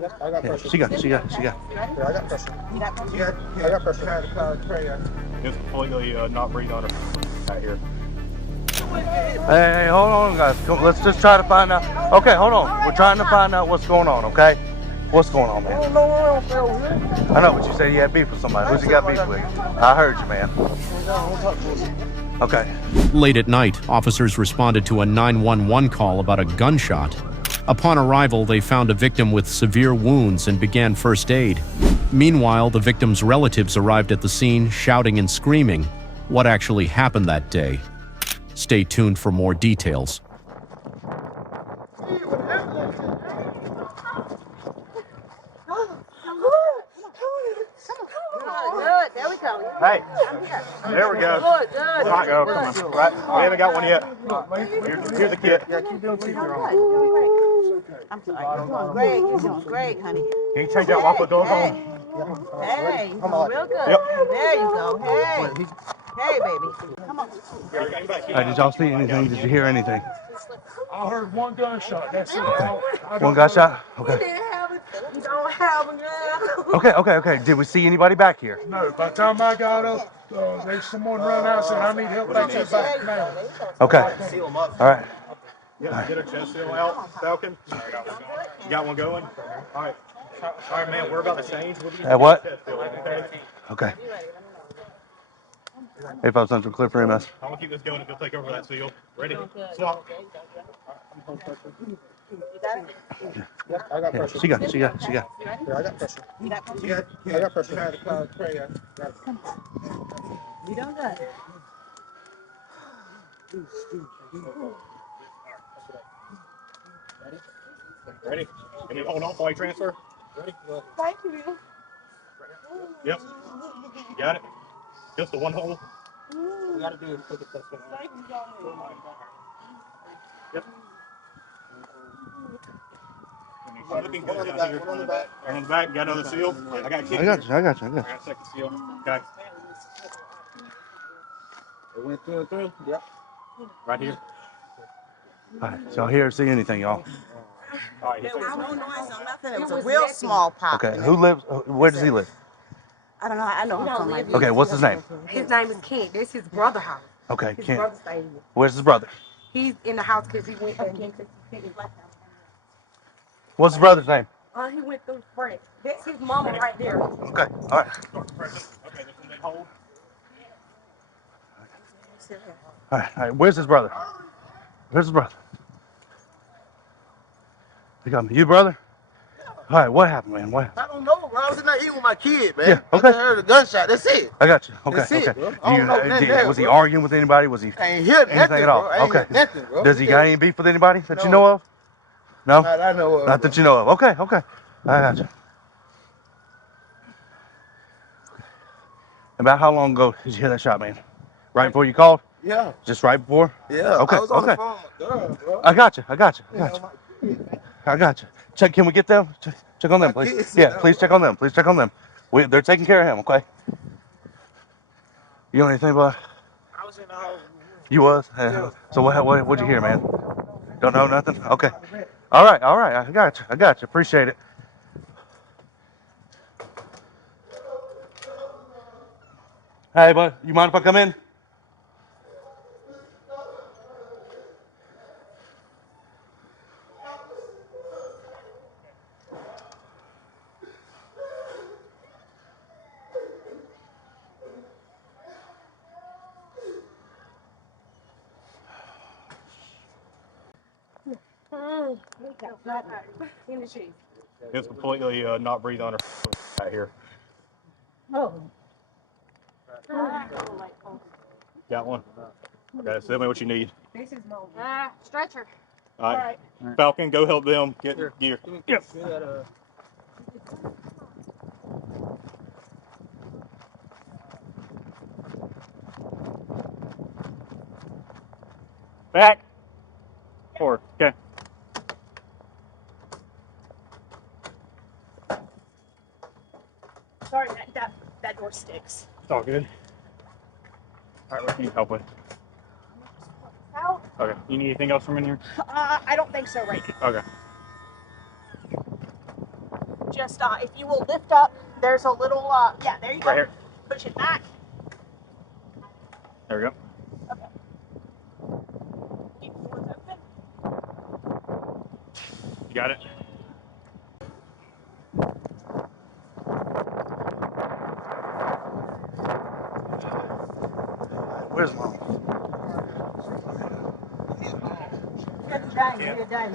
Yes, I got pressure. She got. Yeah, I got pressure. You got pressure? Yeah, I got pressure. It's completely not breathing on her right here. Hey, hold on, guys. Let's just try to find out. Okay, hold on. We're trying to find out what's going on, okay? What's going on, man? I don't know what else over here. I know, but you said you had beef with somebody. Who's you got beef with? I heard you, man. Okay. Late at night, officers responded to a 911 call about a gunshot. Upon arrival, they found a victim with severe wounds and began first aid. Meanwhile, the victim's relatives arrived at the scene, shouting and screaming. What actually happened that day? Stay tuned for more details. Good, there we go. Hey, there we go. Good, good. All right, go, come on. Right, we haven't got one yet. Here's the kit. Yeah, keep doing what you're I'm sorry. You're doing great. You're doing great, honey. Can you change that waffle door Hey, home? hey, you're doing real good. Yep. There you go. Hey, hey, baby. Come on. Hey, did y'all see anything? Did you hear anything? I heard one gunshot. That's it. One gunshot? Okay. You don't have a girl. Okay. Did we see anybody back here? No, by the time I got up, there's someone run out and said, I need help back to the back now. Okay. All right. Yeah, get a chest seal out, Falcon. You got one going? All right. All right, man, we're about to change. We'll What? chest seal, okay? Okay. 85 Central Cliff for MS. I'm gonna keep this going if you'll take over that seal. Ready? Stop. Yes, I got pressure. She got. Yeah, I got pressure. You got pressure? Yeah, I got pressure. You doing good. Ready? Can you hold on while I transfer? Ready? Thank you. Yep. You got it? Just the one hole? We gotta do it. Take it. Thank you, darling. Yep. Looking good down here. One on the back. One on the back. Got another seal? I got a kit. I got you. I got a second seal. Okay. It went through and through. Yep. Right here. All right. So here, see anything, y'all? All right. There was no noise, no nothing. It was a real small pop. Okay. Who lives? Where does he live? I don't know. I know him from my Okay. What's his name? His name is Ken. This is his brother's house. Okay. His Ken. brother stayed here. Where's his brother? He's in the house because he went there. What's his brother's name? He went through friends. That's his mama right there. Okay. All right. Okay, this one then hold. All right. Where's his brother? Where's his brother? You got me. You brother? All right. What happened, man? What happened? I don't know, bro. I was in there eating with my kid, man. Yeah, okay. I heard a gunshot. That's it. I got you. Okay. That's it, Okay. bro. I don't know nothing Was he bro. arguing with anybody? Was he I ain't hear nothing, anything at all? bro. I ain't Okay. hear nothing, bro. Does he got any beef with anybody that you No. know of? No. Not I know of. Not that you know of. Okay. Okay. I got you. About how long ago did you hear that shot, man? Right before you called? Yeah. Just right before? Yeah. Okay, I was on okay. the phone with my girl, bro. I got you. I got you. Check. Can we get them? Check on them, My please. kids, Yeah, yeah. please check on them. Please check on them. They're taking care of him. Okay. You know anything about? I was in the house. You was? Yeah. So what'd you hear, man? Don't know nothing? Okay. All right. I got you. Appreciate it. Hey, bud. You mind if I come in? In the sheet. It's completely not breathing on her right here. Oh. Got one? Okay, so tell me what you need. This is no. Stretcher. All right. Falcon, go help them get gear. Yep. Back. Forward. Okay. Sorry, that door sticks. It's all good. All right, what can you help with? Out? Okay. You need anything else from in here? I don't think so right now. Okay. Just if you will lift up, there's a little yeah, there you go. Right here. Push it back. There we go. Okay. Keep the doors open. You got it? Where's mom?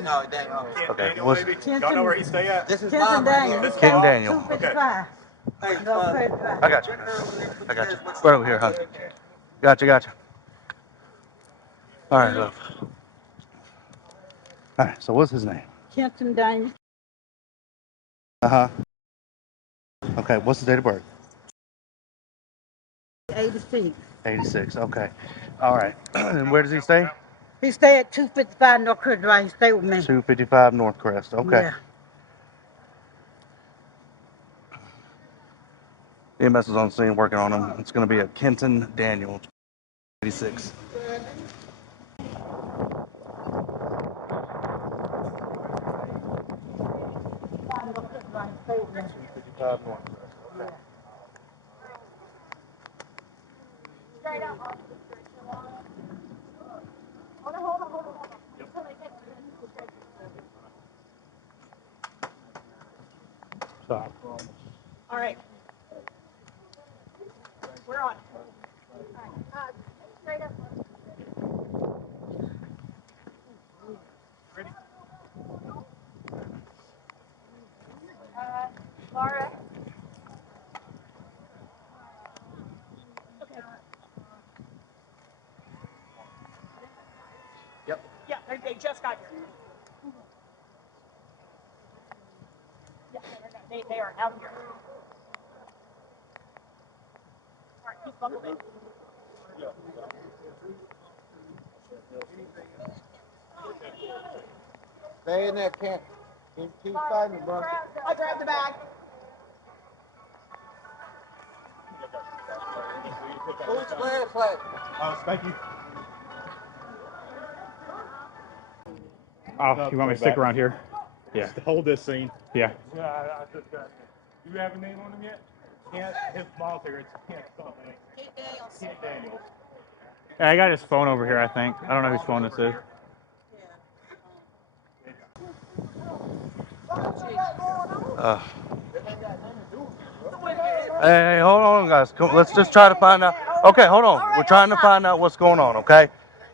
No, Daniel. Okay, Daniel, what's maybe? Y'all know where he stay at? This is mine right here. This King Bob? Daniel? Okay. Hey, I got you. I got you. Right over here, huh? Gotcha. All right, love. All right, so what's his name? Kenton Daniel. Uh-huh. Okay, what's the date of birth? 86. 86, okay. All right. And where does he stay? He stay at 255 North Crest Drive. He stay with me. 255 North Crest, okay. Yeah. EMS is on scene working on him. It's going to be a Kenton Daniel, 86. Straight up. Hold on. Until they get to Stop. all right. We're on. All right. Straight up. Ready? Laura. Okay. Yep. Yeah, they just got here. Yeah, they are out here. All right, keep buckled in. Stay in there, Kent. Keep fighting, bro. I grabbed the bag. Who's flashlight? Thank you. Oh, you want me to stick around here? Yeah. Just hold this scene. Yeah. Yeah, I just got. Do you have a name on him yet? Kent, his ball figure, it's Kent something. Kent Daniels. Yeah, I got his phone over here, I think. I don't know whose phone this is. Hey, hold on, guys. Come, let's just try to find out. Okay, hold on. We're trying to find out what's going on, okay?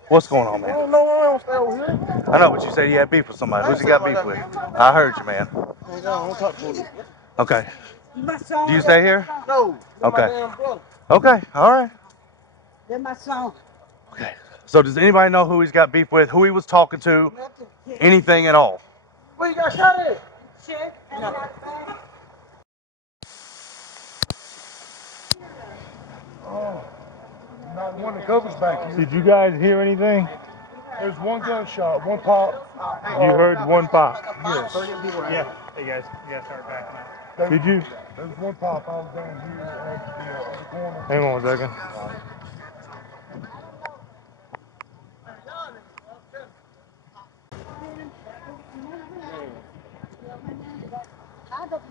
What's going on, man? I don't know why I don't stay over here. I know, but you said you had beef with somebody. Who's you got beef with? I heard you, man. Hey, no, don't talk to me. Okay. My son. Do you stay here? No, that's Okay. my damn brother. Okay, all right. They're my son. Okay. So does anybody know who he's got beef with, who he was talking to, anything at all? Where you got shot at? Check. And I got back. Not the one that covers back here. Did you guys hear anything? There's one gunshot, one pop. You heard one pop. Yes. Yeah. Hey guys, you guys start backing up. Did you? There's one pop. I was down here at the corner. Hang on 1 second.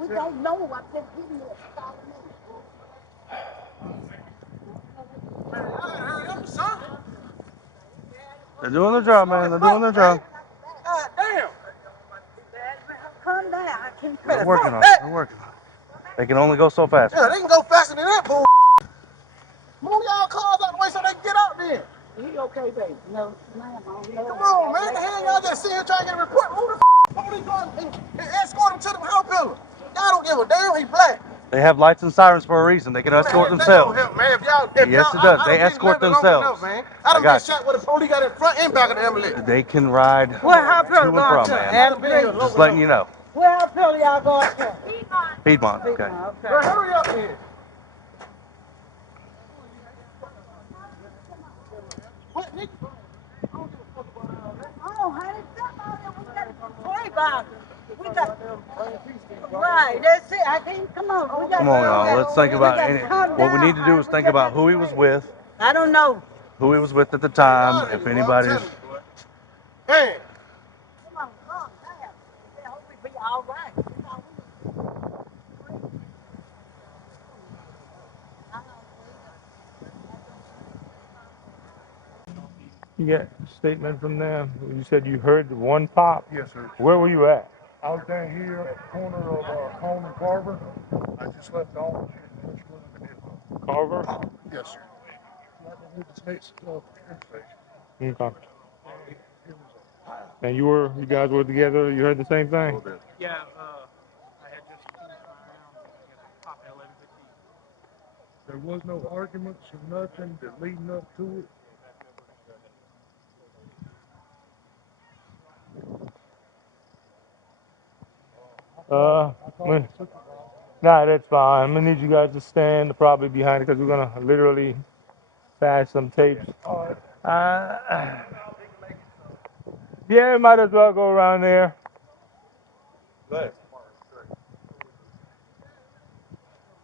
We don't know. I just give you They're doing their job, man. They're doing their job. God damn. Calm down. I can't They're working on it. They're working on it. They can only go so fast. Yeah, they can go faster than that, bull. Move y'all cars out the way so they can get out there. He okay, baby? No, ma'am. Come on, man. The hell y'all just sitting here trying to get a report? Who the police going and escort him to the house pillar? Y'all don't give a damn. He black. They have lights and sirens for a reason. They can escort Man, themselves. that don't help, man. Yes, it does. They escort themselves. Man. I I done got been shot with a police got in front and back of the ambulance. They can ride to Where how and pillar going from, to? man. Just letting you know. Where how pillar y'all going to? Piedmont, okay. Bro, hurry up here. What, nigga? Oh, honey, come on. We got to play about it. We got. Right, that's it. I can't. Come on. We got. Come on, y'all. Let's think about it. what we need to do is think about who he was with, I don't know. who he was with at the time, if anybody's. Hey. Come on, calm down. I hope we be all right. You get a statement from them. You said you heard one pop. Yes, sir. Where were you at? I was down here at the corner of Home and Carver. I just left the office. Carver? Yes, sir. Right near the state Okay. It was And you guys were together. You heard the same thing. Yeah, I had just finished my round. I got to pop at 11:15. there was no arguments or nothing that leading up to it. Nah, that's fine. I'm gonna need you guys to stand probably behind it because we're gonna literally pass some tapes. Yeah, might as well go around there. Good.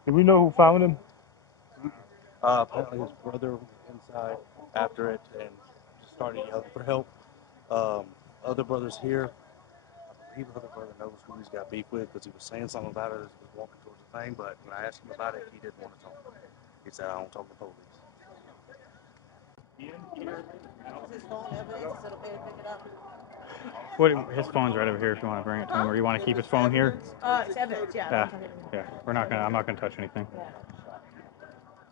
Do we know who found him? Apparently his brother was inside after it and just started yelling for help. Other brothers here, I believe other brother knows who he's got beef with because he was saying something about it as he was walking towards the thing, but when I asked him about it, he didn't want to talk. He said, I don't talk to police. His phone's right over here if you want to bring it to him, or you want to keep his phone here? It's evidence, yeah. Yeah. I'm not gonna touch anything. Yeah.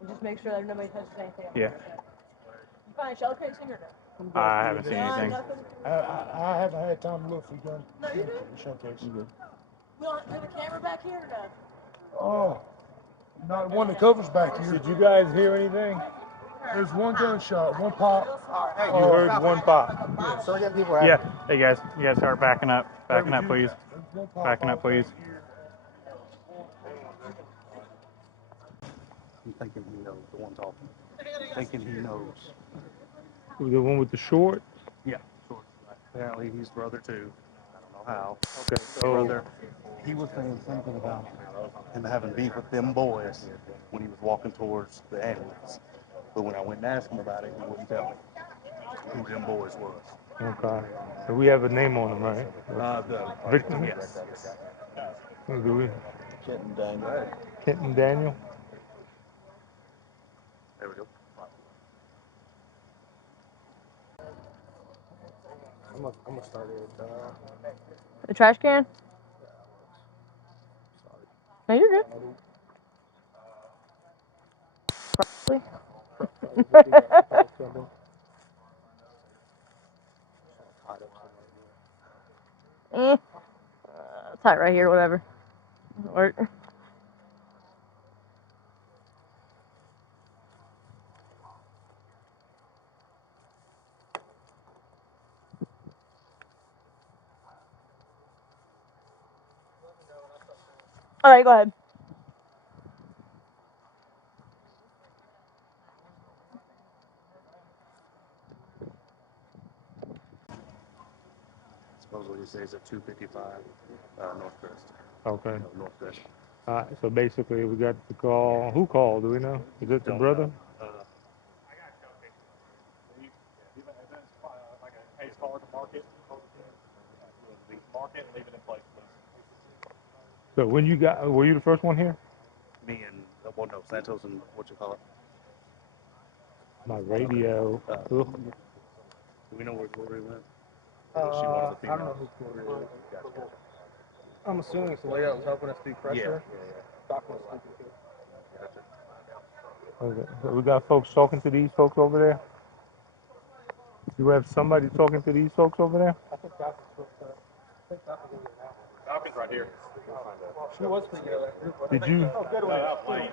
And just make sure that nobody touches anything. Yeah. You find a shell casing or no? I haven't seen anything. Nothing? I haven't had time to look for gun. No, you do? Showcase. We don't have a camera back here or no? Oh, not one that covers back here. Did you guys hear anything? There's one gunshot, one pop. You heard one pop. So again, people are Yeah. Hey guys, you guys start backing up. Backing up, please. Backing up, please. I'm thinking he knows, the one talking. Thinking he knows. The one with the short? Yeah, sure. Apparently he's brother too. I don't know how. Okay, so Brother, he was saying something about him having beef with them boys when he was walking towards the ambulance. But when I went and asked him about it, he wouldn't tell me who them boys was. okay. So we have a name on him, right? The Victim? Yes. Who do we? Kenton Daniel. Kenton Daniel? There we go. I'm gonna start it. The trash can? No, you're good. Tie it right here, whatever. Work. All right, go ahead. Supposedly he says at 255 Northcrest. Okay. No, Northcrest. So basically, we got the call. Who called? Do we know? Is it the Don't brother? know. Like a Heist card to market. Market and leave it in place, please. So when you got, were you the first one here? Me and, well, no, Santos and what you call it. My radio. Do we know where Glory went? Was she one of the I don't females? know who Glory is. I'm assuming it's the lady that was helping us through pressure. Talking to Okay. So we got folks talking to these folks over there. You have somebody talking to these folks over there? I think Falcon's Falcon's right here. She was speaking of that. Did you? Oh, good one. Lane.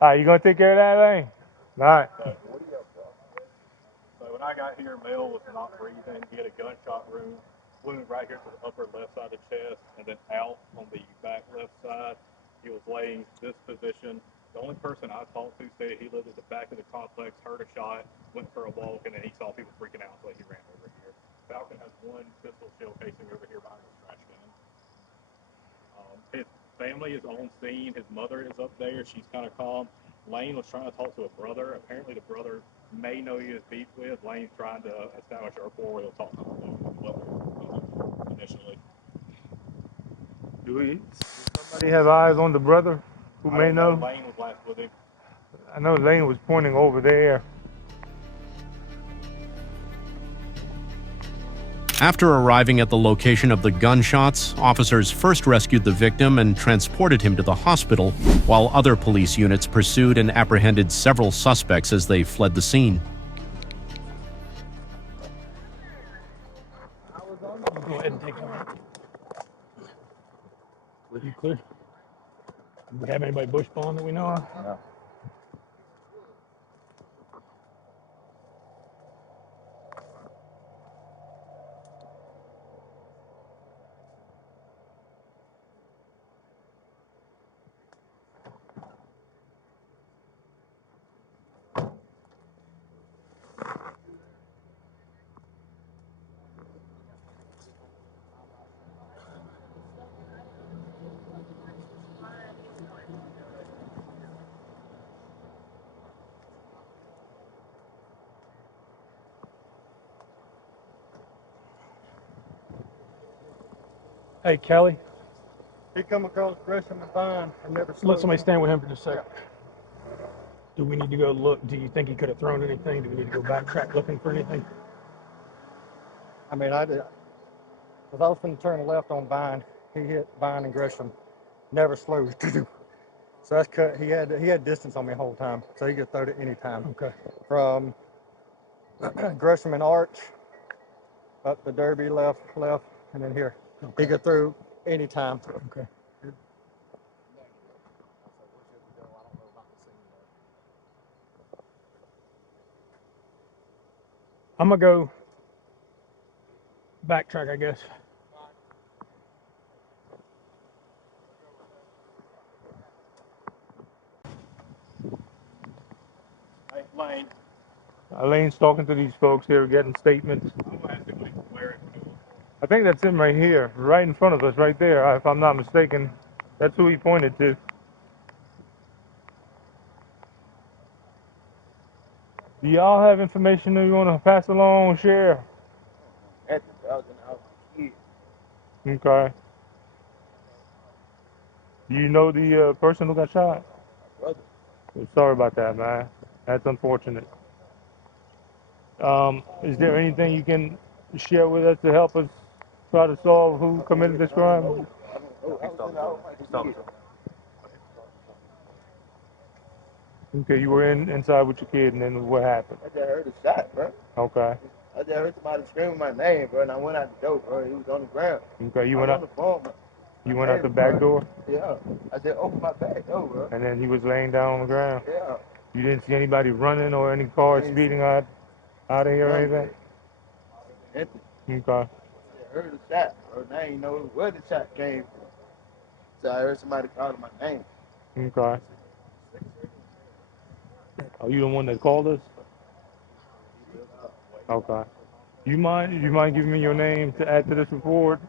All right, you gonna take care of that, Lane? All right. So when I got here, Mel was not breathing. He had a gunshot wound right here to the upper left side of the chest, and then out on the back left side. He was laying this position. The only person I talked to said he lived at the back of the complex, heard a shot, went for a walk, and then he saw people freaking out, so he ran over here. Falcon has one pistol shell casing over here behind his trash can. His family is on scene. His mother is up there. She's kind of calm. Lane was trying to talk to a brother. Apparently, the brother may know he is beef with. Lane's trying to establish a rapport where he'll talk to him initially. Do somebody have eyes on the brother who I may don't know? Lane was last with him. I know Lane was pointing over there. After arriving at the location of the gunshots, officers first rescued the victim and transported him to the hospital, while other police units pursued and apprehended several suspects as they fled the scene. Go ahead and take them out. You clear? Do we have anybody bush balling that we know of? No. Hey, Kelly, He come across Gresham and Vine and never let somebody stand with him for just a second. Do we need to go look? Do you think he could have thrown anything? Do we need to go backtrack looking for anything? I mean, I did. Because I was going to turn left on Vine. He hit Vine and Gresham. Never slowed. So that's cut. He had distance on me the whole time. So he could throw it any time. Okay. From Gresham and Arch up the Derby left, and then here. Okay. He could throw any time. Okay. I'm gonna go backtrack, I guess. Hey, Lane. Elaine's talking to these folks here, getting statements. I think that's him right here, right in front of us, right there, if I'm not mistaken. That's who he pointed to. Do y'all have information that you want to pass along, share? Okay. Do you know the person who got shot? Sorry about that, man. That's unfortunate. Is there anything you can share with us to help us try to solve who committed this crime? Okay, you were inside with your kid, and then what happened? I just heard a shot, bro. Okay. I just heard somebody screaming my name, bro, and I went out the door, bro. He was on the ground. Okay, you I went was out. on the phone. You went out the back door, Yeah. I just opened my back door, bro. and then he was laying down on the ground. Yeah. You didn't see anybody running or any cars speeding out of here or anything? Empty. Okay. I just heard a shot, bro. And I ain't know where the shot came from. So I heard somebody calling my name. Okay. Are you the one that called us? Okay. You mind giving me your name to add to this report?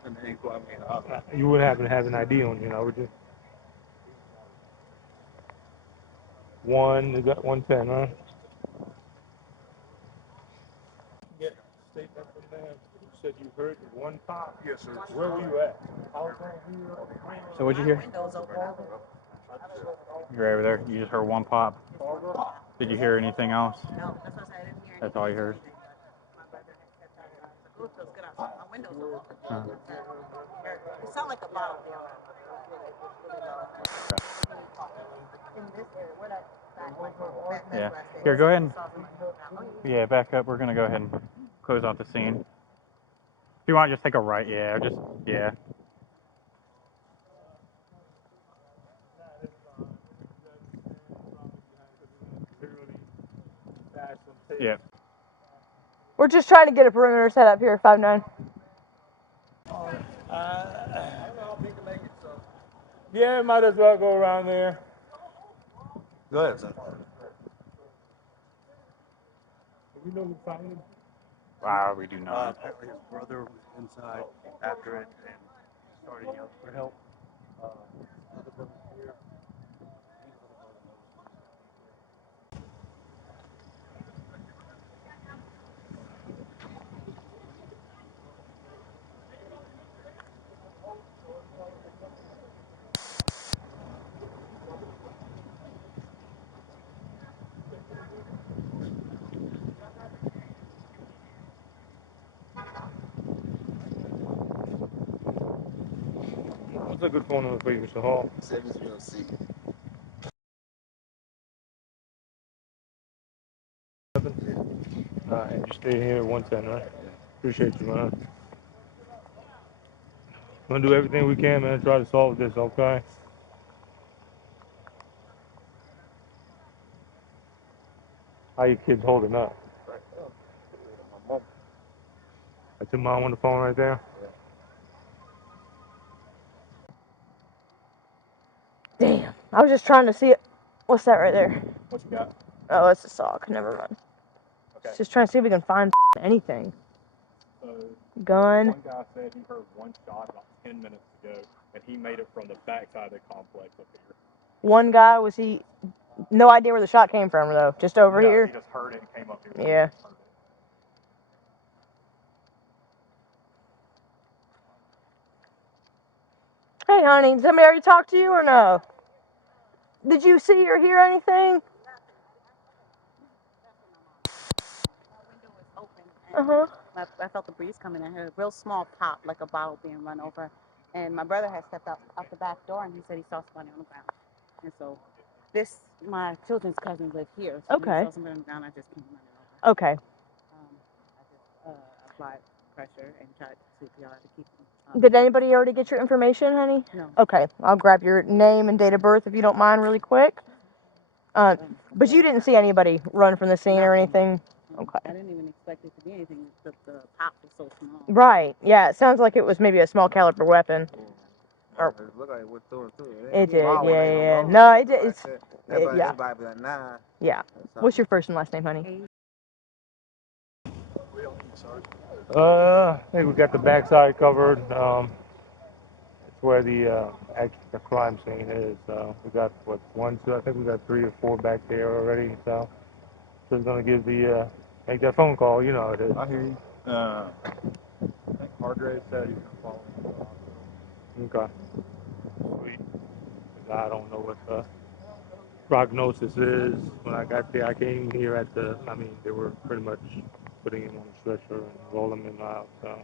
You wouldn't happen to have an ID on you, now, would you? You got 110, huh? Get a statement from them. You said you heard one pop. Yes, sir. Where were you at? So what'd you hear? You're over there. You just heard one pop. Did you hear anything else? No, that's what I said. I didn't hear anything. That's all you heard? My brother had kept that. It feels good outside. My windows are open. It sounded like a bomb. In this area, where that back Yeah. glass is. Here, go ahead and yeah, back up. We're gonna go ahead and close off the scene. If you want, just take a right. Yeah, just yeah. Yeah. We're just trying to get a perimeter set up here, 5-9. Yeah, might as well go around there. Go ahead, son. We know who found him. We do not. Apparently his brother was inside after it and started yelling for help. Other brothers here. a good phone number for you, Mr. Hall? 706. Alright, you stay here at 110, right? Appreciate you, man. We're gonna do everything we can, man, to try to solve this, okay? How your kids holding up? My mom. That's your mom on the phone right there? Damn. I was just trying to see it. What's that right there? What you got? Oh, it's a sock. Never mind. Okay. Just trying to see if we can find anything. So Gun. one guy said he heard one shot about 10 minutes ago, and he made it from the backside of the complex up here. One guy, was he... No idea where the shot came from, though. Just over No, here? he just heard it and came up here. Yeah. Hey, honey, did somebody already talk to you or no? Did you see or hear anything? Uh-huh. I felt the breeze coming. I heard a real small pop, like a bottle being run over. And my brother had stepped out the back door, and he said he saw somebody on the ground. And so my children's cousins live here. So when he saw somebody on the ground, I just came running over. Okay. I just applied pressure and tried CPR to keep him. Did anybody already get your information, honey? No. Okay, I'll grab your name and date of birth if you don't mind really quick. But you didn't see anybody run from the scene or anything? Okay. I didn't even expect it to be anything. The pop was so small. Right, yeah, it sounds like it was maybe a small caliber weapon. Or, it looked like it went through and through. It did, Small one, yeah. ain't No, it did. like It's, that. Everybody, yeah. everybody be like, nah. Yeah. What's your first and last name, honey? I think we got the backside covered. It's where the crime scene is. We got, what, 1, 2, I think we got 3 or 4 back there already, so just gonna give make that phone call, you know how it is. I hear you. I think Hargrave said he's gonna follow me to the hospital. Okay. Sweet. 'Cause I don't know what the prognosis is. When I got there, I came here they were pretty much putting him on a stretcher and rolling him out, so.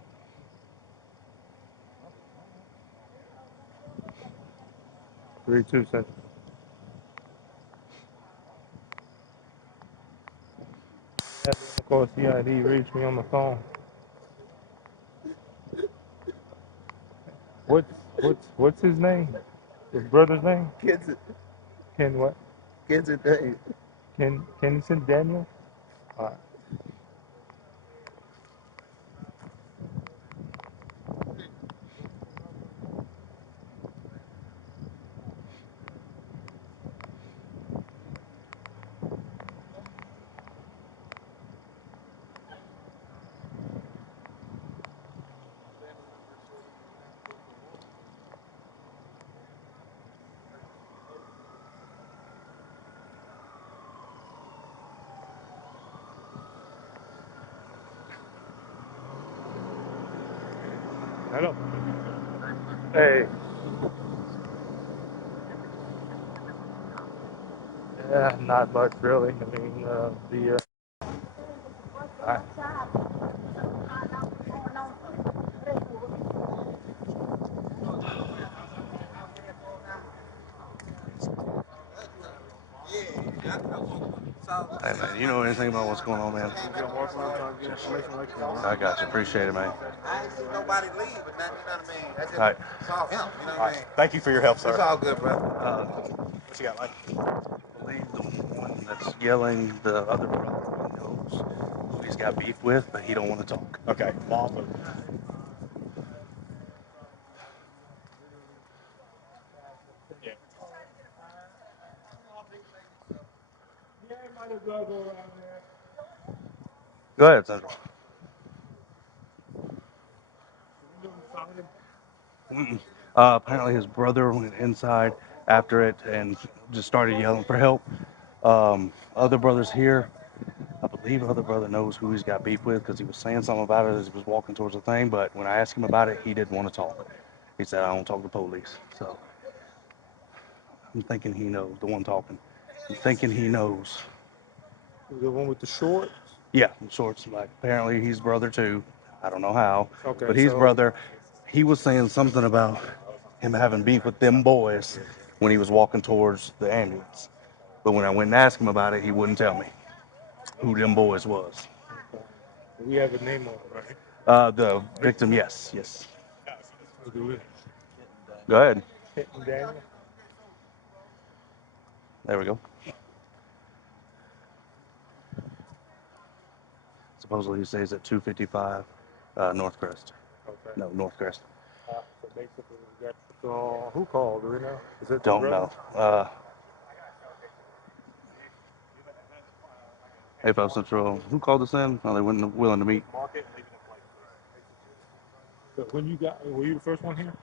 3-2 Central. Of course, CID reached me on my phone. What's his name? His brother's name? Kids. Ken what? Kids and days. Kennison Daniel? All right. Hello. Hey. Yeah, not much really. I mean, I, Hey man, you know anything about what's going on, man? I got you. Appreciate it, man. I ain't seen nobody leave, but nothing, you know what I mean? I just All right. saw him, you know All what I right. mean? Thank you for your help, sir. It's all good, bro. What you got, Mike? I believe the one that's yelling, the other brother knows who he's got beef with, but he don't want to talk. Okay, Bob. Yeah. Go ahead, Central. Mm-mm. Apparently his brother went inside after it and just started yelling for help. Other brothers here, I believe other brother knows who he's got beef with because he was saying something about it as he was walking towards the thing, but when I asked him about it, he didn't want to talk. He said, I don't talk to police. So I'm thinking he knows, the one talking. I'm thinking he knows. the one with the shorts? Yeah, shorts. Like apparently he's brother too. I don't know how, Okay, but he's so brother. He was saying something about him having beef with them boys when he was walking towards the ambulance. But when I went and asked him about it, he wouldn't tell me who them boys was. We have a name on it, right? The victim, yes. We'll do it. Go ahead. Hinton Daniel. There we go. Supposedly he stays at 255 North Crest. Okay. No, North Crest. So basically, we got to call. Who called? Do we know? Is it the Don't brother? know. Hey, South Central, who called us in? Oh, they weren't willing to meet. So when you got, were you the first one here?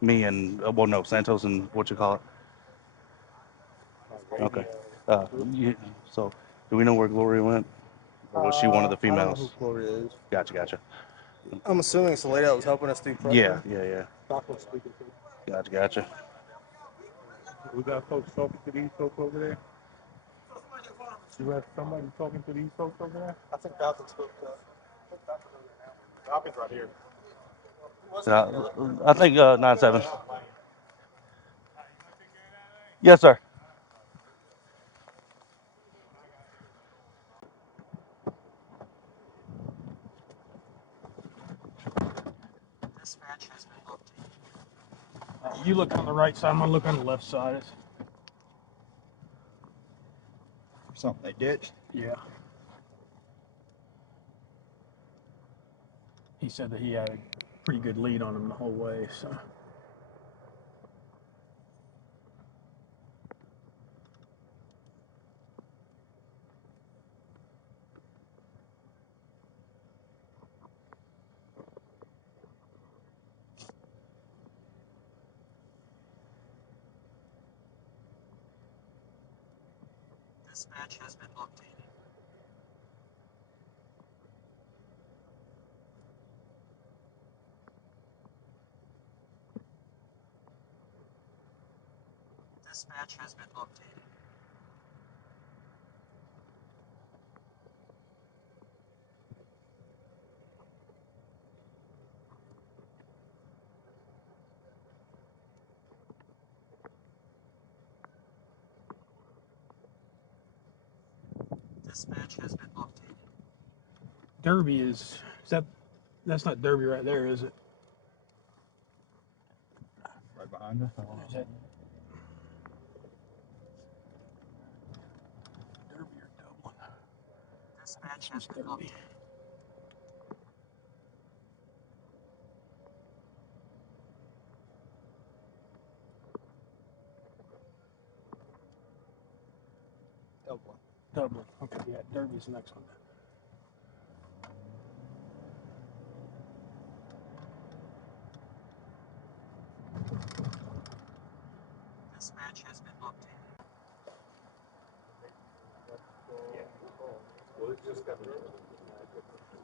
Me and, well, no, Santos and what you call it? Okay. So, do we know where Gloria went? Or was she one of the I don't know females? who Gloria is. Gotcha. I'm assuming it's the lady that was helping us through pressure. Yeah. Stockholm speaking to. Gotcha. We got folks talking to these folks over there. You have somebody talking to these folks over there? I think Falcon spoke to Falcon's right here. I think 9-7. Yes, sir. Dispatch has been updated. You look on the right side, I'm gonna look on the left side. Something they ditched. Yeah. He said that he had a pretty good lead on him the whole way, so. Dispatch has been updated. Dispatch has been updated. Dispatch has been updated. Derby is that's not Derby right there, is it? Right behind us. Is that Derby or Dublin? Dispatch has been updated. Dublin. Okay, yeah, Derby's the next one. Dispatch has been updated.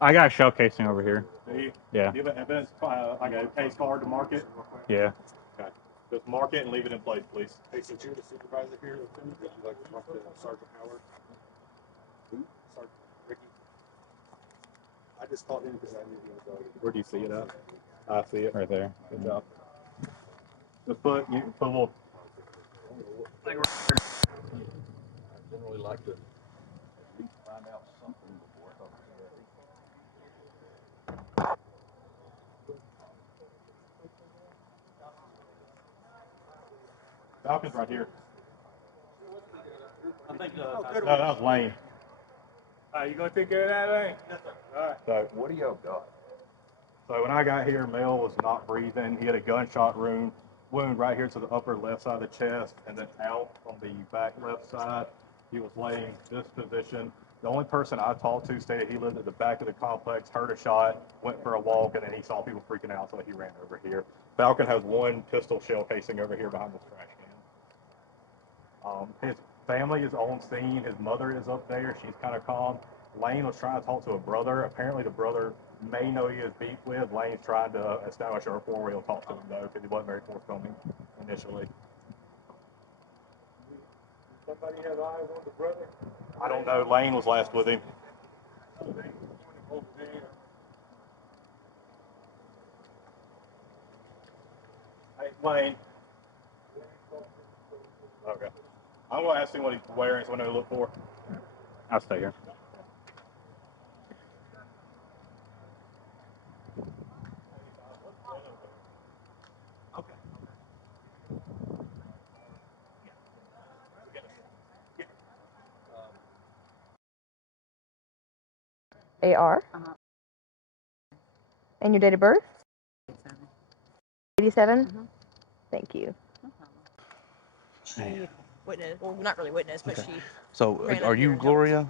I got a shell casing over here. Do you? Yeah. Do you have evidence, like a case card to mark it? Yeah. Okay. Just mark it and leave it in place, please. Hey, since you're the supervisor here, Lieutenant, would you like to talk to Sergeant Howard? Who? Sergeant Ricky. I just called him because I knew he was already. Where do you see it at? I see it. Right there. Good job. Just put a little. I generally like to at least find out something before I talk to somebody. Falcon's right here. I think No, that was Lane. You gonna take care of that, Lane? Yes, sir. All right. So, What do y'all got? so when I got here, Mel was not breathing. He had a gunshot wound right here to the upper left side of the chest, and then out on the back left side. He was laying this position. The only person I talked to stated he lived at the back of the complex, heard a shot, went for a walk, and then he saw people freaking out, so he ran over here. Falcon has one pistol shell casing over here behind this trash can. His family is on scene. His mother is up there. She's kind of calm. Lane was trying to talk to a brother. Apparently, the brother may know he has beef with. Lane's trying to establish a rapport where he'll talk to him, though, because he wasn't very forthcoming initially. Somebody have eyes on the brother? I don't know. Lane was last with him. Over there. Hey, plane. Okay. I'm going to ask him what he's wearing so I know to look for. I'll stay here. AR. And your date of birth? 87? Thank you. She witnessed, well, not really witnessed, but she. So, ran are up here you and Gloria?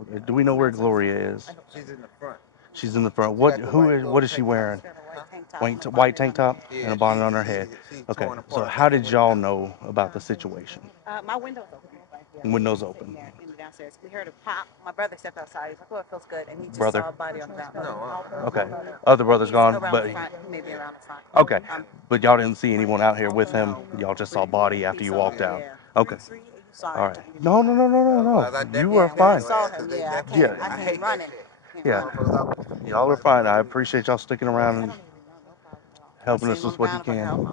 Okay. Do we know where Gloria is? She's in the front. She's in the front. What is she wearing? White tank top and a bonnet on her head. Okay. So how did y'all know about the situation? My window's open. Right here. Windows open. In the downstairs. We heard a pop. My brother stepped outside. He's like, "Oh, it feels good," and he just Brother? saw a body on the ground. Okay. Other brother's gone, around but the front, maybe around the front. okay. But y'all didn't see anyone out here with him. Y'all just saw body after you walked out. Okay. All right. No. You are fine. I saw him. Yeah, I came running. Yeah. Y'all are fine. I appreciate y'all sticking around and helping us with what you can.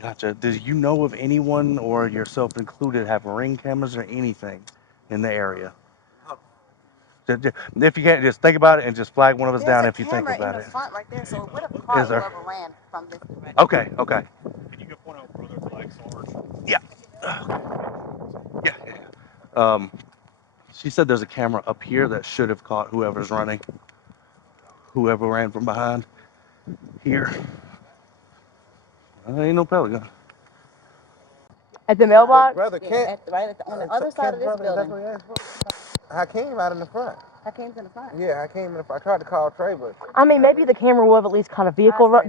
Gotcha. Do you know of anyone, or yourself included, have ring cameras or anything in the area? If you can't, just think about it and just flag one of us down if you think about it. There's a camera in the front right there, so it would have caught whoever ran from this direction. Okay. Can you go point out brother flag Sarge? Yeah. She said there's a camera up here that should have caught whoever's running. Whoever ran from behind. Here. Ain't no pellet gun. At the mailbox? Brother, Kent. On the other side of this building. I came out in the front. Hakeem's in the front. Yeah, I came in the front. I tried to call Trey, but I mean, maybe the camera will have at least caught a vehicle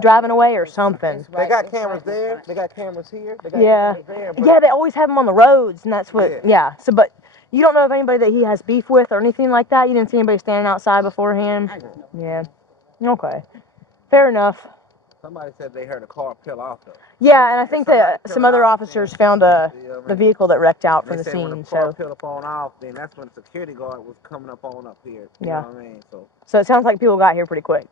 driving away or something. they got cameras there. They got cameras here. They got cameras there. Yeah, they always have them on the roads, and that's what. Yeah. So, but you don't know of anybody that he has beef with or anything like that. You didn't see anybody standing outside beforehand. Yeah. Okay. Fair enough. Somebody said they heard a car peel off though. Yeah, and I think that some other officers found the vehicle that wrecked out from the scene. When the car peeled up on off, then that's when the security guard was coming up here. You know what I mean? So it sounds like people got here pretty quick.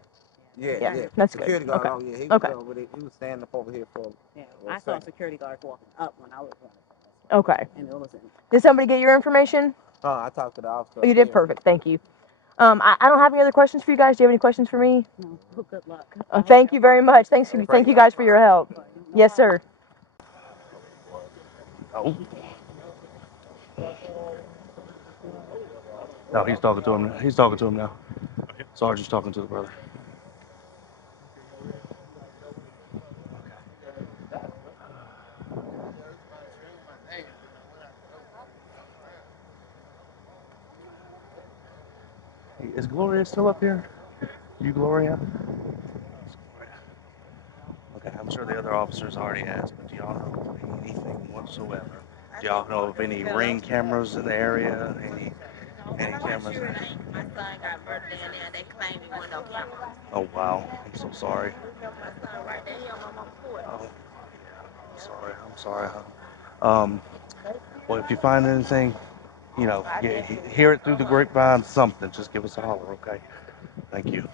Yeah. That's security good. guard. Okay. Oh yeah, he was over there. He was standing up over here for. Yeah, I saw a security guard walking up when I was running. Okay. And it wasn't. Did somebody get your information? I talked to the officer. Oh, you did? Perfect. Thank you. I don't have any other questions for you guys. Do you have any questions for me? No. Good luck. Thank you very much. Thank you guys for your help. Yes, sir. Oh. No, he's talking to him. He's talking to him now. Sarge is talking to the brother. Hey, is Gloria still up here? You, Gloria? Okay, I'm sure the other officers already asked, but do y'all know of anything whatsoever? Do y'all know of any ring cameras in the area? Any cameras? My son got murdered in there. They claim he went on camera. Oh wow, I'm so sorry. My son right there, he on my mom's porch. Oh, yeah, I'm sorry, hon. Well, if you find anything, hear it through the grapevine, something, just give us a holler, okay? Thank you.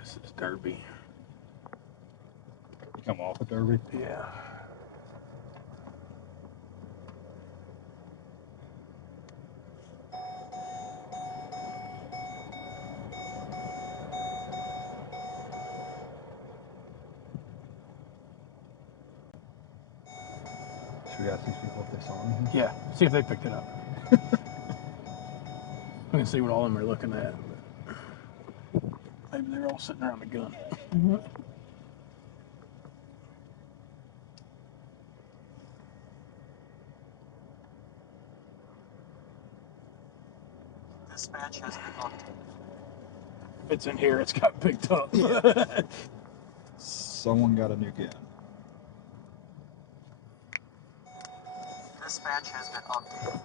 This is Derby. You come off of Derby? Yeah. Should we ask these people if they saw anything? Yeah, see if they picked it up. We can see what all of them are looking at. Maybe they're all sitting around the gun. Dispatch has been updated. If it's in here, it's got picked up. Someone got a new gun. Dispatch has been updated.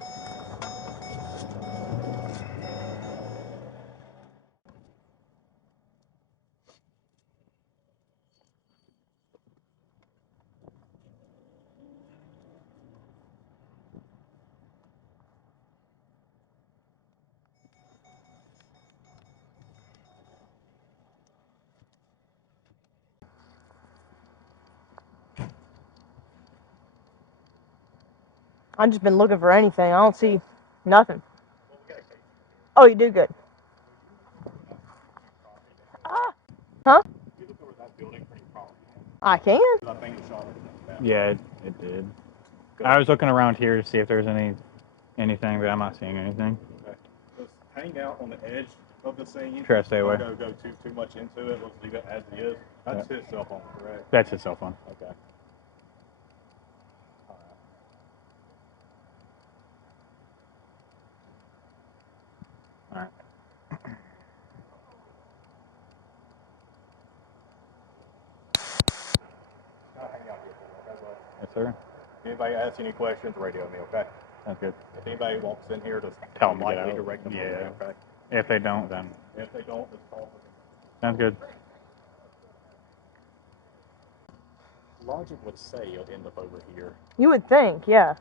I've just been looking for anything. I don't see nothing. Oh, you do good. Ah, huh? I can. Yeah, it did. I was looking around here to see if there's anything, but I'm not seeing anything. Okay. Just hang out on the edge of the scene. Try to stay away. Don't go too much into it. Let's leave it as it is. That's his cell phone, correct? That's his cell phone. Okay. All right. Yes, sir. Anybody asks any questions, radio me, okay? Sounds good. If anybody walks in here, just Tell them to get lightly out. direct them Yeah. over, okay? If they don't, then If they don't, just call them. sounds good. Logic would say you'll end up over here You would think, yeah.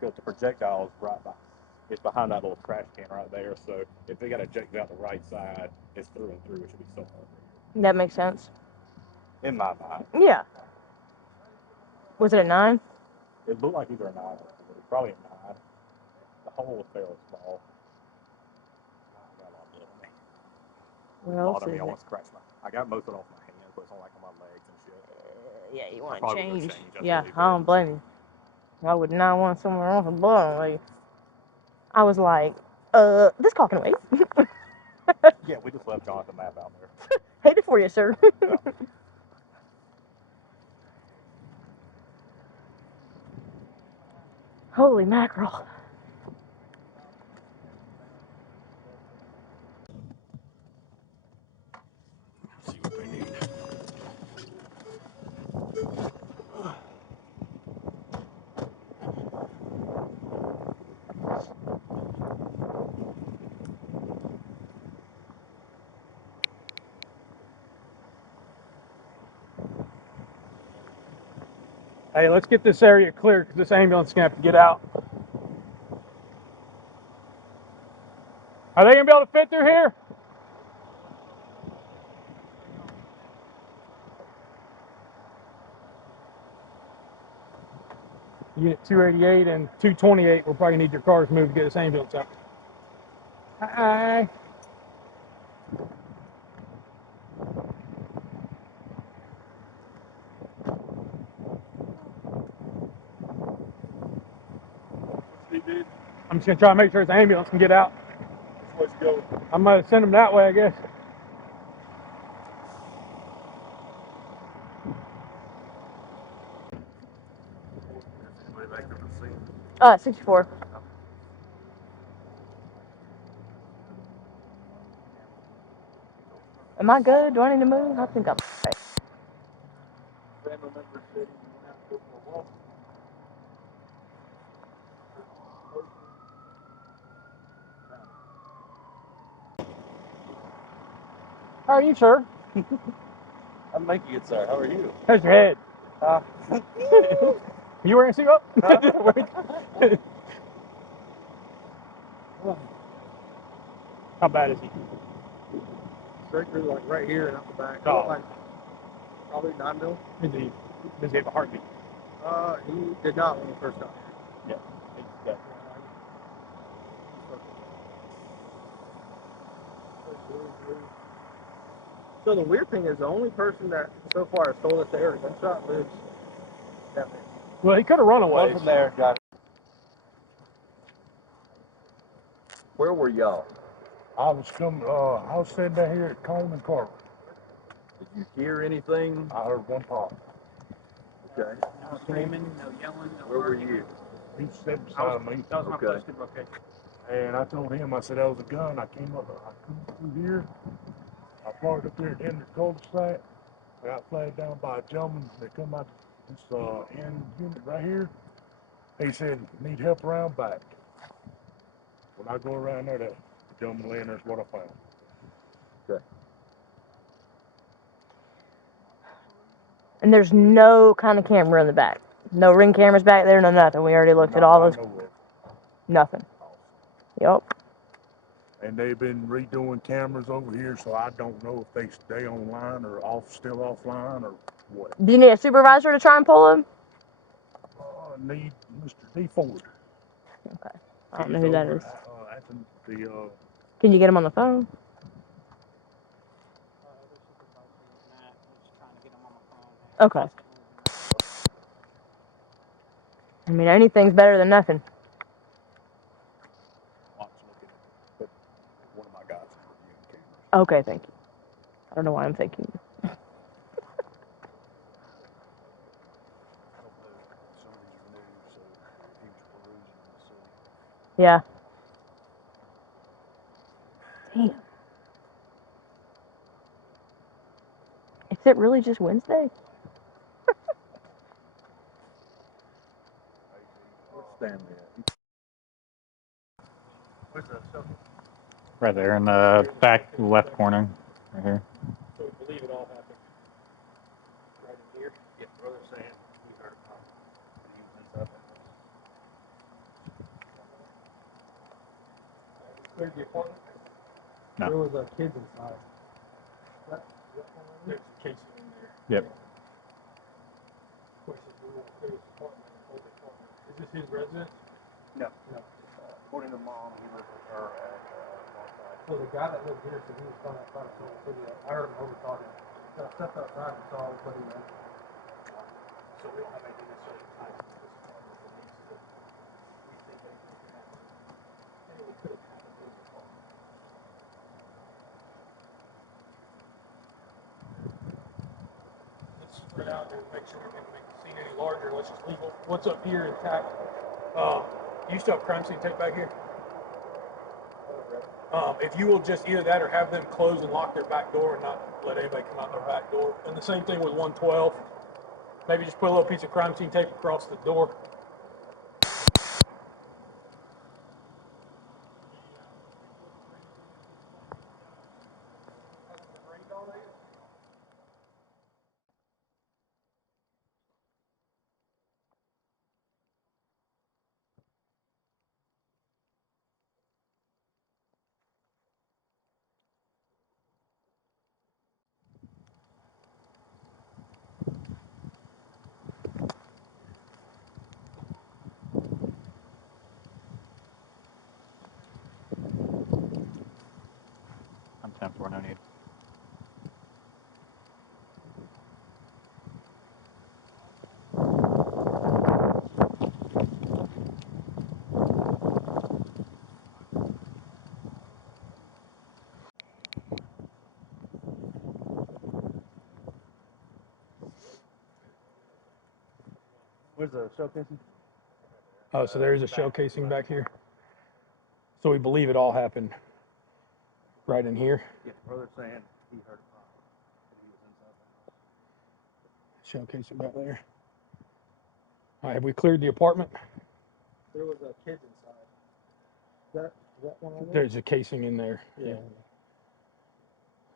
because the projectile is right by. It's behind that little trash can right there. So if they got ejected out the right side, it's through and through. It should be somewhere over here. That makes sense. In my mind. Yeah. Was it a 9? It looked like either a 9 or a 4. Probably a 9. The hole was fairly small. I got a lot of blood on me. Where else Bother me. is I it? want to scratch my. I got most of it off my hands, but it's on like on my legs and shit. Yeah, you I want to probably would change. go change. That's Yeah, really I don't blame you. I would not want somewhere else with blood on me. I was like, this call can wait. Yeah, we just left Jonathan map out there. Hate it for you, sir. Yeah. Holy mackerel. See what they need. Hey, let's get this area clear because this ambulance is going to have to get out. Are they going to be able to fit through here? Unit 288 and 228 will probably need your cars moved to get this ambulance out. Hi. I'm just going to try to make sure this ambulance can get out. Let's go. I might have sent them that way, I guess. Anybody back there to see? 64. Am I good? Do I need to move? I think I'm okay. How are you, sir? I'm making it, sir. How are you? How's your head? You wearing a seatbelt? How bad is he? Straight through, like right here and out the back. Oh. Like, probably 9 mil. Does he have a heartbeat? He did not when he first got Yeah. here. So the weird thing is the only person that so far has told us they heard a gunshot lives down there. Well, he could have run away. One from there, got it. Where were y'all? I was sitting down here at Cone and Carver. Did you hear anything? I heard one pop. Okay. No screaming, no yelling, no Where were you? He stood beside me. That was my Okay. posted location. And I told him, I said, that was a gun. I come through here. I parked up there at the end of the cul-de-sac. I got flagged down by a gentleman. They come out this end unit right here. He said, need help around back. When I go around there, that gentleman laying there's what I found. Okay. And there's no kind of camera in the back. No ring cameras back there, no nothing. We already looked at all those. Nothing. Yep. And they've been redoing cameras over here, so I don't know if they stay online or still offline or what. Do you need a supervisor to try and pull him? need Mr. D. Ford. Okay. I don't He's know who that over is. at the Can you get him on the phone? Okay. I mean, anything's better than nothing. Watch looking at it, but one of my guys is reviewing cameras. Okay, thank you. I don't know why I'm thanking you. I don't know. Some of these are new, so he was perusing them to see. Yeah. Damn. Is it really just Wednesday? where's Stanley at? Where's the show? Right there in the back left corner, right here. So we believe it all happened right in here. Yeah, brother saying he heard about it. He was inside the house. Cleared the apartment. No. There was kids inside. There's a casing in there. Yep. Question, do we want to clear this apartment and hold the apartment? Is this his residence? No. No. According to mom, he lives with her at Northside. So the guy that lived here said he was coming outside of Salt City. I heard him over talking. So I stepped outside and saw what he meant. So we don't have anything necessarily tied to this apartment that needs to, we think anything could happen. Anything could have happened in this apartment. Let's spread out and make sure we can make the scene any larger. Let's just leave what's up here intact. You still have crime scene tape back here? If you will just either that or have them close and lock their back door and not let anybody come out their back door. And the same thing with 112. Maybe just put a little piece of crime scene tape across the door. I'm 10-4, no need. Where's the showcasing? Oh, so there is a shell casing back here. So we believe it all happened right in here. Yeah, brother saying he heard about it. He was inside the house. Shell casing back there. All right, have we cleared the apartment? There was kids inside. Is that one on there? There's a casing in there. Yeah.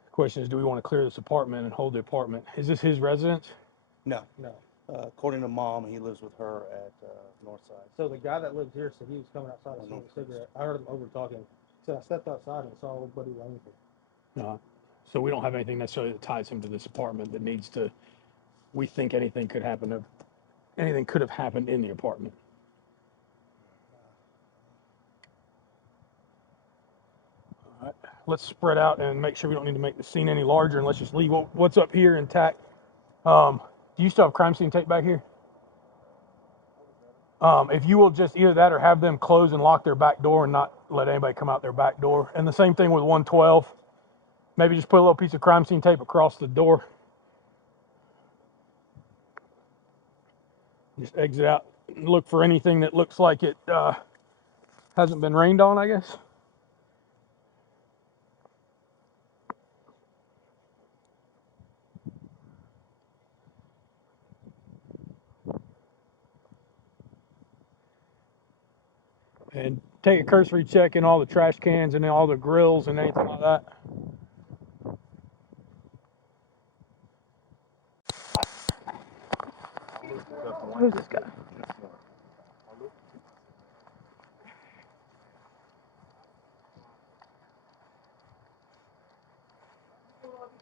The question is, do we want to clear this apartment and hold the apartment? Is this his residence? No. No. According to mom, he lives with her at Northside. So the guy that lived here said he was coming outside and smoking a cigarette. I heard him over talking. So I stepped outside and saw Buddy Langford. So we don't have anything necessarily that ties him to this apartment that needs to, we think anything could have happened in the apartment. All right, let's spread out and make sure we don't need to make the scene any larger, and let's just leave what's up here intact. Do you still have crime scene tape back here? If you will just either that or have them close and lock their back door and not let anybody come out their back door. And the same thing with 112. Maybe just put a little piece of crime scene tape across the door. Just exit out and look for anything that looks like it hasn't been rained on, I guess. And take a cursory check in all the trash cans and all the grills and anything like that. Who's this guy?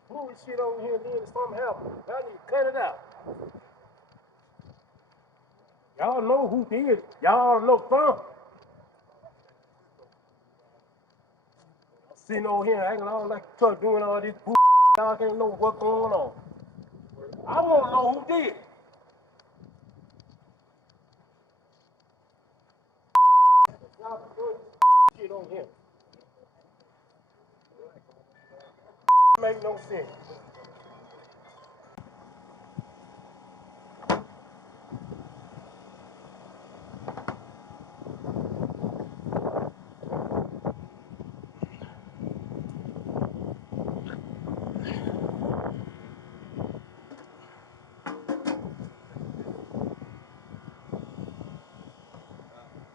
Pulling shit over here and needing some help. I need to cut it out. Y'all know who did it. Y'all know some. Sitting over here acting all like a truck doing all this bull. Y'all can't know what's going on. I want to know who did it. Y'all doing shit on here. Make no sense.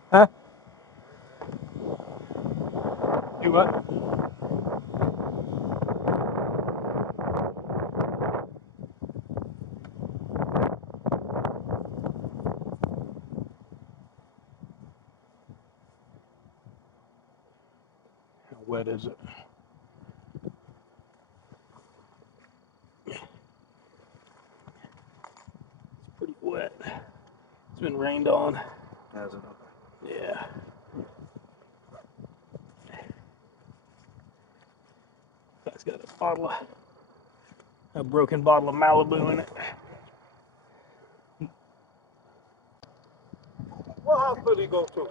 Huh? Do what? How wet is it? It's pretty wet. It's been rained on. Has it? Yeah. That's got a broken bottle of Malibu in it. What hospital he go to?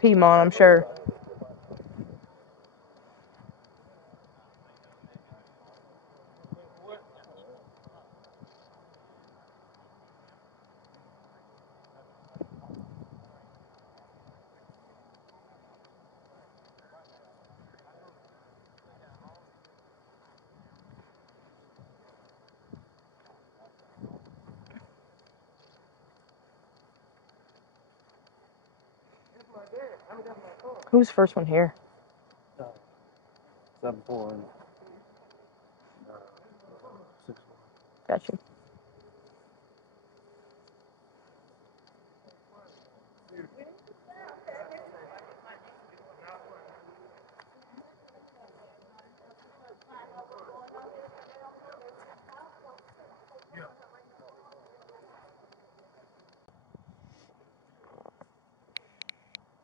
Piedmont, I'm sure. Who's the first one here? 7-4 and 6-4. Gotcha.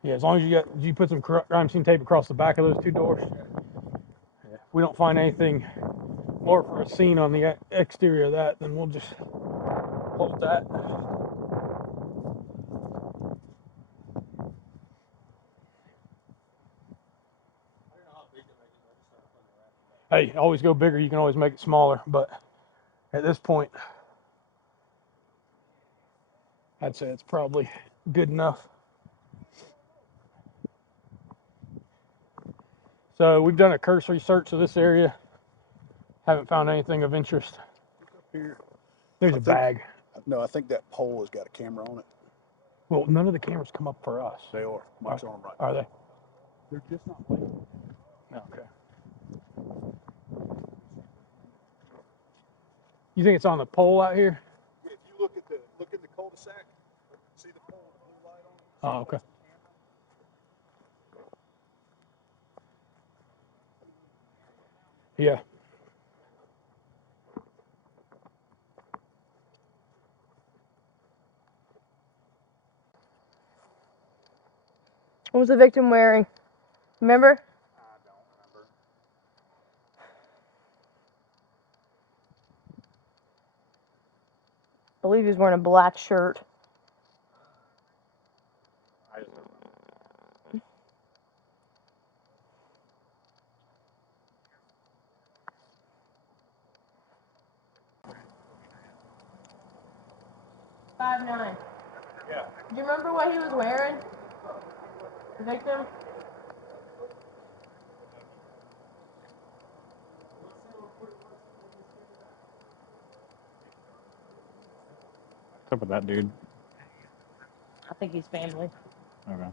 Yeah, as long as you put some crime scene tape across the back of those two doors. If we don't find anything more for a scene on the exterior of that, then we'll just close that. Hey, always go bigger. You can always make it smaller, but at this point, I'd say it's probably good enough. So we've done a cursory search of this area. Haven't found anything of interest. Here. There's a bag. No, I think that pole has got a camera on it. Well, none of the cameras come up for us. They are. Mike's on them right. Are they? They're just not labeled. Okay. You think it's on the pole out here? Yeah, if you look in the cul-de-sac, see the pole with the blue light on it? Oh, okay. Yeah. What was the victim wearing? Remember? I don't remember. I believe he was wearing a black shirt. I just don't remember. Five nine. Yeah. Do you remember what he was wearing? The victim? What's up with that dude? I think he's family. Okay.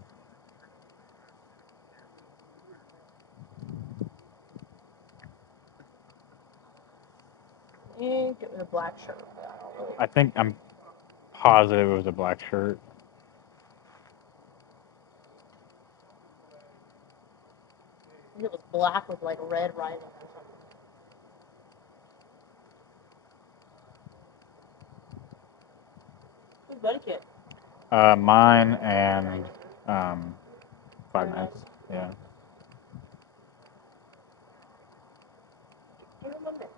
And get with a black shirt. I think I'm positive it was a black shirt. It was black with like red writing or something. buddy kit? Mine and 5 minutes. Yeah. Give him a minute.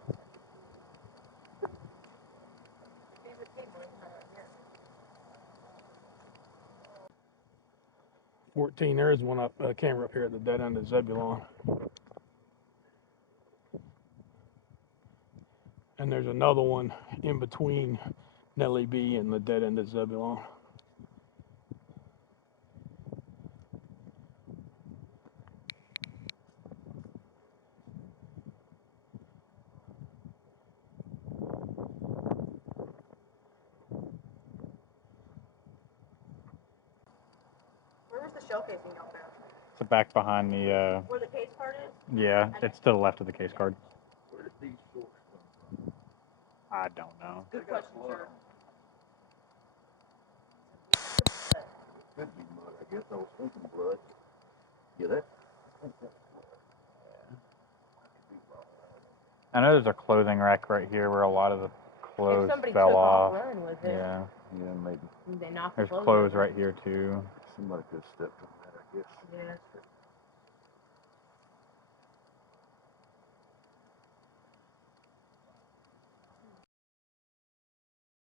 14. There is one up camera up here at the dead end of Zebulon. And there's another one in between Nellie B and the dead end of Zebulon. Where was the shell casing y'all found? It's back behind the. Where the case card is? Yeah, it's to the left of the case card. I don't know. Good question, sir. Could be blood. I guess I was thinking blood. Yeah, that. I know there's a clothing rack right here where a lot of the clothes somebody fell took off off. running with it. Yeah. Yeah, maybe. They knocked There's the clothes clothes over. right here too. Somebody could have stepped on that, I guess. Yeah.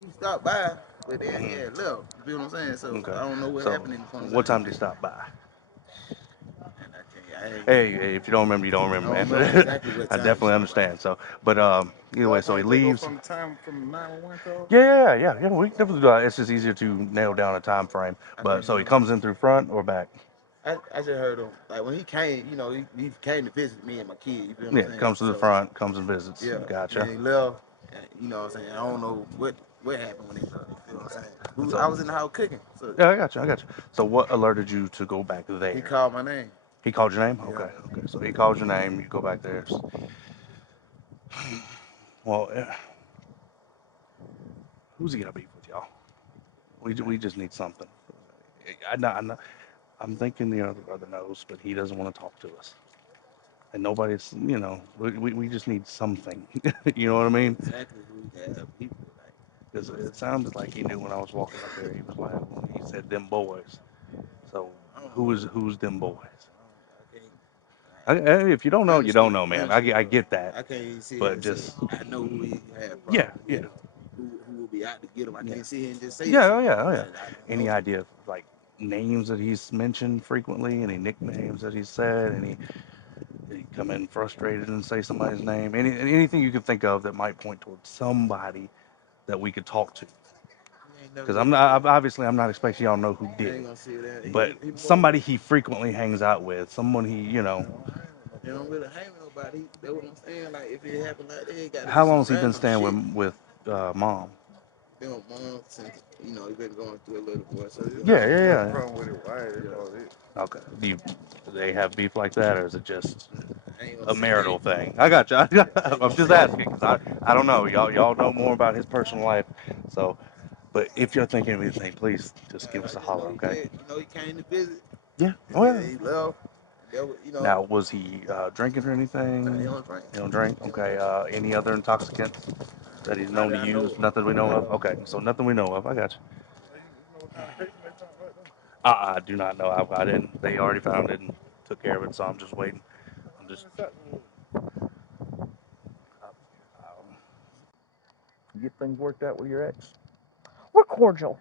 He stopped by, but then he had left. You feel what I'm saying? So Okay. I don't know what So, happened in the front of the what time did he stop by? Hey, if you don't remember, you don't remember, I man. don't know exactly what I time. definitely understand. So, but either way, so he leaves. From the time from the 911 call? Yeah. We can definitely do that. It's just easier to nail down a time frame. But so he comes in through front or back? I just heard him. Like when he came, you know, he came to visit me and my kid. You feel what I'm saying? Comes to the front, comes and visits. Yeah. Gotcha. And he left. And, you know what I'm saying? I don't know what happened when he left. You feel what I'm saying? So, I was in the house cooking. So yeah, I got you. So what alerted you to go back there? he called my name. He called your name? Yeah. Okay. So he called your name. You go back there. Well, who's he gonna beef with, y'all? We just need something. I'm thinking the other brother knows, but he doesn't want to talk to us. And nobody's, we just need something. You know what I mean? Exactly who he had people like. Because it sounded like he knew when I was walking up there. He was like, when he said them boys. So who's them boys? If you don't know, you don't know, man. I get that. I can't even see but it. just I know who he had. yeah. Who will be out to get him? I can't see it and just say. Yeah. Any idea of like names that he's mentioned frequently? Any nicknames that he's said? Did he come in frustrated and say somebody's name? Anything you could think of that might point towards somebody that we could talk to? Because I'm not expecting y'all to know who did it, but somebody he frequently hangs out with, someone he. They don't really hang with nobody. That's what I'm saying. Like if it happened like that, it got to be How some long has he been random staying shit. with mom? Been with mom since he been going through a little boy. So Yeah. Problem with it, why? That's all it. Okay. Do they have beef like that, or is it just a say marital that. thing? I got you. I'm just asking because I don't know. Y'all know more about his personal life, so. But if you're thinking of anything, please just give us a holler, okay? He came to visit. Yeah. Oh yeah. He left. Now, was he drinking or anything? He don't drink. He don't drink. Okay. Any other intoxicants that he's known to use? Nothing we know of. Okay. So nothing we know of. I got you. I do not know. I didn't. They already found it and took care of it, so I'm just waiting. You get things worked out with your ex? We're cordial.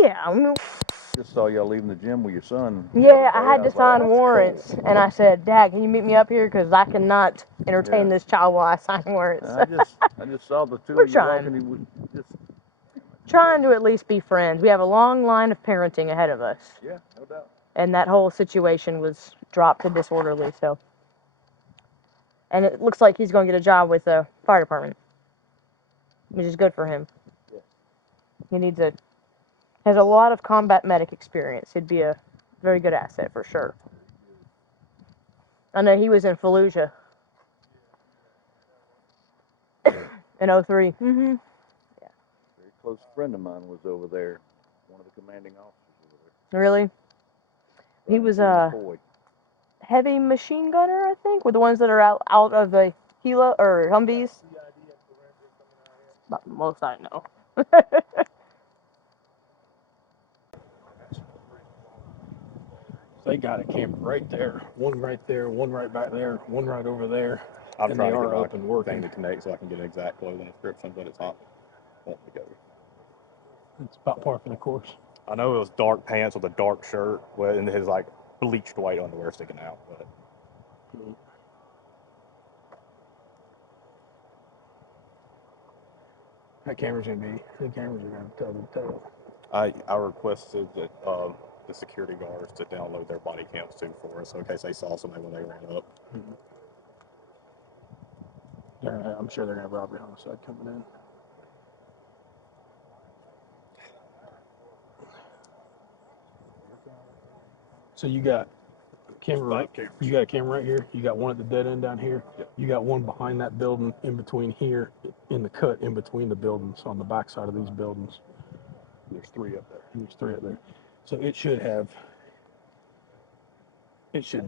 Yeah. I mean, Just saw y'all leaving the gym with your son. yeah, I had to sign warrants, and I said, Dad, can you meet me up here? Because I cannot entertain this child while I sign warrants. I just saw the two We're of you walking. He was just trying to at least be friends. We have a long line of parenting ahead of us. Yeah, no doubt. And that whole situation was dropped to disorderly, so. And it looks like he's going to get a job with the fire department, which is good for him. Yeah. He has a lot of combat medic experience. He'd be a very good asset for sure. I know he was in Fallujah in 03. Mm-hmm. Yeah. Very close friend of mine was over there, one of the commanding officers over there. Really? He was a heavy machine gunner, I think, with the ones that are out of the Gila or Humvees. About the most I know. They got a camera right there, one right back there, one right over there, I'm and trying they to are get my up and working. thing to connect so I can get an exact clothing description, but it's not wanting to go. It's about par for the course. I know it was dark pants with a dark shirt and his like bleached white underwear sticking out, but The cameras are gonna tell the tale. I requested that the security guards to download their body cams too for us, so in case they saw somebody when they ran up. I'm sure they're gonna have robbery homicide coming in. So you got camera you got a camera right here, you got one at the dead end down here, you got one behind that building in between here, in the cut in between the buildings on the back side of these buildings. There's 3 up there. There's 3 up there. So it should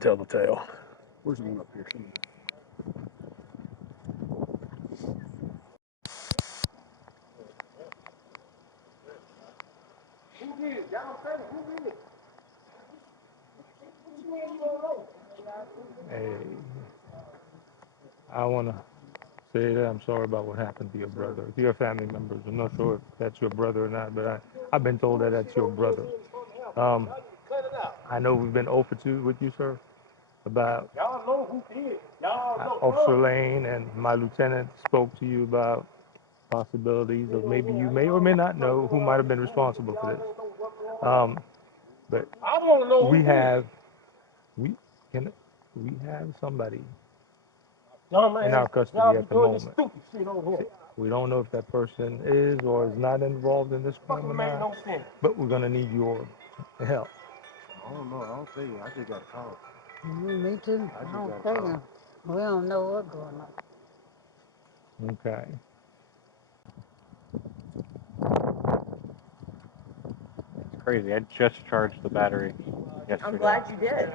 tell the tale. Where's the one up here? Hey, I want to say that I'm sorry about what happened to your brother. If your family members, I'm not sure if that's your brother or not, but I've been told that that's your brother. I know we've been 0 for 2 with you, sir, about Officer Lane, and my lieutenant spoke to you about possibilities of maybe you may or may not know who might have been responsible for this. But we have somebody in our custody at the moment. We don't know if that person is or is not involved in this crime or not, but we're gonna need your help. I don't know. I don't think I just got a call. Me too. I don't think we don't know what's going on. Okay. It's crazy. I just charged the battery yesterday. I'm glad you did.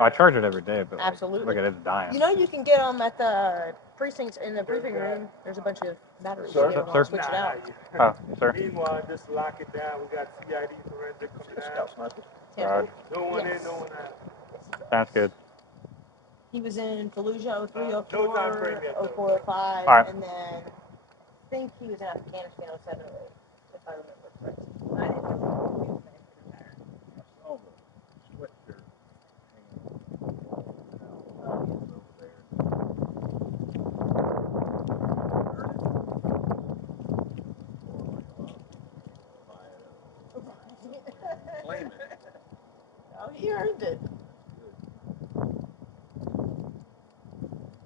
I charge it every day, but like, Absolutely. look at it, it's dying. You know you can get them at the precincts in the briefing room. There's a bunch of batteries. Sir? You can Sir? switch it out. Oh, yes, sir. Meanwhile, just lock it down. We got CID forensic coming out. Roger. No one in, Yes. no one out. Sounds good. He was in Fallujah 03, No time frame 04, yet, though. 04, 05, All right. and then I think he was in Afghanistan 07, 08, if I remember correctly. I didn't know he was there. I saw the sweatshirt Claim it. Oh, he earned it.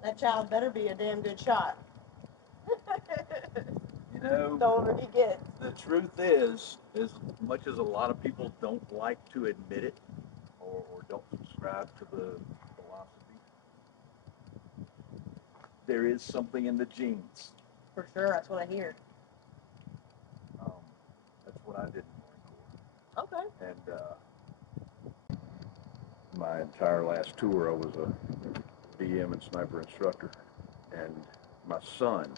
That child better be a damn good shot. You know, The older he gets. the truth is, as much as a lot of people don't like to admit it or don't subscribe to the philosophy, there is something in the genes. For sure, that's what I hear. That's what I did in the Marine Corps. Okay. And my entire last tour, I was a BM and sniper instructor. And my son,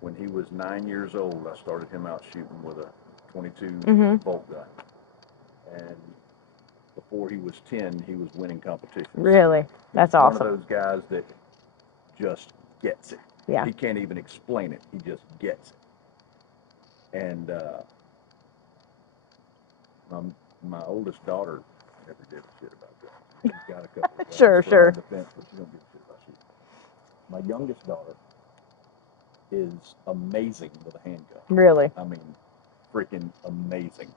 when he was 9 years old, I started him out shooting with a 22 bolt gun. And before he was 10, he was winning competitions. Really? That's awesome. One of those guys that just gets it. Yeah. He can't even explain it. He just gets it. And my oldest daughter never did a shit about that. She's got a couple of guns Sure. on the fence, but she don't give a shit about shooting. My youngest daughter is amazing with a handgun. Really? I mean, freaking amazing.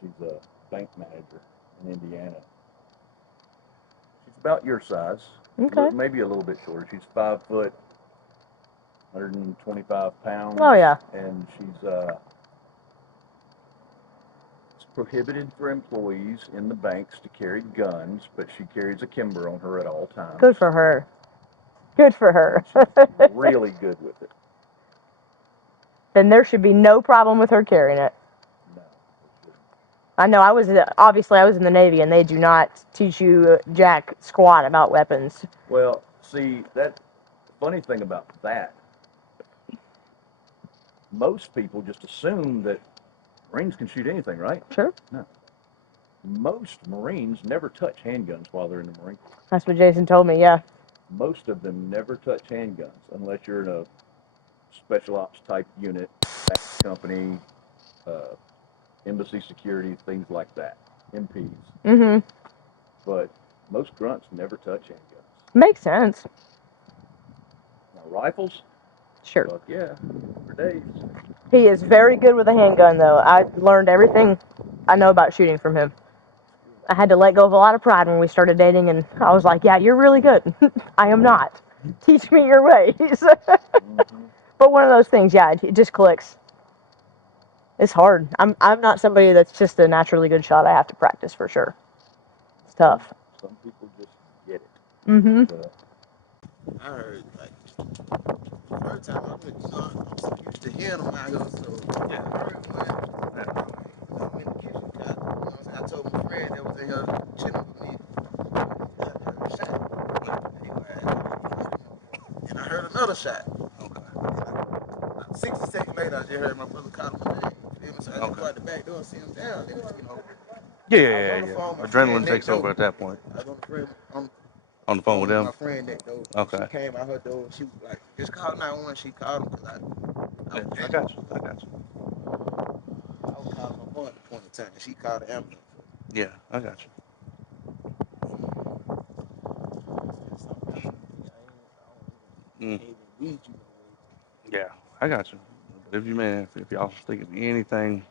She's a bank manager in Indiana. She's about your size. Okay. Maybe a little bit shorter. She's 5 foot, 125 pounds. Oh, yeah. And she's it's prohibited for employees in the banks to carry guns, but she carries a Kimber on her at all times. Good for her. Good for her. She's really good with it. Then there should be no problem with her carrying it. No. I know I was in the Navy, and they do not teach you jack squat about weapons. Well, see, that funny thing about that most people just assume that Marines can shoot anything, right? Sure. No. Most Marines never touch handguns while they're in the Marine Corps. That's what Jason told me. Yeah. Most of them never touch handguns unless you're in a special ops type unit, company, embassy security, things like that, MPs. Mm-hmm. But most grunts never touch handguns. Makes sense. Now rifles, Sure. fuck yeah, for days. He is very good with a handgun, though. I learned everything I know about shooting from him. I had to let go of a lot of pride when we started dating, and I was like, yeah, you're really good. I am not. Teach me your ways. But one of those things, yeah, it just clicks. It's hard. I'm not somebody that's just a naturally good shot. I have to practice for sure. It's tough. Some people just get it. Mm-hmm. I heard, like, the first time I went, I'm so used to hearing them out here, so yeah, I heard when I'm in the kitchen, you know what I'm saying? I told my friend that was in here chilling with me, I heard a shot. And I heard another shot. Okay. Like 60 seconds later, I just heard my brother call my name. You feel me? So I just go out the back door and see him down. And, you know, Yeah. Adrenaline takes over at that point. I was On the phone with them? my friend next door. Okay. She came out her door. She was like, just call 911. She called him because I got you. I was calling my phone at the point in time. And she called the ambulance. Yeah, I got you. Mm. Yeah, I got you. But if you, man, if y'all think of anything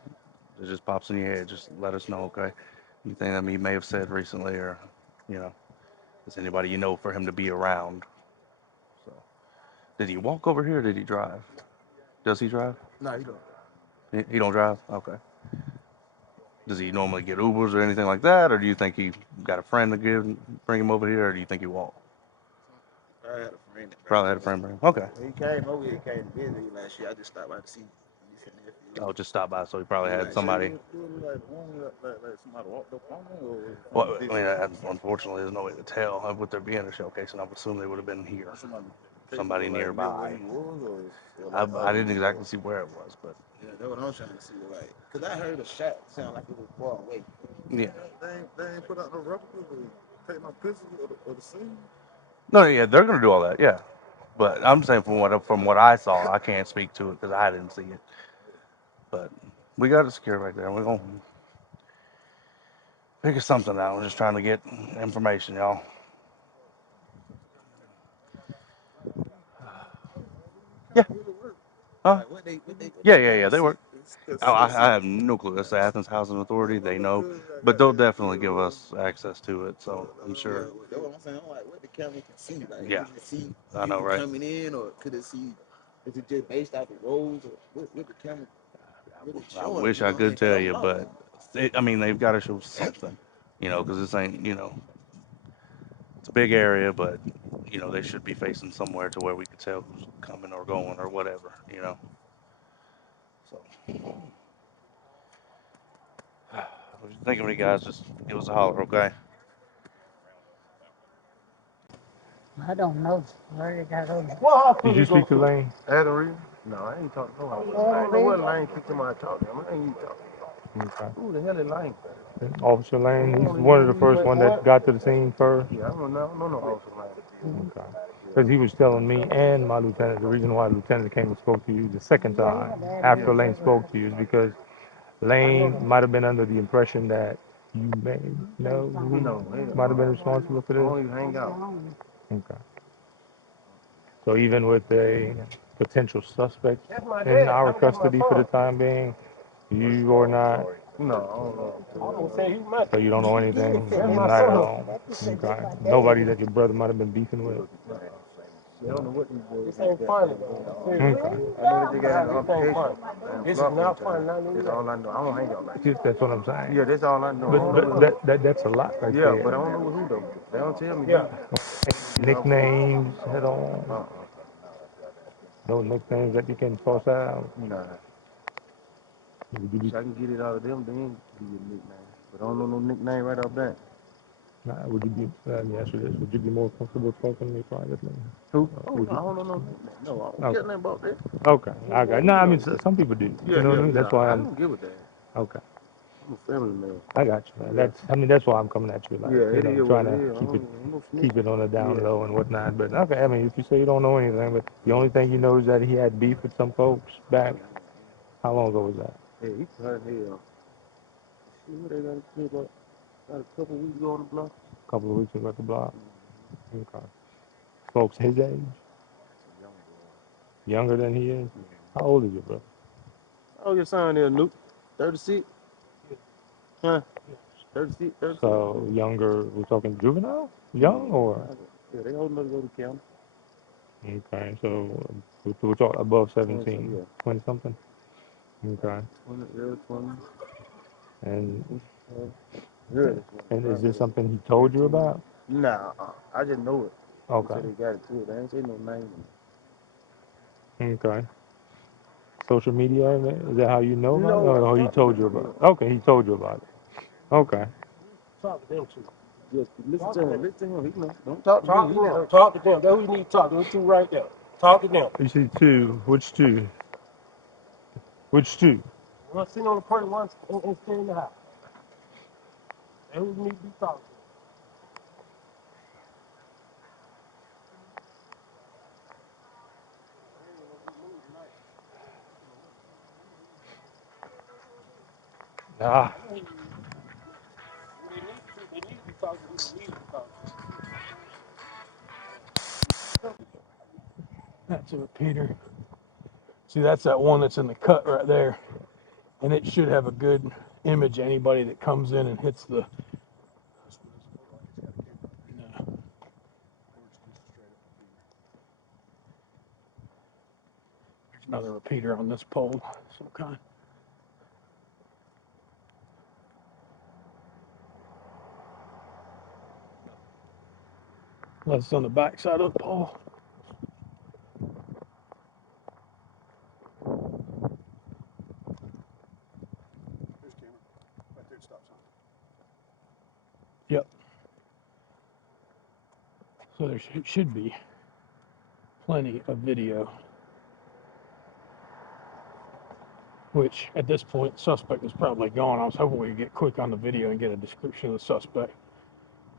that just pops in your head, just let us know, okay? Anything that he may have said recently, or you know, is anybody you know for him to be around? So, did he walk over here? Or did he drive? Does he drive? No, he don't. He don't drive. Okay. Does he normally get Ubers or anything like that, or do you think he got a friend to bring him over here, or do you think he walked? I had a friend that Probably had a friend bring him. Okay. When he came over here, he came to visit me last year. I just stopped by to see him. Oh, just stop by, so he probably had somebody. Like somebody walked up on me, or Well, I mean, unfortunately, there's no way to tell. With there being a showcase, and I would assume they would have been here. Somebody nearby. I didn't exactly see where it was, but yeah, that's what I'm trying to see. Like, cause I heard a shot sound like it was far away. yeah. They ain't put out no replicas or take no pictures of the scene. No, yeah, they're gonna do all that, yeah. But I'm saying from what I saw, I can't speak to it because I didn't see it. But we got it secured right there. We're gonna figure something out. We're just trying to get information, y'all. Yeah. Huh? Yeah. They work. Oh, I have no clue. That's the Athens Housing Authority. They know, but they'll definitely give us access to it. So I'm sure. That's what I'm saying. I'm like, what the camera can see? Like, Yeah. could it see I know, people right? coming in, or could it see? Is it just based off the roads, or what the camera? I wish I could tell you, but I mean, they've got to show something, because this ain't, it's a big area, but they should be facing somewhere to where we could tell who's coming or going or whatever. So, if you think of any guys, just give us a holler, okay? I don't know. I already got over. Did you speak to Lane? Adam Reed? No, I ain't talking to no officer. I don't know what Lane kicked him out of talking. I ain't even talking. Okay. Who the hell is Lane? Officer Lane, he's one of the first one that got to the scene first. Yeah, I don't know no Officer Lane. Okay. Because he was telling me and my lieutenant, the reason why Lieutenant came and spoke to you the second time after Lane spoke to you is because Lane might have been under the impression that you may know who might have been responsible for I don't this. even hang out. Okay. So even with a potential suspect in our custody for the time being, you are not. No, I don't know. So you don't know anything. You're not at all. Okay. Nobody that your brother might have been beefing with. I don't know what these boys. This ain't funny, Okay. I know that they got an altercation. This is not funny. That's all I know. I don't hang out like that. That's what I'm saying. Yeah, that's all I know. But that's a lot right there. Yeah, but I don't know who though. They don't tell me. Yeah. Nicknames at all? No nicknames that you can toss out? Nah. If I can get it out of them, then give you a nickname. But I don't know no nickname right off that. Would you be, let me ask you this, would you be more comfortable talking to me privately? Who? Would you? No, I don't Okay. care nothing about that. Okay, I got, no, I mean, No. some people do, Yeah, you know what I mean? That's why I I'm, don't give a damn. okay, I'm a family man. I got you, man. Yeah. That's, I mean, that's why I'm coming at you, like, Yeah, you it know, is what trying it to is. I'm no snitch. keep it on the down Yeah. low and whatnot, but, okay, I mean, if you say you don't know anything, but the only thing you know is that he had beef with some folks back, how long ago was that? Yeah, he tried hell. See what they got to do about about a couple weeks ago on the block? A couple of weeks ago at the block? Okay. Folks his age? That's a young boy. Younger than he is? How old is your brother? Oh, your son there, Nuke. 36? Huh? 36, 37? So, younger, we're talking juvenile? Young, or? Yeah, they old enough to go to county. Okay, so we're talking above 17, Yeah. 20 something? Okay. 20, early 20. And Early 20. and is this something he told you about? Nah, I just know it. Okay. They said they got it to it. They ain't say no name. Okay. Social media, is that how you know about it? No, Or I he talked to told them. you about it? Okay, he told you about it. Okay. Talk to them too. Just listen to him. Listen to him. He know. Don't talk to Talk me. to He them. know. Talk to them. That's who you need to talk to. Those two right there. Talk to them. You see two. Which two? Which two? One sitting on the porch, one and stay in the house. That's who you need to be talking to. Ah. They need to be talking to who they need to be talking to. That's a repeater. See, that's that one that's in the cut right there. And it should have a good image of anybody that comes in and hits the. No. There's another repeater on this pole, some kind. Unless it's on the back side of the pole. There's camera. Right there at stop sign. Yep. So there should be plenty of video. Which, at this point, the suspect is probably gone. I was hoping we could get quick on the video and get a description of the suspect.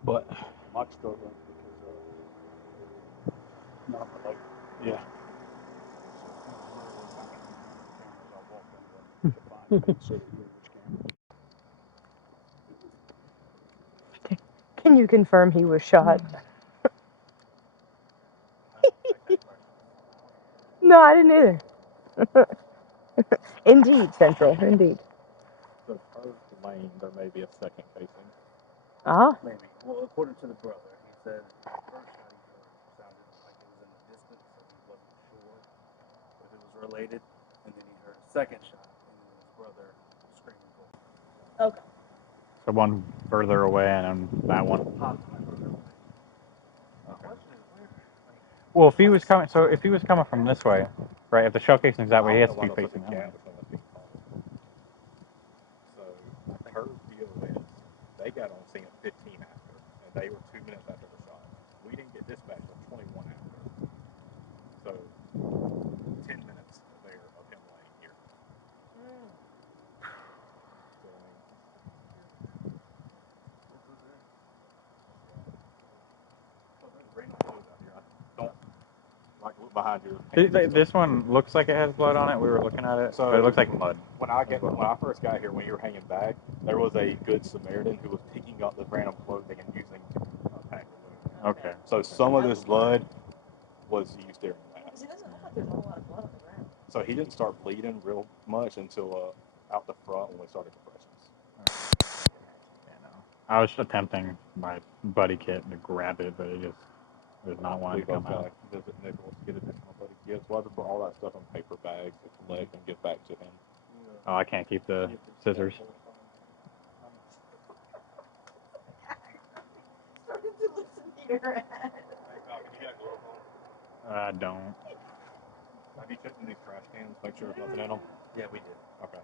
But, Much struggling because not related. yeah. Can you confirm he was shot? No, I didn't either. Indeed, Central. Indeed. The first lane, there may be a second casing. Ah. Maybe. Well, according to the brother, he said the first shot he heard sounded like it was in the distance, so he wasn't sure if it was related. And then he heard a second shot, and it was his brother screaming for him. Okay. So one further away and then that one. Possibly further away. Okay. Well, if he was coming, so if he was coming from this way, right? If the shell casing is that way, he has to be facing that way. So her deal is they got on scene at 15 after, and they were 2 minutes after the shot. We didn't get dispatched until 21 after. So 10 minutes there of him laying here. So, I mean, so there's random clothes out here. I don't like look behind you. This one looks like it has blood on it. We were looking at it, So but it looks like mud. When I first got here, when you were hanging back, there was a good Samaritan who was picking up the random clothing and using to pack the wound. Okay. So some of this blood was used during that. Because it doesn't look like there's a whole lot of blood on the ground. So he didn't start bleeding real much until out the front when we started compressions. Yeah, no. I was attempting my buddy kit to grab it, but it just did not want We to come both out. visit Nichols, get additional buddy gifts. We'll have to put all that stuff in paper bags to collect and give back to him. Oh, I can't keep the scissors. Started to listen here. I don't. Have you checked in these trash cans? Make sure there's nothing in them? Yeah, we did. Okay.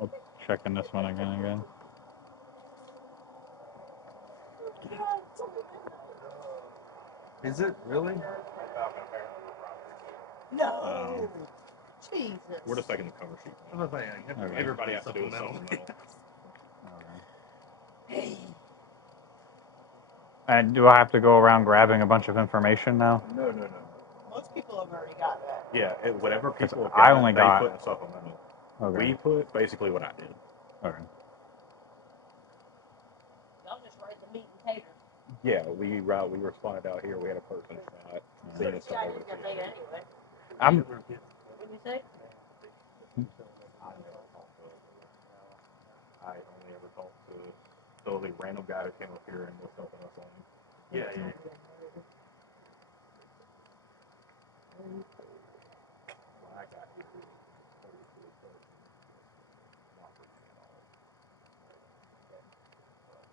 I'll check in this one again. Is it really? No. Jesus. We're just taking the cover sheet. Okay. Everybody has to do a supplemental. Hey. And do I have to go around grabbing a bunch of information now? No. Most people have already got that. Yeah, whatever people have I got, only they got- put in supplemental. Okay. We put basically what I did. Okay. Y'all just write the meat and taters. Yeah, we responded out here. We had a person shot. Seeing us Yeah, I over didn't to get see that it. anyway. I'm. What did you say? I only ever talked to the random guy who came up here and was helping us on. Yeah. When I got here, it was totally close. Not breathing at all.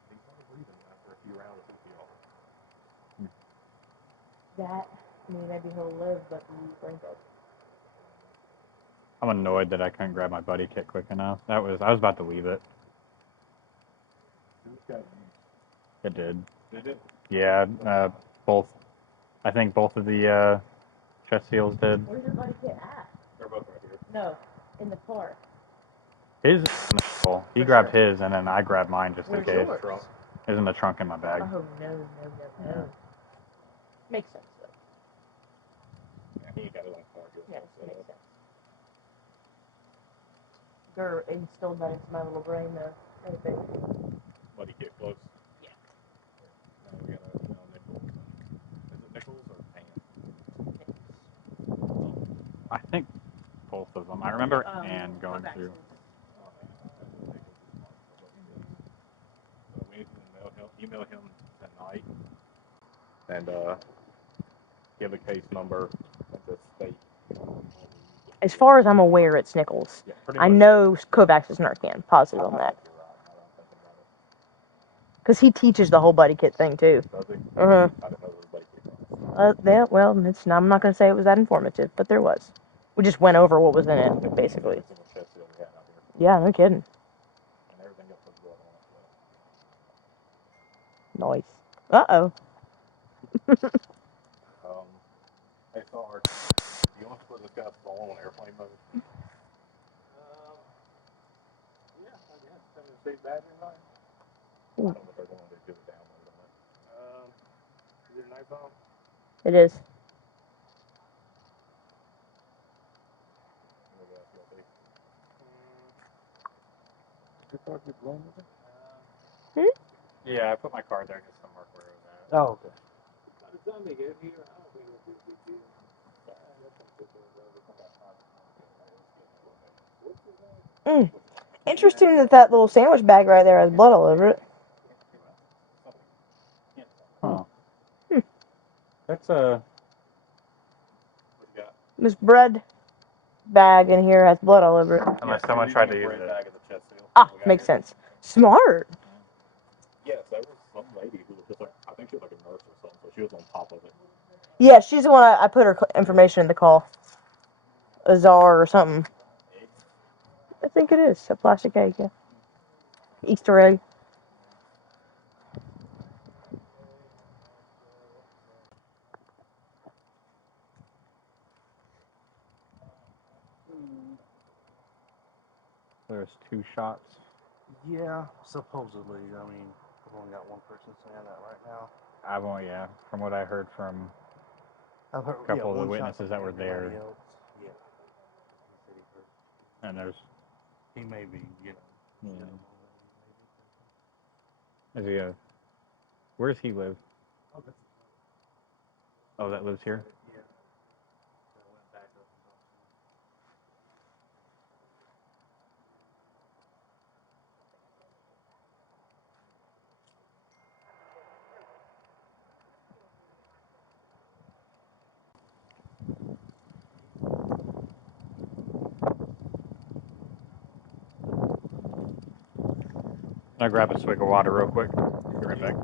He started breathing after a few rounds of CPR. That, I mean, maybe he'll live, but the brain dead. I'm annoyed that I couldn't grab my buddy kit quick enough. I was about to leave it. It did. Did it? Yeah. Both. I think both of the chest seals did. Where's your buddy kit at? They're both right here. No, in the car. His. He grabbed his, and then I grabbed mine just in Where's case. yours? It was in the trunk in my bag. Oh, no. Yeah. Makes sense, though. Yeah, he got it on car. Yes, makes sense. They're instilled that into my little brain, though. I think. Buddy get close. Yeah. Now we got a Nichols. Is it Nichols or Pan? I think both of them. I remember Ann going through. So we need to email him tonight and give a case number and just state. As far as I'm aware, it's Nichols. Yeah, pretty I much. know Kovacs is Narcan. Positive on that. Because he teaches the whole buddy kit thing, too. Does he? Uh-huh. I don't know who buddy kit is. Yeah, well, I'm not going to say it was that informative, but there was. We just went over what was in it, basically. Every single chest seal we had out here. Yeah, no kidding. And everything else was blood on it. Nice. Uh-oh. Hey, Sarge, do you want to put this guy's phone on airplane mode? Yeah, I guess. Have a safe battery life? I don't know if they're going to do a download on it. Is it an iPhone? It is. Maybe that's what they. Your car get blown with it? Yeah, I put my card there just to mark where it was at. Oh, okay. By the time they get here, I don't think it'll be a big deal. Interesting that little sandwich bag right there has blood all over it. Huh. That's a. This bread bag in here has blood all over it. Unless someone tried to use it. Ah, makes sense. Smart. Yes, there was some lady who was just like, I think she was like a nurse or something, so she was on top of it. Yeah, she's the one I put her information in the call. Azar or something. I think it is. A plastic egg, yeah. Easter egg. There's 2 shots. Yeah, supposedly. I mean, I've only got one person saying that right now. I've only, yeah, from what I heard from I've heard, a couple of the one shot witnesses from that were there. everybody else. Yeah. And there's. He may be, you know. Is he a. Where does he live? Oh, that lives here? Yeah. I'll grab a swig of water real quick. Be right back.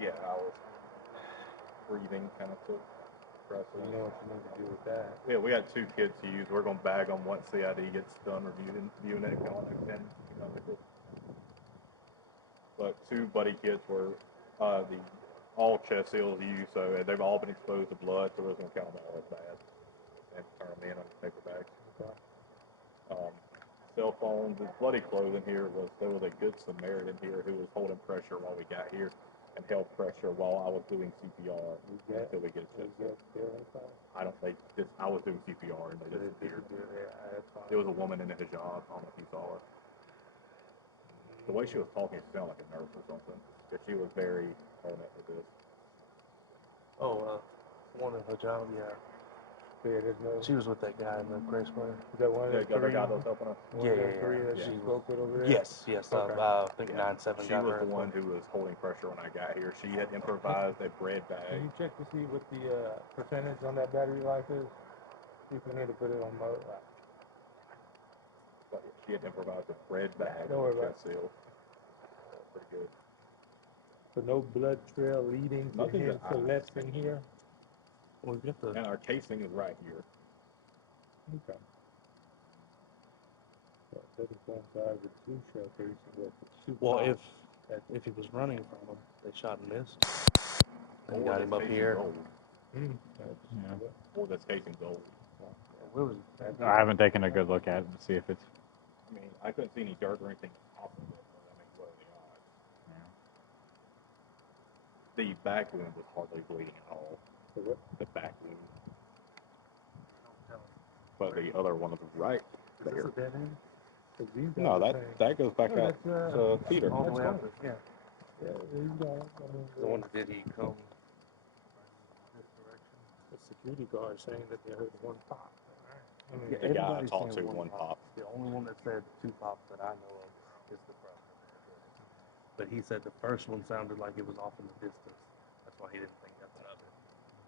Yeah, I was breathing kind of took pressure. You know what you need to do with that. Yeah, we got 2 kids to use. We're gonna bag them once CID gets done reviewing it, kind of then but 2 buddy kids were the all chest seals used, so they've all been exposed to blood, so we're gonna count them all as bad and turn them in on paper bags. Okay. Cell phones and bloody clothing here there was a good Samaritan here who was holding pressure while we got here and held pressure while I was doing CPR until we get a chest seal. I don't think this. I was doing CPR and they disappeared. It was a woman in a hijab. I don't know if you saw her. The way she was talking, she sounded like a nurse or something. But she was very on it with this. Oh, one in her job, yeah. Yeah, there's no. She was with that guy in the gray sweater. Is that one of The the other 3? guy that was helping us. One of the 3 that she spoke with over there? Yes. Okay. I think Yeah. 9-7 She got was her. the one who was holding pressure when I got here. She had improvised a bread Can bag. you check to see what the percentage on that battery life is? See if we need to put it on mode. But she had improvised a bread bag Don't worry about chest seal. Pretty good. So no blood trail leading to Nothing him that I selecting here? Well, we got the. And our casing is right here. Okay. So it doesn't coincide with 2 shell casing, but the 2 Well, pops if he was running from them, they shot and missed. Or And got this him up casing's here. old. Yeah. Or this casing's old. Where was I haven't taken a good look at it to see if it's. I mean, I couldn't see any dirt or anything off of it, but I mean, what are the odds? The back wound was hardly bleeding at all. The back wound. But the other one was right there. dead end? No, that goes back out to Peter. All the way out. Yeah, there you go. The one that did he come this direction. The security guard saying that they heard 1 pop. I mean, Yeah, The guy I everybody's talked to, saying 1 pop. The only one that said 2 pops that I know of is the brother. But he said the first one sounded like it was off in the distance. That's why he didn't think nothing of it.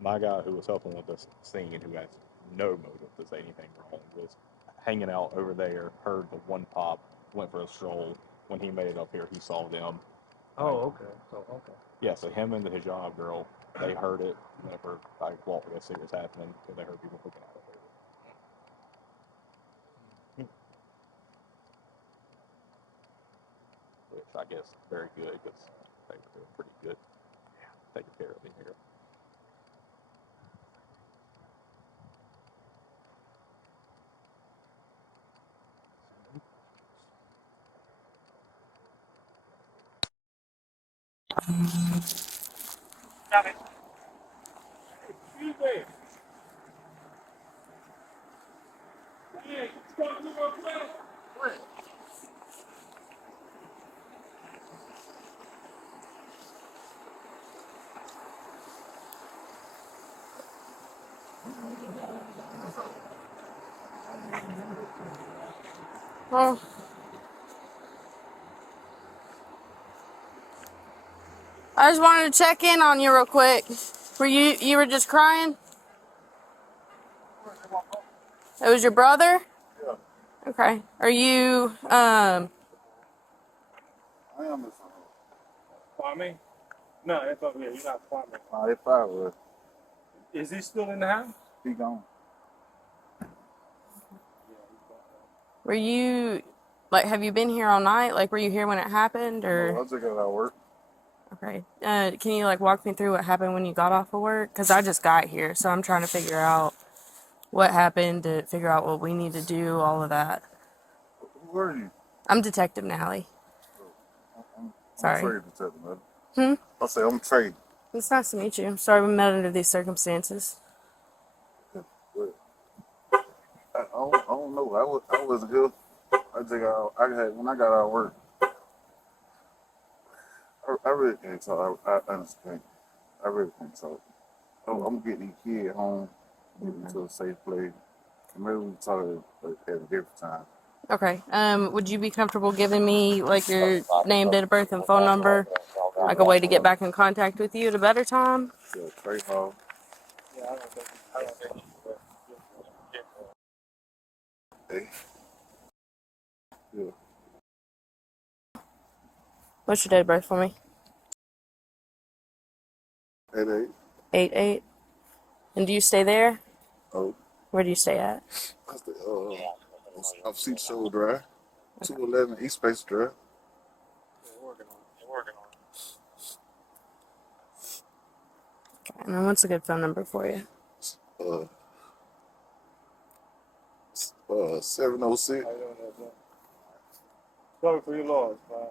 My guy who was helping with this scene and who has no motive to say anything wrong was hanging out over there, heard the 1 pop, went for a stroll. When he made it up here, he saw them. Oh, okay. So, okay. Yeah, so him and the hijab girl, they heard it whenever I walked to go see what's happening, because they heard people freaking out over it. Which I guess is very good, because they were doing pretty good taking care of me here. Excuse me. Hey, let's go to real quick. Oh, I just wanted to check in on you real quick. You were just crying? It was your brother? Yeah. Okay. Are you I am the son. Kwame? No, that's over here. You're not Kwame. Nah, they probably was. Is he still in the house? He gone. were you like have you been here all night? Like were you here when it happened No, or I just got out of work. okay. Can you like walk me through what happened when you got off of work? Cuz I just got here, so I'm trying to figure out what happened, to figure out what we need to do, all of that. Who are you? I'm Detective Nally. I'm Sorry. Trey Detective, man. I say I'm Trey. It's nice to meet you. Sorry we met under these circumstances. I don't know. I was good. I just when I got out of work. I really can't talk. I understand. I really can't talk. I'm getting these kids home, getting to a safe place. Maybe we can talk at a different time. Okay. Would you be comfortable giving me like your name, date of birth, and phone number, like a way to get back in contact with you at a better time? Yeah, Trey Hall. Hey. Yeah. What's your date of birth for me? 88. 88. And do you stay there? Oh, Where do you stay at? that's the off Seat Show Drive, 211 East Space Drive. Okay. And then what's a good phone number for you? 706. Sorry for your loss, man.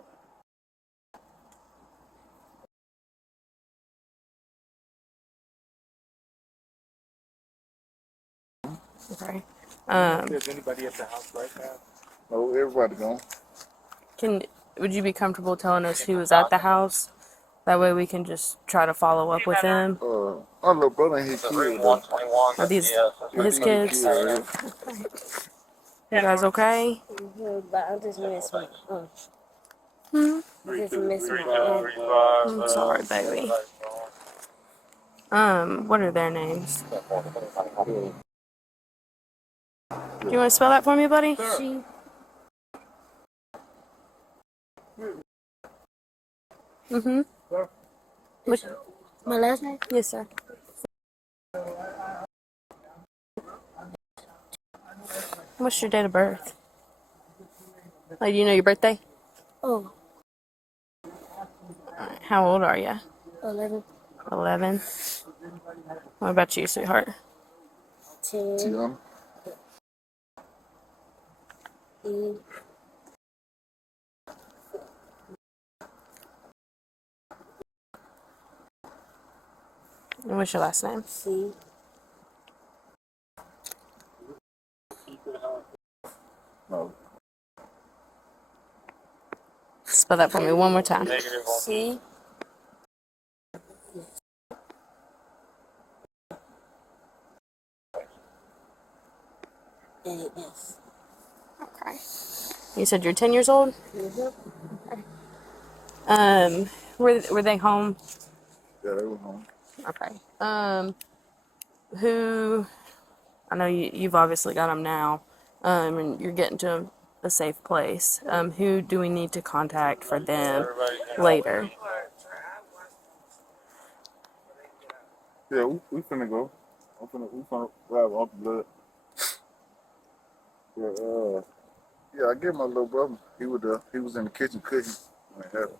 Okay. Is anybody at the house right now? No, everybody gone. Would you be comfortable telling us who was at the house? That way we can just try to follow up with them. My little brother and his kid. Are these his kids? Yeah. You guys okay? But I'm just missing. Hmm? Just missing. I'm sorry, baby. What are their names? Do you want to spell that for me, buddy? She. Mm-hmm. My last name? Yes, sir. What's your date of birth? Like, do you know your birthday? Oh, How old are you? 11. 11. What about you, sweetheart? 10. 8. And what's your last name? C. No. Spell that for me one more time. C. A-S. Okay. You said you're 10 years old? Were they home? Yeah, they were home. Okay. Who? I know you've obviously got them now, and you're getting to a safe place. Who do we need to contact for them later? Yeah, we finna go. We finna grab off the blood. Yeah, I gave my little brother. He was in the kitchen cooking when it happened.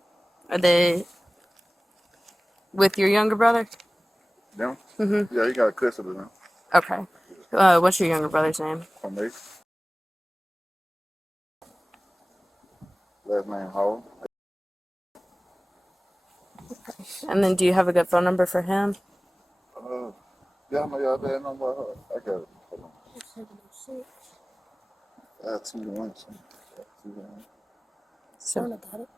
Are they with your younger brother? Them? Mm-hmm. Yeah, he got custody of them. Okay. What's your younger brother's name? Kwame. Last name Howell. And then do you have a good phone number for him? Yeah, I know y'all dad know about her. I got it. Hold on. 521. 221. So, got it.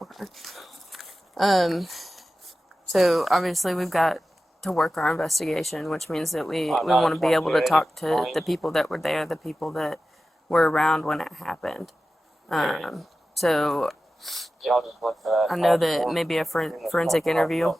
okay. So obviously we've got to work our investigation, which means that we want to be able to talk to the people that were there, the people that were around when it happened. So I know that maybe a forensic interview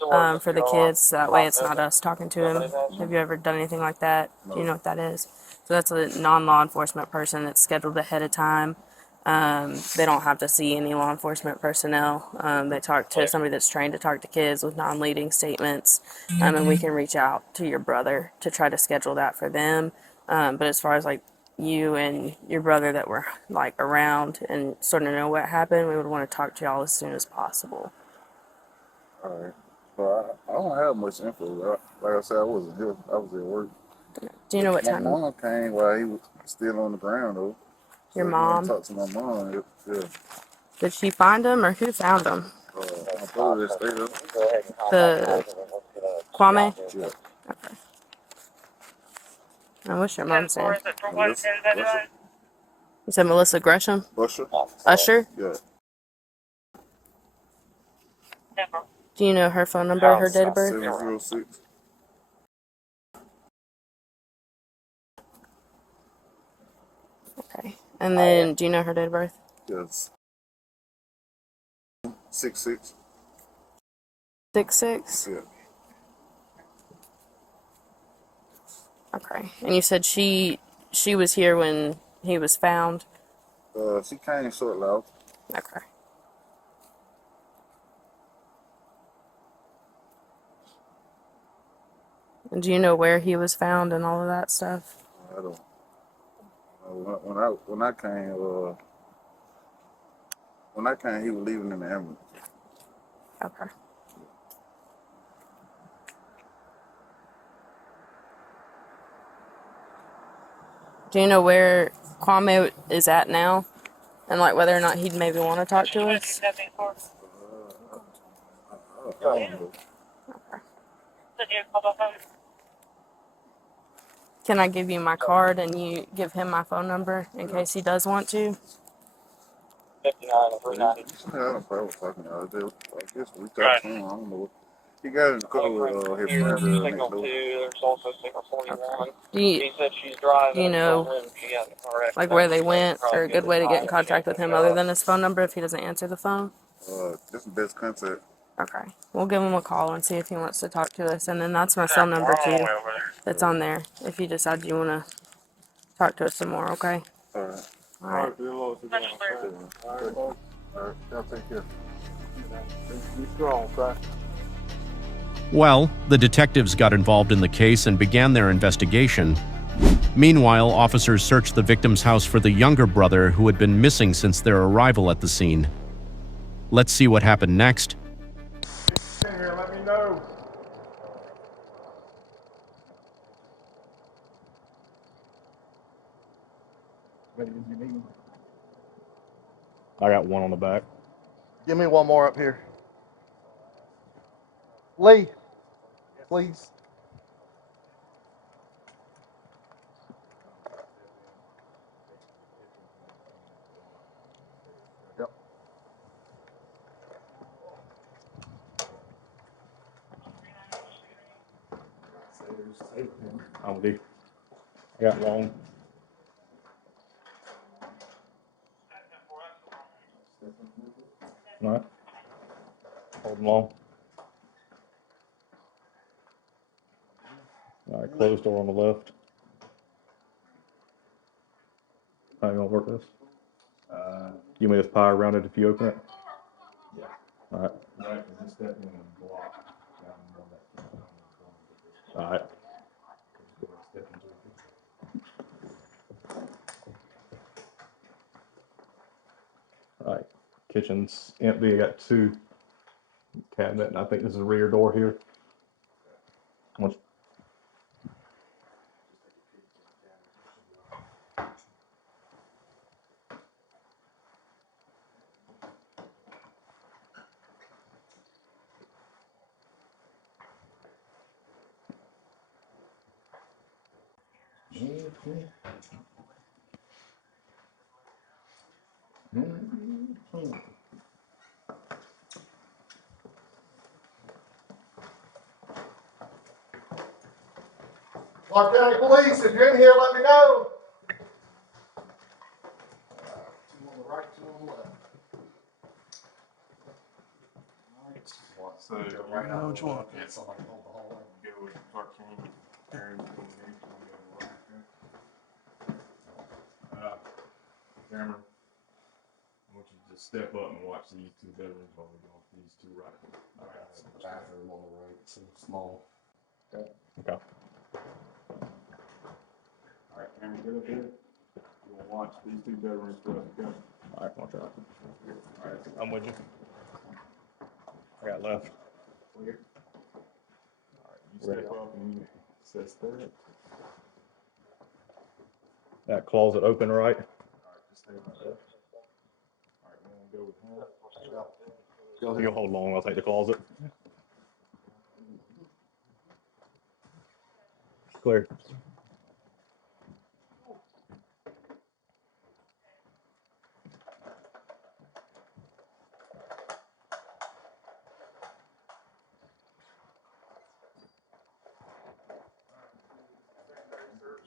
for the kids, so that way it's not us talking to them. Have you ever done anything like that? Do you know what that is? So that's a non-law enforcement person that's scheduled ahead of time. They don't have to see any law enforcement personnel. They talk to somebody that's trained to talk to kids with non-leading statements, and we can reach out to your brother to try to schedule that for them. But as far as like you and your brother that were like around and sort of know what happened, we would want to talk to y'all as soon as possible. All right. So I don't have much info. Like I said, I wasn't here. I was at work. Do you know what time? My mom came while he was still on the ground, though. So your mom? Talk to my mom. Yeah. Did she find him or who found him? My brother that stayed up. The Kwame? Yeah. Okay. And what's your mom's name? Melissa. You said Melissa Gresham? Usher. Usher? Yeah. Do you know her phone number, her date of birth? 706. Okay. And then, do you know her date of birth? Yes. 66. 66? Yeah. Okay. And you said she was here when he was found? She came shortly out. Okay. And do you know where he was found and all of that stuff? I don't. When I came, he was leaving in the ambulance. Okay. Do you know where Kwame is at now? And like whether or not he'd maybe want to talk to us? I don't know. Can I give you my card and you give him my phone number in case he does want to? 59 and 390. I don't know what talking about. I guess we talked to him. I don't know. He got in the car with his friend next door. There's also signal 41. Do you, He said she's driving. do you know like where they went or a good way to get in contact with him other than his phone number if he doesn't answer the phone? This is the best contact. Okay. We'll give him a call and see if he wants to talk to us. And then that's my cell number too. That's on there if you decide you want to talk to us some more, okay? Alright. Alright. Alright, y'all take care. Be strong, okay? Well, the detectives got involved in the case and began their investigation. Meanwhile, officers searched the victim's house for the younger brother who had been missing since their arrival at the scene. Let's see what happened next. Here, let me know. I got one on the back. Give me one more up here. Lee, please. Yep. I'm with you. I got long. All right. Hold them long. All right, closed door on the left. How you gonna work this? You may just pie around it if you open it. Yeah. All right. Right, just step in and block. All right. Step into it. All right. Kitchen's empty. I got two cabinet, and I think this is a rear door here. Once Clark County Police, if you're in here, let me know. Two on the right, two on the left. So, you know which one? Yes. Go with Clark County. Cameron, I want you to just step up and watch these two bedrooms while we go off these two right. All right, so the bathroom on the right, so small. Okay. Okay. All right, Cameron, get up here. You want to watch these two bedrooms for us, okay? All right, watch out. All right, I'm with you. I got left. Clear. All right, you step up and you assess that. That closet open right. All right, just stay right there. All right, you want to go with him? Go ahead. You hold long. I'll take the closet. Clear.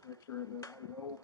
Make sure that light holds.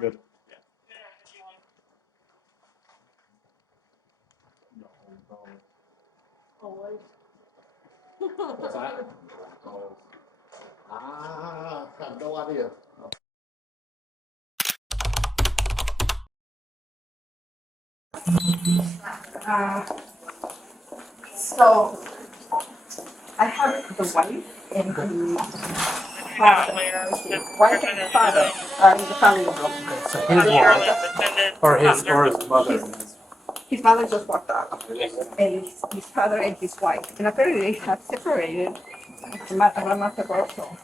Good. What's that? I have no idea. So I have the wife and the father. The wife and the father are in the family room. So his wife, or his mother. His mother just walked out, and his father and his wife. And apparently they have separated a month ago or so.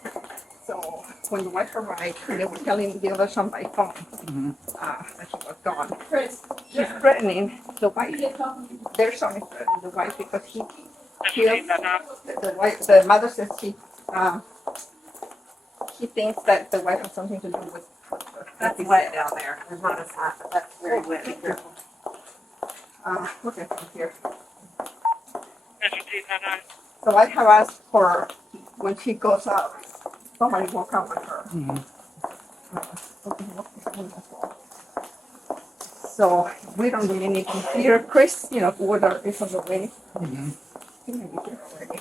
So when the wife arrived, they were telling the other son by phone that she was gone. She's threatening the wife. Their son is threatening the wife because he feels the wife. The mother says he thinks that the wife has something to do with. That's wet down there. There's not as hot, but that's very wet. Be careful. Okay, from here. So I have asked for when she goes out, somebody will come with her. So we don't really need to hear Chris, water is on the way. He may be here already.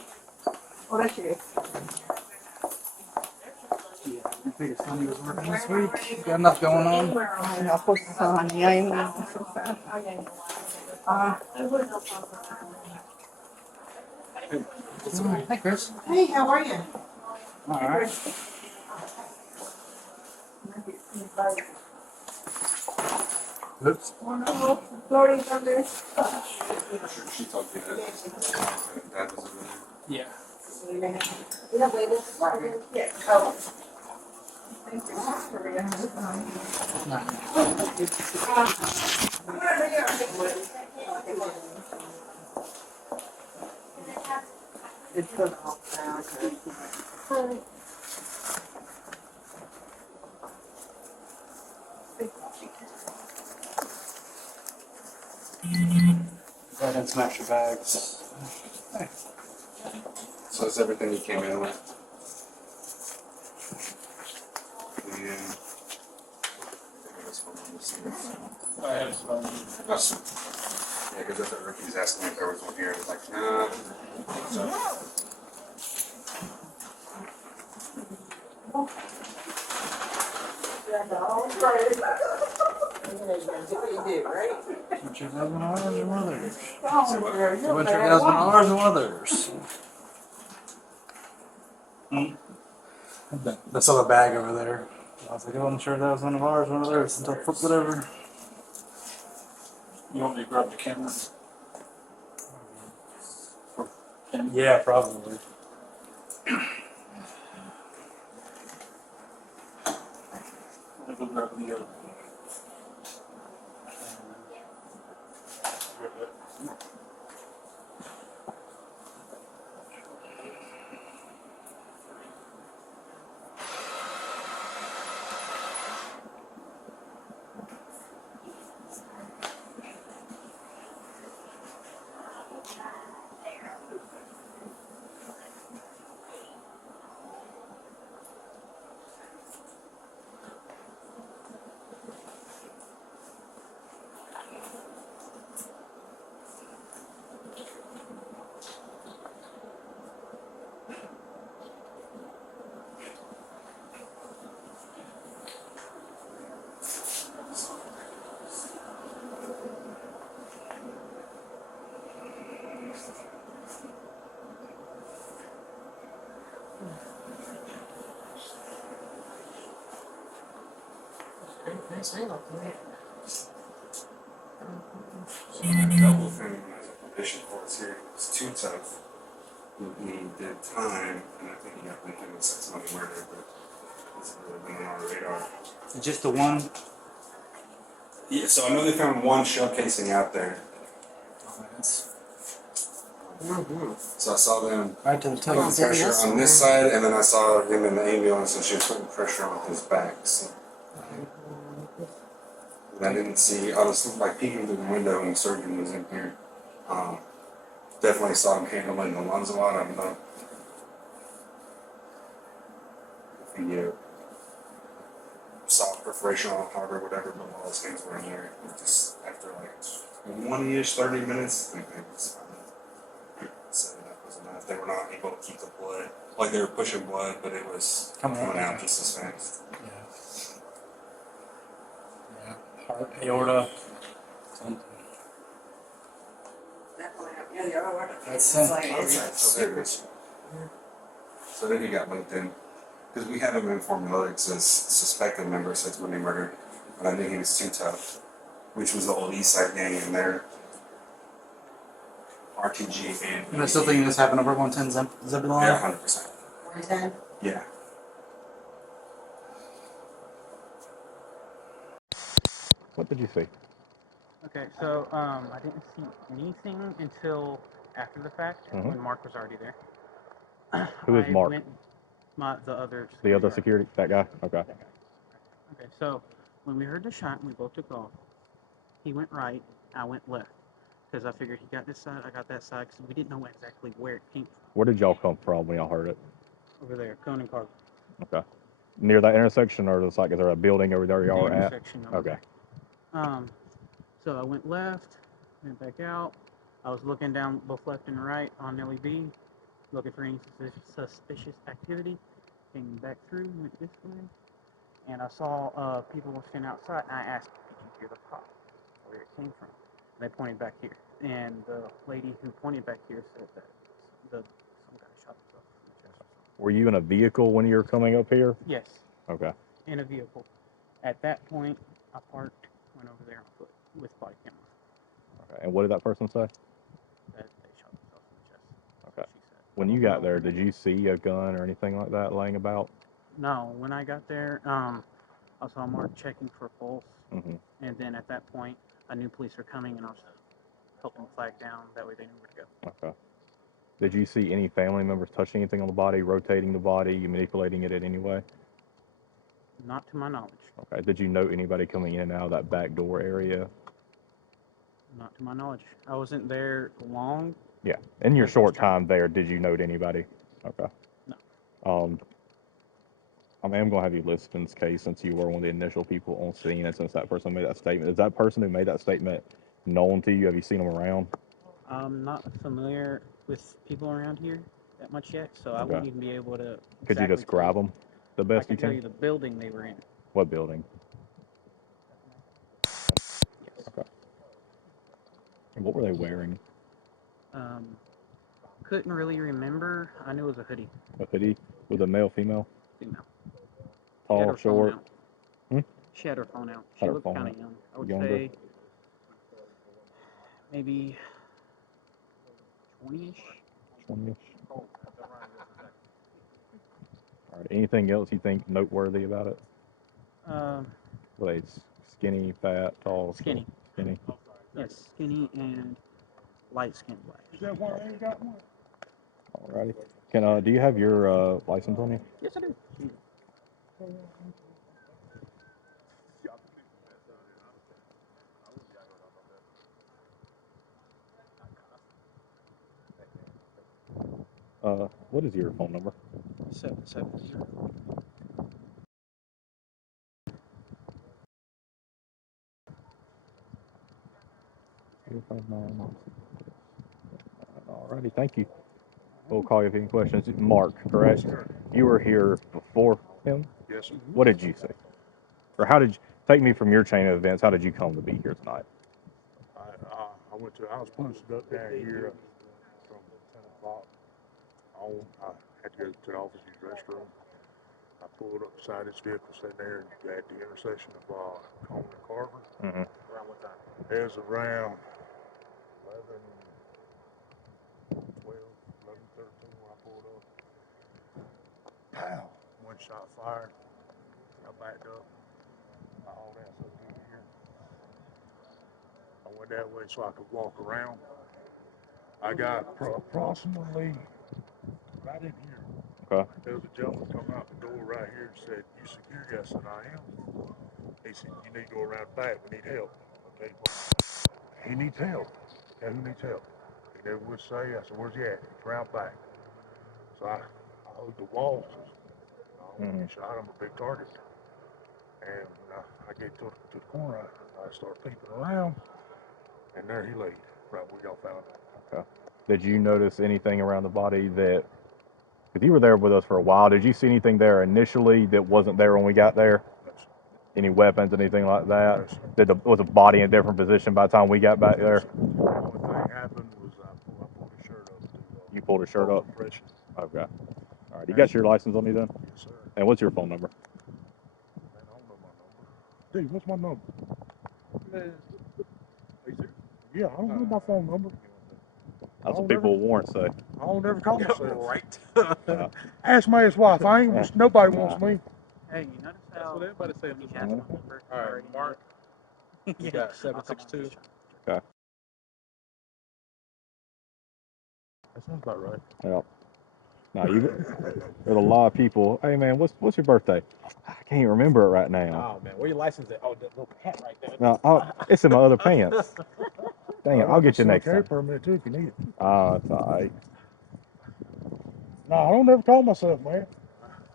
Oh, there she is. I think his son was working this week. Got enough going on. I know, pues, yeah, I know, it's so sad. Hey, Chris. Hey, how are you? All right. Oops. Oh no, Lori's on there. She told you that was Yeah. Yeah. Oh. Thank you. It's good. Go ahead and smash your bags. So that's everything you came in with? Yeah. I have some. Yeah, because that's what Ricky's asking if there was one here. It's like, nah. So. Bunch of husband ours and others. A bunch of husband ours and others. I saw the bag over there. I was like, I wasn't sure that was one of ours, one of theirs, until I flipped it over. You want me to grab the camera? Yeah, probably. I'll go grab the other. Nice angle. So I dealt with him as a probation course here. It was too tough. He did time, and I think he got linked in with sex money murder, but it's really been on our radar. Just the one? Yeah, so I know they found one shell casing out there. So I saw them putting pressure on this side, and then I saw him in the ambulance, and she was putting pressure on his back. So. And I didn't see, I was like peeking through the window when the surgeon was in here. Definitely saw him handling the lungs a lot. I don't know if he saw perforation on hardware, whatever, but all those things were in there. Just after like 20-ish, 30 minutes, I think they was fine. So that was enough. They were not able to keep the blood, like they were pushing blood, but it was coming out just as fast. Yeah. Heart, aorta, something. That's So then he got linked in, because we have him in formulaics as suspected member since Monday murder, but I knew he was too tough, which was the old East Side gang in there. RTG and I still thinking this happened over 110 Zebulon? Yeah, 100%. 110? Yeah. What did you see? Okay, so I didn't see anything until after the fact when Mark was already there. Who is Mark? The other security The other guard. security? That guy? Okay. Okay, so when we heard the shot and we both took off, he went right, I went left. Because I figured he got this side, I got that side, because we didn't know exactly where it came from. Where did y'all come from when y'all heard it? Over there, Conan Carver. Okay. Near that intersection, or is there a building over there y'all were at? Okay. So I went left, went back out. I was looking down both left and right on Nelly B, looking for any suspicious activity. Came back through, went this way, and I saw people were standing outside, and I asked, did you hear the pop? Where it came from? And they pointed back here. And the lady who pointed back here said that some guy shot himself in the chest. Were you in a vehicle when you were coming up here? Yes. Okay. In a vehicle. At that point, I parked, went over there on foot with body camera. Okay. And what did that person say? That they shot themselves in the chest. Okay. When you got there, did you see a gun or anything like that laying about? No. When I got there, I saw Mark checking for pulse. And then at that point, I knew police were coming, and I was helping flag down. That way they knew where to go. Okay. Did you see any family members touching anything on the body, rotating the body, manipulating it in any way? Not to my knowledge. Okay. Did you note anybody coming in and out of that back door area? Not to my knowledge. I wasn't there long. Yeah. In your short time there, did you note anybody? Okay. No. I am going to have you list in this case since you were one of the initial people on scene and since that person made that statement. Is that person who made that statement known to you? Have you seen them around? I'm not familiar with people around here that much yet, so I wouldn't even be able to. Could you describe them the best you can? I can tell you the building they were in. What building? Yes. Okay. And what were they wearing? Couldn't really remember. I knew it was a hoodie. A hoodie with a male, female? Female. Tall, short? She had her phone out. She looked kind of young. I would say maybe 20-ish. 20-ish. All right. Anything else you think noteworthy about it? Were they skinny, fat, tall? Skinny. Skinny. Yes, skinny and light skin black. Is that one? I ain't got one. Alrighty. Do you have your license on you? Yes, I do. What is your phone number? 770. Alrighty, thank you. We'll call you if you have any questions. Mark, correct? Yes, sir. You were here before him? Yes, sir. What did you see? Or how did you, take me from your chain of events, how did you come to be here tonight? I was posted up down here from 10 o'clock on. I had to go to the officer's restroom. I pulled up beside this vehicle sitting there at the intersection of Coleman and Carver. Around what time? It was around 11:13 when I pulled up. Pow! One shot fired. I backed up. I hauled ass up through here. I went that way so I could walk around. I got approximately right in here. Okay. There was a gentleman come out the door right here and said, "You security?" I said, "I am." He said, "You need to go around back. We need help." Okay. He needs help. Okay, who needs help? He never would say. I said, "Where's he at?" He's around back. So I hugged the walls. I don't want to get shot. I'm a big target. And when I get to the corner, I start peeping around, and there he laid, right where y'all found him. Okay. Did you notice anything around the body that, because you were there with us for a while, did you see anything there initially that wasn't there when we got there? No, sir. Any weapons, anything like that? No, sir. Was the body in a different position by the time we got back there? The only thing happened was I pulled his shirt up. You pulled his shirt up? Compression. Okay. All right. You got your license on you then? Yes, sir. And what's your phone number? Man, I don't know my number. Dude, what's my number? Are you serious? Yeah, I don't know my phone number. That's what people with warrants say. I don't ever call myself. Right. Ask my ex-wife. I ain't. Nobody wants me. Hey, you notice how That's what everybody say. he has one number? All right, Mark. You got 762. Okay. That sounds about right. Yeah. No, there's a lot of people. Hey man, what's your birthday? I can't remember it right now. Oh man, where your license at? Oh, that little hat right there. No, it's in my other pants. Dang it, I'll get you next carry time. permit too if you need it. Oh, it's all right. No, I don't ever call myself, man.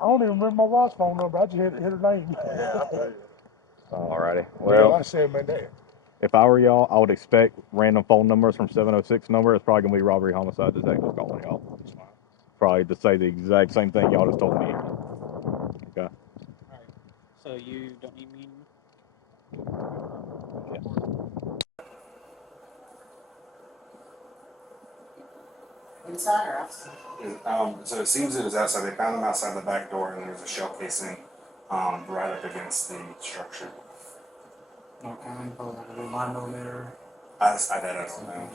I don't even remember my wife's phone number. I just hit her name. Alrighty. Well, Well, I said, man, that. if I were y'all, I would expect random phone numbers from 706 number. It's probably gonna be robbery homicide detectives calling y'all. Probably to say the exact same thing y'all just told me. Okay. Alright, so you don't need me anymore? Inside or outside? So it seems it was outside. They found him outside the back door, and there was a shell casing right up against the structure. What kind? Probably like a 9mm. I don't know.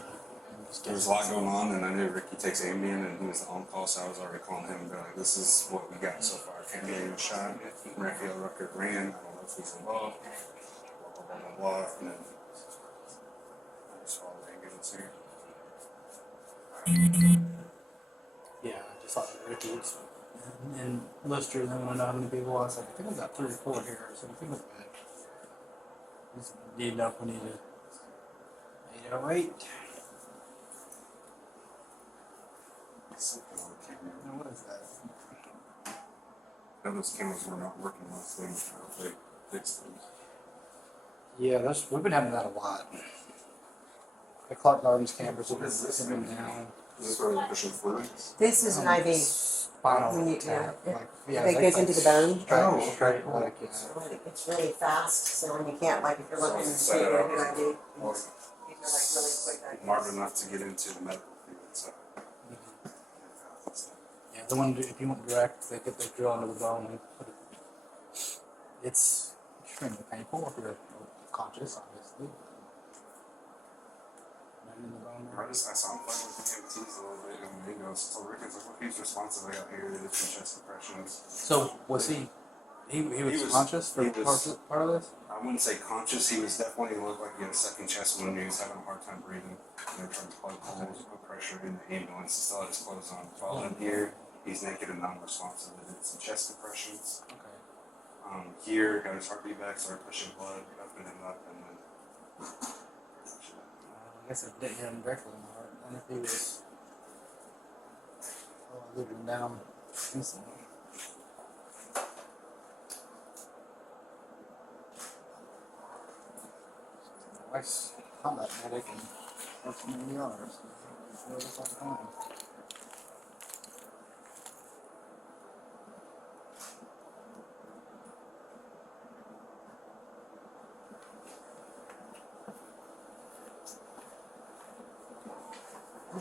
There was a lot going on, and I knew Ricky takes Ambien, and he was on call, so I was already calling him and going, this is what we got so far. Ambien was shot, Raphael Rucker ran, I don't know if he's involved, blah, blah, blah, blah, and then I just followed the ambulance here. Yeah, I just thought Ricky was and Lister, and then when I know how many people, I was like, I think I got 3 or 4 here, so I think it's bad. Just need enough, we need to 808. Something on the camera. Now, what is that? Now those cameras were not working last thing, they fixed them. Yeah, we've been having that a lot. The Clark Gardens campers have been down. Is this where they're pushing fluid? This is an IV. Spinal When you, tap. yeah, if it goes into the bone. Oh, okay. Like, It's really fast, so when you can't, like, if you're looking to see Set it a up. good ID, Awesome. these are like really quick IDs. Smart enough to get into the medical field, so. yeah, the one, if you want direct, they drill into the bone and put it. It's extremely painful if you're conscious, obviously. And in the bone there. I saw him playing with the EMTs a little bit, and he goes, so Rick is like, look, he's responsive. I got here, they did some chest compressions. So was he was conscious for part of this? I wouldn't say conscious, he was definitely looked like he had a second chest wound, he was having a hard time breathing. They were trying to plug holes, put pressure in the ambulance, he still had his clothes on. While in here, he's naked and non-responsive. They did some chest compressions. Okay. Here, got his heartbeat back, started pushing blood, opened him up, and then. I guess it didn't hit him directly in the heart. And if he was living down instantly. My wife's combat medic and works in the ER, so she does this all the time.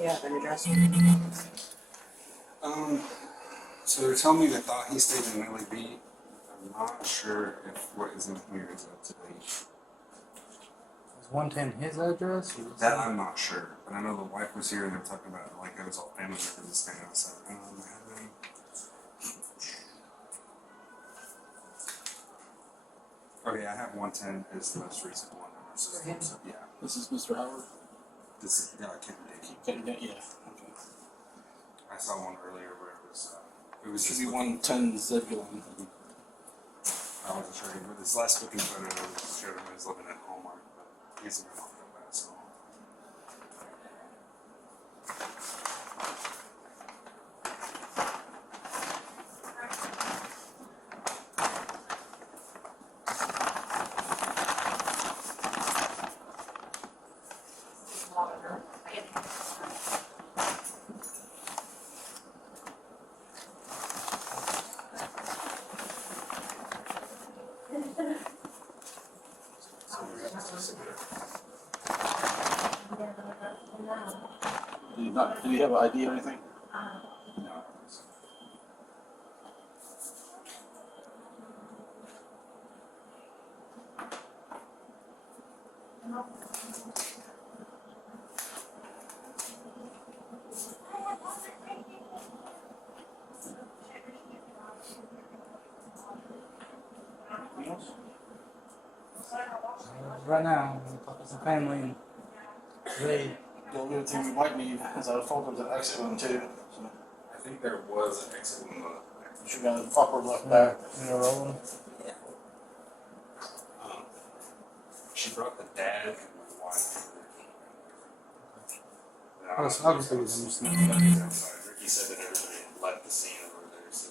Yeah, an address. So they're telling me they thought he stayed in Millie B. I'm not sure if what is in here is up to date. Is 110 his address? That I'm not sure, but I know the wife was here and they were talking about it like it was all family members staying outside. Okay, I have 110 is the most recent one. So, yeah. This is Mr. Howard? This is Kevin Dickey. Kevin Dickey, yeah. Okay. I saw one earlier where it was Should be 110 Zebulon. I wasn't sure, but his last booking photo showed him he was living at Hallmark, but he's been off that, so. Did he have an ID or anything? Anything else? Right now, I'm talking to some family, and they. The only other thing we might need is I was told there's an exit one too. So I think there was an exit in the. she got an upper left back. Rolling. She brought the dad and the wife. I was thinking, I'm just not. Ricky said that everybody had left the scene over there, so.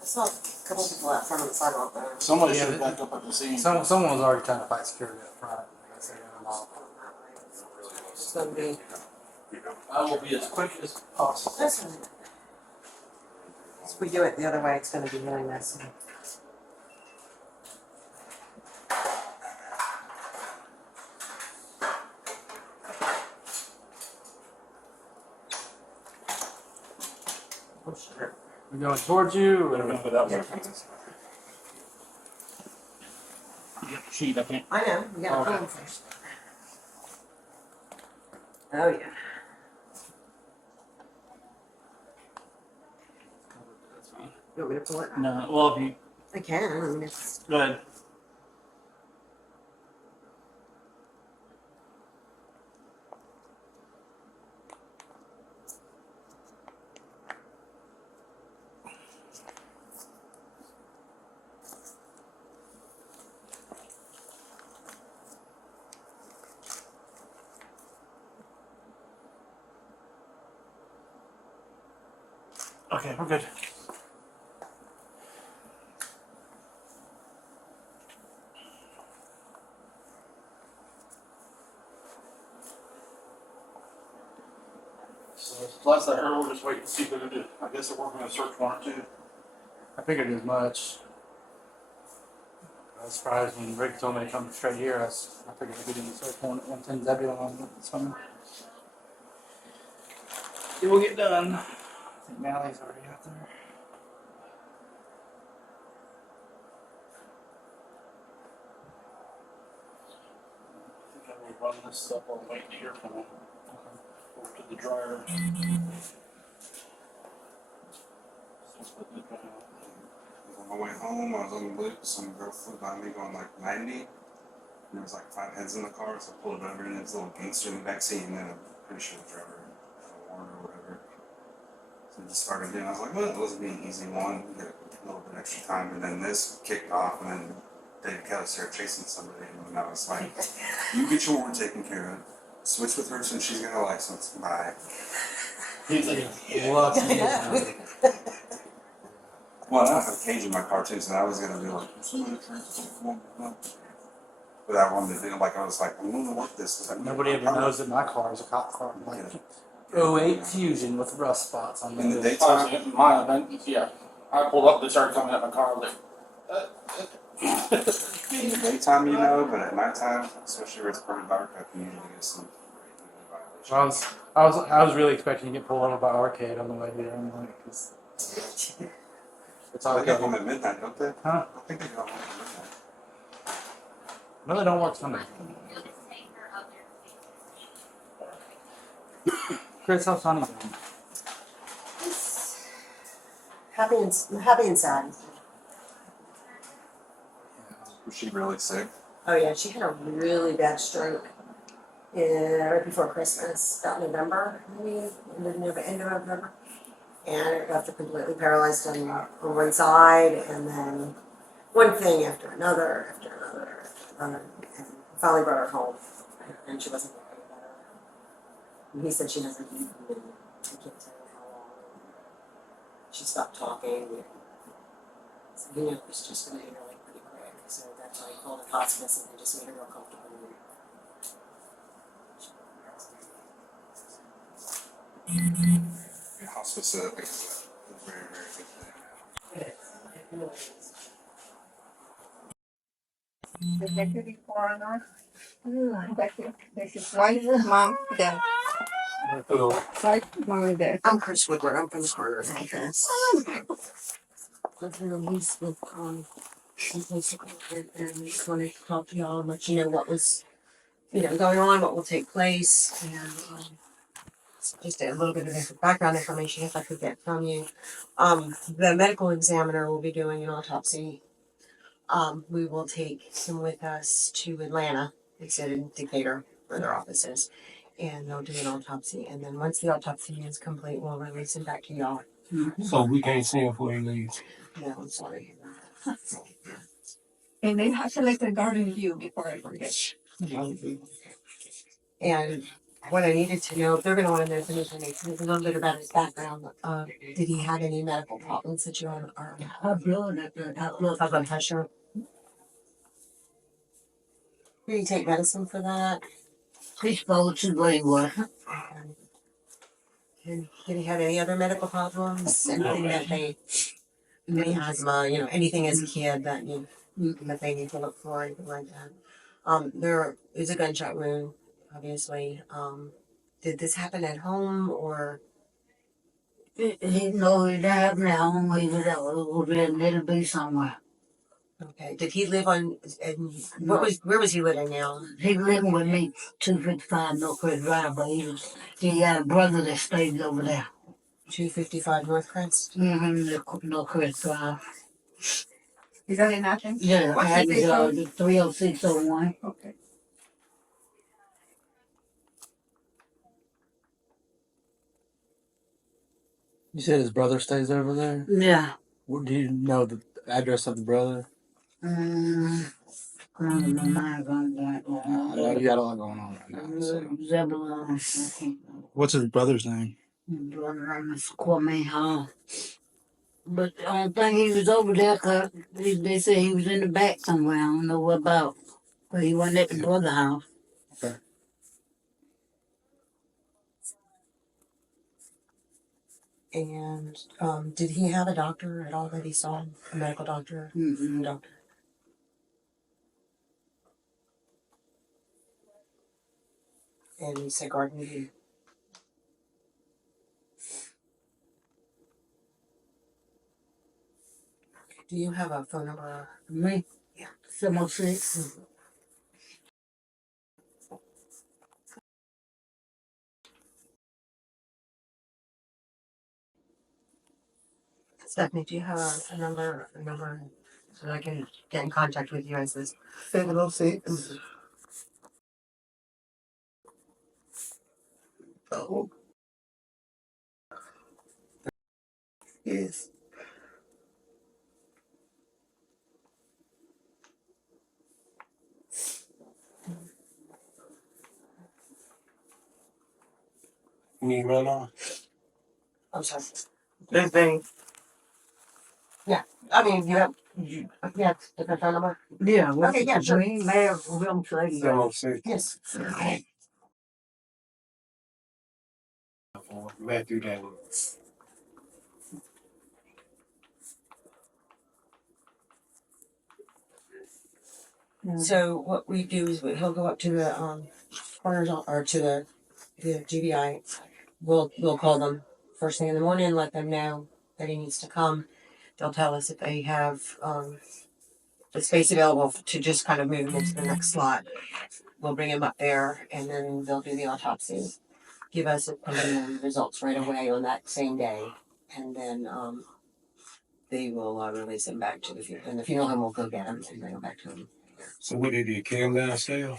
I saw a couple people out front on the sidewalk there. Somebody should have backed up at the scene. Someone was already trying to fight security up front. I guess they got them all. It's gonna be. I will be as quick as possible. This one. If we do it the other way, it's gonna be really messy. Oh shit. We going towards you? Or? We're gonna go that way. You got the sheet, I can't. I know, we gotta pull them first. Oh yeah. You want me to pull it? No, well, if you. I can, I mean it's. Go ahead. Okay, we're good. So last I heard, we're just waiting to see if they're gonna do. I guess they're working on a search warrant too. I figured as much. I was surprised when Rick told me to come straight here. I figured I'd be doing the search warrant at 110 Zebulon on something. It will get done. I think Mally's already out there. I think I will run this stuff while I'm waiting to hear from them. Over to the dryer. On my way home, I was on the loop. Some girl flew by me going like 90. And there was like 5 heads in the car, so I pulled it over and there was a little gangster in the back seat, and then I'm pretty sure the driver had a warrant or whatever. So I just started doing. I was like, well, it wasn't an easy one. Get a little bit extra time, and then this kicked off, and then David Kelly started chasing somebody, and I was like, you get your warrant taken care of. Switch with her since she's got a license. Bye. He's like, What? Well, I don't have a cage in my car too, so I was gonna be like, but I wanted to do like I was like, I'm gonna work this. Nobody ever knows that my car is a cop car. Like 08 Fusion with rust spots on In the the daytime, in my event, yeah. I pulled up, they started coming at my car. I was like, in the daytime, you know, but at nighttime, especially where it's pretty dark, I can usually get some violations. I was really expecting to get pulled over by Arcade on the way here. I'm like, it's They go home at midnight, don't they? Huh? I think they go home at midnight. No, they don't work Sunday. Chris, how's Sonny doing? Happy and sad. Was she really sick? Oh yeah, she had a really bad stroke right before Christmas, about November, maybe end of November, and it left her completely paralyzed on one side, and then one thing after another, and finally brought her home, and she wasn't getting better. And he said she hasn't eaten, and I can't tell you how long. She stopped talking, so he knew it was just going to end like pretty quick. So that's why he called it hospice, and they just made her real comfortable. Hospice is a very, very good thing. It really is. The deputy coroner, this is wife, mom, dad. Sorry, Mommy there. I'm Chris Woodward. I'm from the coroner's office. Living release with basically, and we just wanted to talk to y'all and let you know what was, going on, what will take place, and just a little bit of background information if I could get from you. The medical examiner will be doing an autopsy. We will take him with us to Atlanta. It's in Decatur, where their office is, and they'll do an autopsy. And then once the autopsy is complete, we'll release him back to y'all. So we can't see him before he leaves. No, I'm sorry. And they have selected Garden View before I forget. And what I needed to know, they're going to want to know some information, a little bit about his background. Did he have any medical problems that you are? High blood Pressure. Did he take medicine for that? He's supposed to be what? And did he have any other medical problems? Anything that they, any asthma, anything as a kid that that they need to look for, anything like that. There is a gunshot wound, obviously. Did this happen at home or? He know it happened at home. He was over there, let it be somewhere. Okay. Did he live on? And where was he living now? He living with me, 255 North Crest Drive, but he had a brother that stayed over there. 255 North Crest? North Crest Drive. Is that in Athens? Yeah, What's Athens, the zip code? 30601. Okay. You said his brother stays over there? Yeah. Do you know the address of the brother? My mind on that. You got a lot going on right now. So. Zebulon. What's his brother's name? Brother name is Kwame Hall. But the only thing he was over there, cause they said he was in the back somewhere. I don't know what about. But he wasn't at the brother house. Okay. And did he have a doctor at all that he saw? A medical doctor? Mm-hmm. Doctor. And he said Garden View. Do you have a phone number? Me? Yeah. 706. Stephanie, do you have a number so that I can get in contact with you as this? 706. Oh. Yes. You need right now? I'm sorry. This thing. Yeah. I mean, you have the phone number? Yeah, well, Okay, yeah, sure. we may have room to 706. Yes. Matthew Daniel. So what we do is he'll go up to the coroner's or to the GBI. We'll call them first thing in the morning, let them know that he needs to come. They'll tell us if they have the space available to just kind of move him into the next slot. We'll bring him up there, and then they'll do the autopsy. Give us preliminary results right away on that same day, and then they will release him back to the funeral. And the funeral home will go get him and bring him back to him. So what did he carry him downstairs?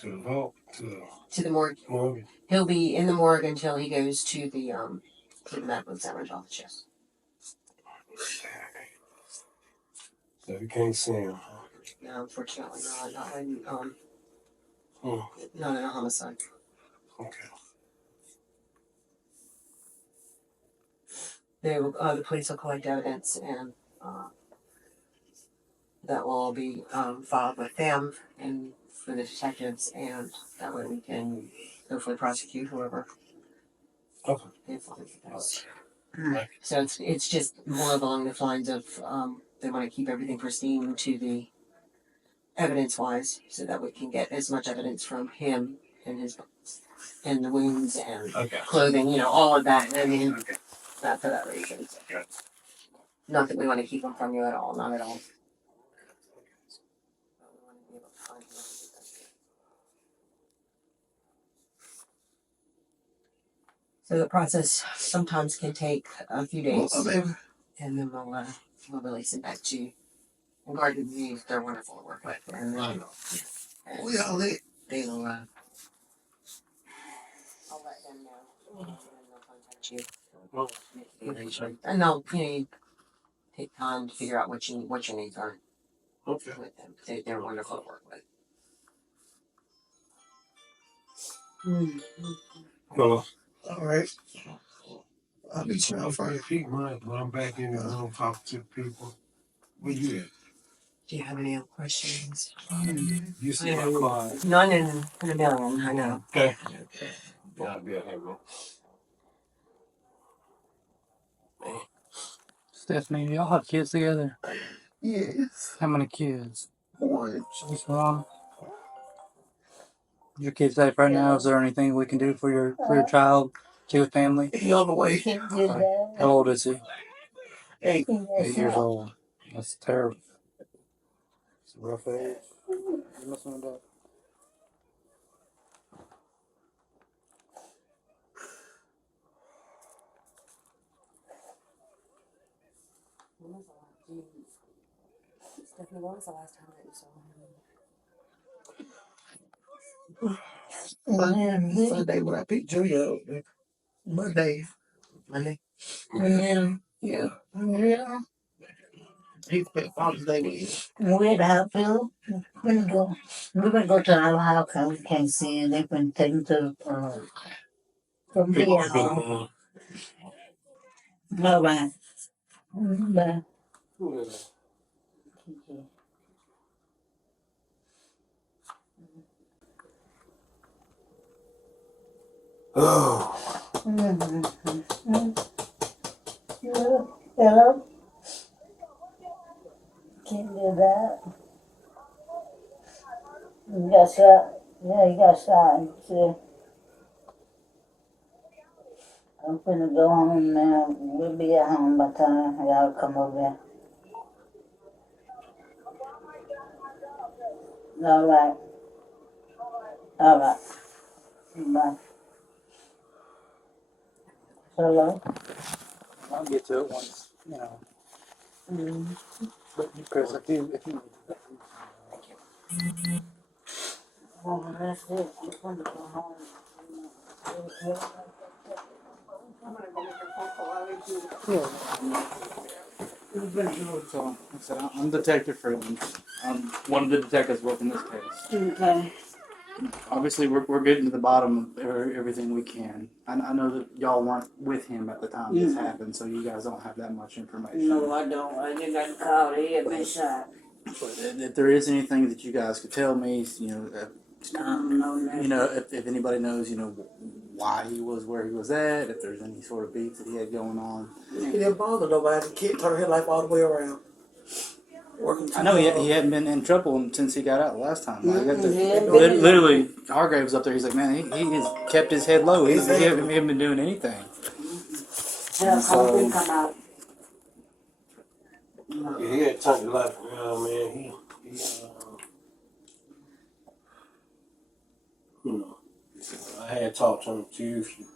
To the vault? To the morgue. Morgue? He'll be in the morgue until he goes to the medical examiner's office. Yes. So you can't see him. No, unfortunately not. Not in a homicide. Okay. The police will collect evidence, and that will all be filed with them and for the detectives, and that way we can hopefully prosecute whoever. Okay. So it's just more along the lines of they want to keep everything pristine to the evidence wise, so that we can get as much evidence from him and his and the wounds and clothing, all of that. I mean, not for that reason. Not that we want to keep them from you at all, not at all. So the process sometimes can take a few days, and then we'll release it back to you. And guard reviews, they're wonderful to work with, and we all lit. They'll I'll let them know, and then they'll contact you. And they'll take time to figure out what your needs are. Okay. With them, they're wonderful to work with. Well, all right. I'll be trying for the people when I'm back in the room talking to people. Where you at? Do you have any other questions? You see my car? None in a million, I know. Okay. Yeah, I'll be okay, bro. Stephanie, do y'all have kids together? Yes. How many kids? One. Just one. Your kid's safe right now. Is there anything we can do for your child, your family? He on the way. How old is he? 8. 8 years old. That's terrible. It's a rough age. You messing with that? Stephanie, when was the last time that you saw him? Sunday when I picked Junior up. Monday. Monday. Yeah. Yeah. He spent Father's Day with you. We had a hospital. We went to go to our house and we can't see him. They've been taken to from the all right. Bye. Oh. Hello? Can't do that. You got shot. Yeah, you got shot. See, I'm finna go home now. We'll be at home by the time y'all come over here. All right. All right. Bye. Hello? I'll get to it once, But Chris, if you Oh, that's it. I'm gonna go home. So, like I said, I'm Detective Freeland. I'm one of the detectives working this case. Okay. Obviously, we're getting to the bottom of everything we can. I know that y'all weren't with him at the time this happened, so you guys don't have that much information. No, I don't. I just got called. He had been shot. But if there is anything that you guys could tell me, if anybody knows, why he was where he was at, if there's any sort of beef that he had going on. He didn't bother nobody. The kid turned his life all the way around. I know he hadn't been in trouble since he got out last time. Literally, Hargrave's up there. He's like, man, he has kept his head low. He hasn't been doing anything. Yeah, come out. Yeah, he had turned his life around, man. He I had talked to him Tuesday.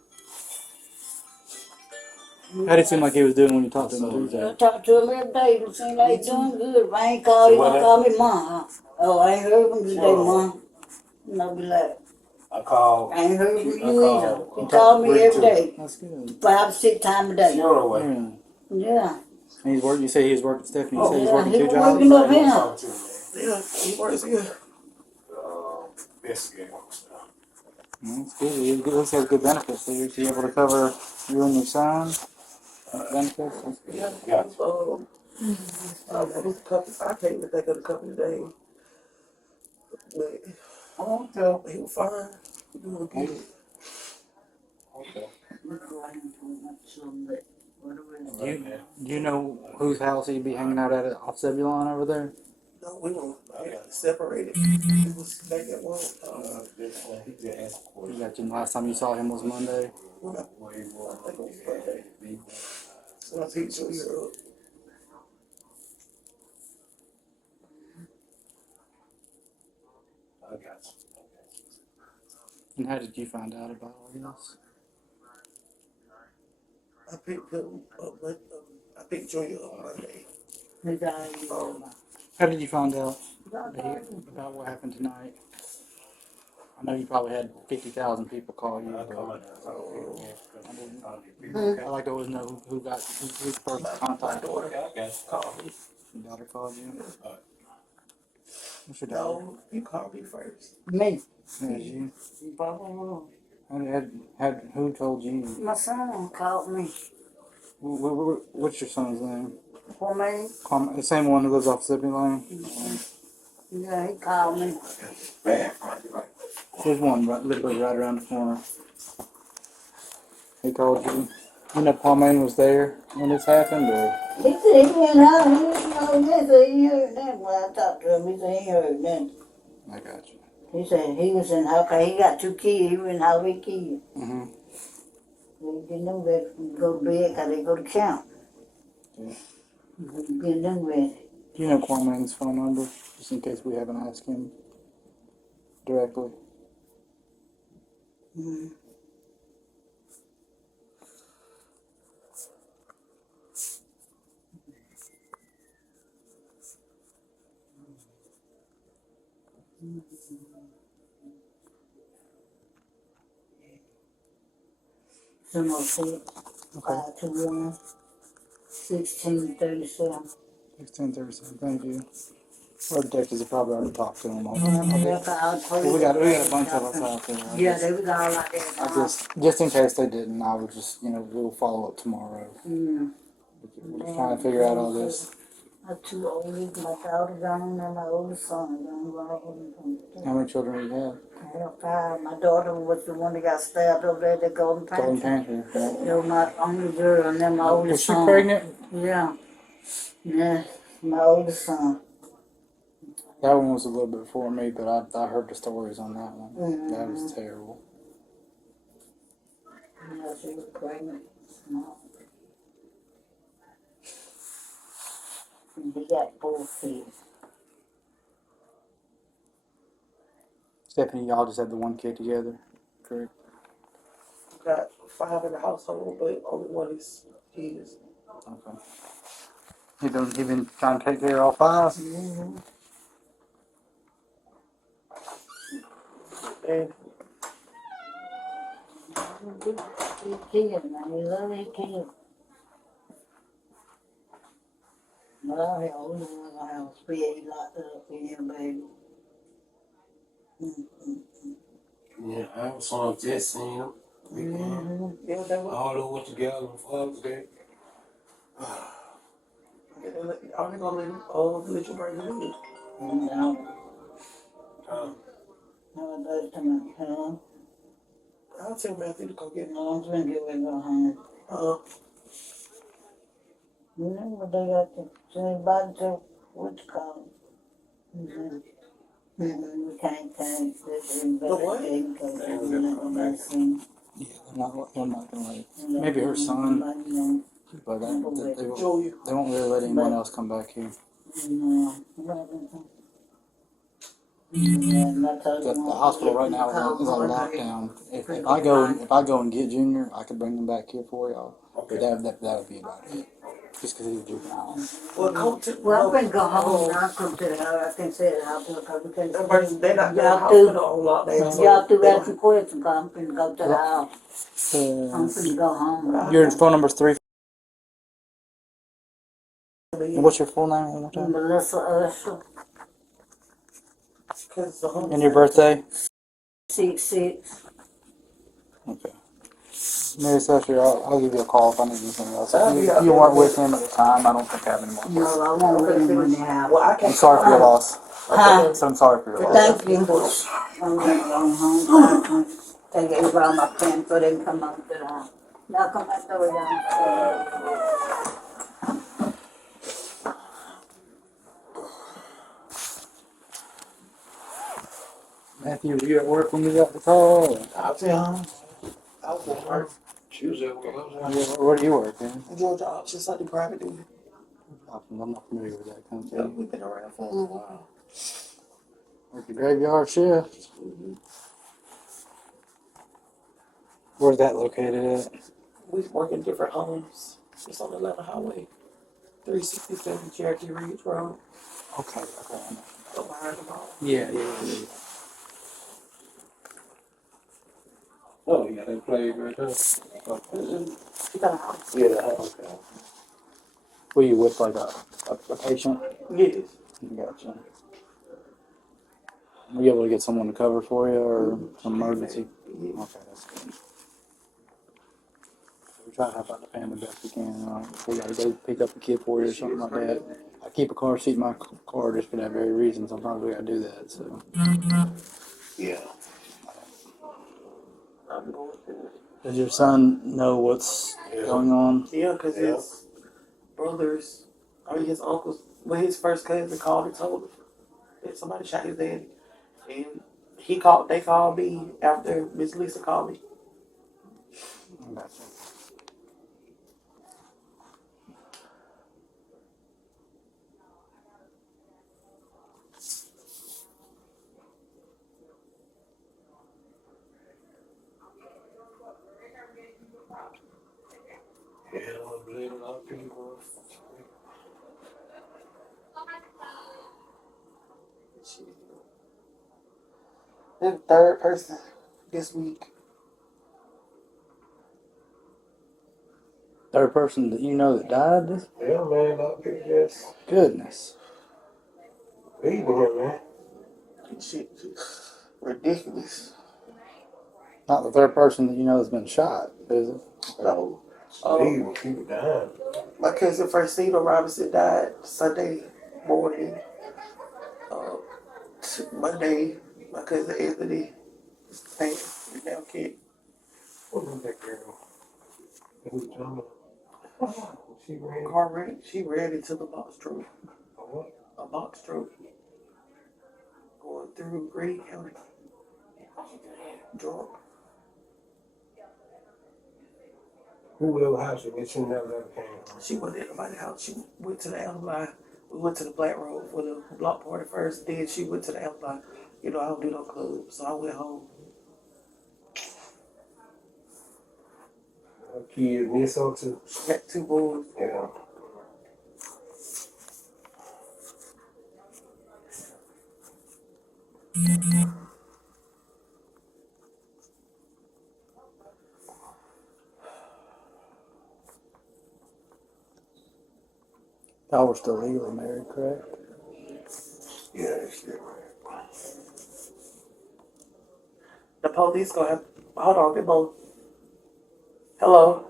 How did it seem like he was doing when you talked to him Tuesday? I talk to him every day. It seems like he's doing good. If I ain't call, he gonna call me Mom. Oh, I ain't heard from you today, Mom. And I'll be like, I called. I ain't heard from you either. He called me every day. That's good. 5 or 6 times a day. Yeah. And he's working. You say he's working, Stephanie. You said he's Yeah, working he 2 was jobs. working up here. Yeah, he works here. Investigative stuff. That's good. He looks like good benefits. So you're able to cover you and your son benefits. That's good. Yeah. I can't even think of the couple of days. But he was fine. He doing good. Okay. Do you know whose house he'd be hanging out at off Zebulon over there? No, we don't. I got separated. It was back at one. You got him last time you saw him was Monday. When I think it was Monday. When I picked Junior up. And how did you find out about all this? I picked him up. I picked Junior up Monday. How did you find out about what happened tonight? I know you probably had 50,000 people call you, but I like to always know who first contacted you. Daughter called me. Your daughter called you? What's your daughter? No, you called me first. Me. Yeah, you. Papa. Who told you? My son called me. What's your son's name? For me. The same one who lives off Zippy Lane? Yeah, he called me. There's one literally right around the corner. He called you. You know Paul Main was there when this happened, or? He said he went out. He didn't know this. He ain't heard that. When I talked to him, he said he ain't heard that. I got you. He said he was in okay. He got 2 kids. He was in how we kids. Mm-hmm. They didn't know that go to bed because they go to camp. Yeah. Get them ready. Do you know Kwame phone number, just in case we haven't asked him directly? Mm. Some more shit. 521 1637. 1637. Thank you. Our detectives have probably already talked to him. We got a bunch of us out there. Yeah, they was all out there. Just in case they didn't, I would just, we'll follow up tomorrow. Mm. We're just trying to figure out all this. My 2 oldest, my daughter gone, and my oldest son gone. How many children do you have? I have 5. My daughter was the one that got stabbed over there at the Golden Panther. Golden Panther. Yeah. They were my only girl, and then my oldest son. Was she pregnant? Yeah. Yeah, my oldest son. That one was a little bit before me, but I heard the stories on that one. Mm-hmm. That was terrible. Yeah, she was pregnant. No. And he got 4 kids. Stephanie, y'all just had the one kid together, correct? Got 5 in the household, but only one is his. Okay. He been trying to take care of all 5? Mm-hmm. And His kids, man. He love his kids. But I had older ones, I have 3 locked up in here, baby. Yeah, I was on just seen them. Mm-hmm. yeah, they were. All of them went together on Father's Day. Are they gonna let you bring them in? No. No, it does to me. Huh? I'll tell Matthew to go get them. No, I'm gonna get ready to go home. You know what they got to say about the what's called? Mm-hmm. Mm-hmm. We can't this investigating because we're not gonna see. Yeah, they're not gonna let it. Maybe her son, but they won't really let anyone else come back here. No. The hospital right now is on lockdown. If I go and get Junior, I could bring them back here for y'all. But that would be about it. Just because he's a juvenile. Well, I'm gonna go home. I'll come to the house. I can say the hospital because they're not in the hospital on lockdown. Y'all through asking questions because I'm gonna go to the house. I'm gonna go home. Your phone number's 3. And what's your full name one more time? Melissa Usher. And your birthday? 6/6. Okay. Miss Usher, I'll give you a call if I need anything else. If you weren't with him at the time, I don't think I have any more questions. No, I won't with him in the house. I'm sorry for your loss. Huh? So I'm sorry for your loss. Thank you. I'm gonna go home. Take everybody my pen so they can come up to the house. Now come back over down. You at work when you got the call? I was at home. I was at work. She was at work. I was at home. Where do you work, man? Georgia Ops, just like the private duty. I'm not familiar with that kind of Yeah, thing. we've been around for a little while. Work the graveyard shift. Where's that located at? We work in different homes. It's on the Atlanta Highway, 367 Cherokee Ridge Road. Okay. Go behind the mall. Yeah. Oh, yeah, they play right there. You got a house? Yeah, okay. Were you with like a patient? Yes. Gotcha. Were you able to get someone to cover for you or some emergency? Yeah. Okay, that's good. We try to help out the family best we can. If we got to go pick up a kid for you or something like that. I keep a car seat in my car just for that very reason. Sometimes we got to do that. So. Yeah. I'm going through it. Does your son know what's going on? Yeah, because his brothers, his uncles, his first cousin called and told him that somebody shot his daddy. And they called me after Miss Lisa called me. Gotcha. Yeah, I believe a lot of people. The third person this week. Third person that you know that died? Yeah, man, a lot of people just Goodness. beating him, man. Shit, just ridiculous. Not the third person that you know has been shot, is it? No. People dying. My cousin Francino Robinson died Sunday morning. Monday, my cousin Anthony now kid. What was that girl? Who's talking about? She ran into the box truck. A what? A box truck. Going through Green County. Drunk. Who house she never came home? She wasn't at nobody's house. She went to the alibi. We went to the Black Road for the block party first. Then she went to the alibi. I don't do no clubs, so I went home. Her kid miss her too. She got 2 boys. Yeah. Y'all were still legally married, correct? Yeah, it's still married. The police gonna have. Hold on, get both. Hello.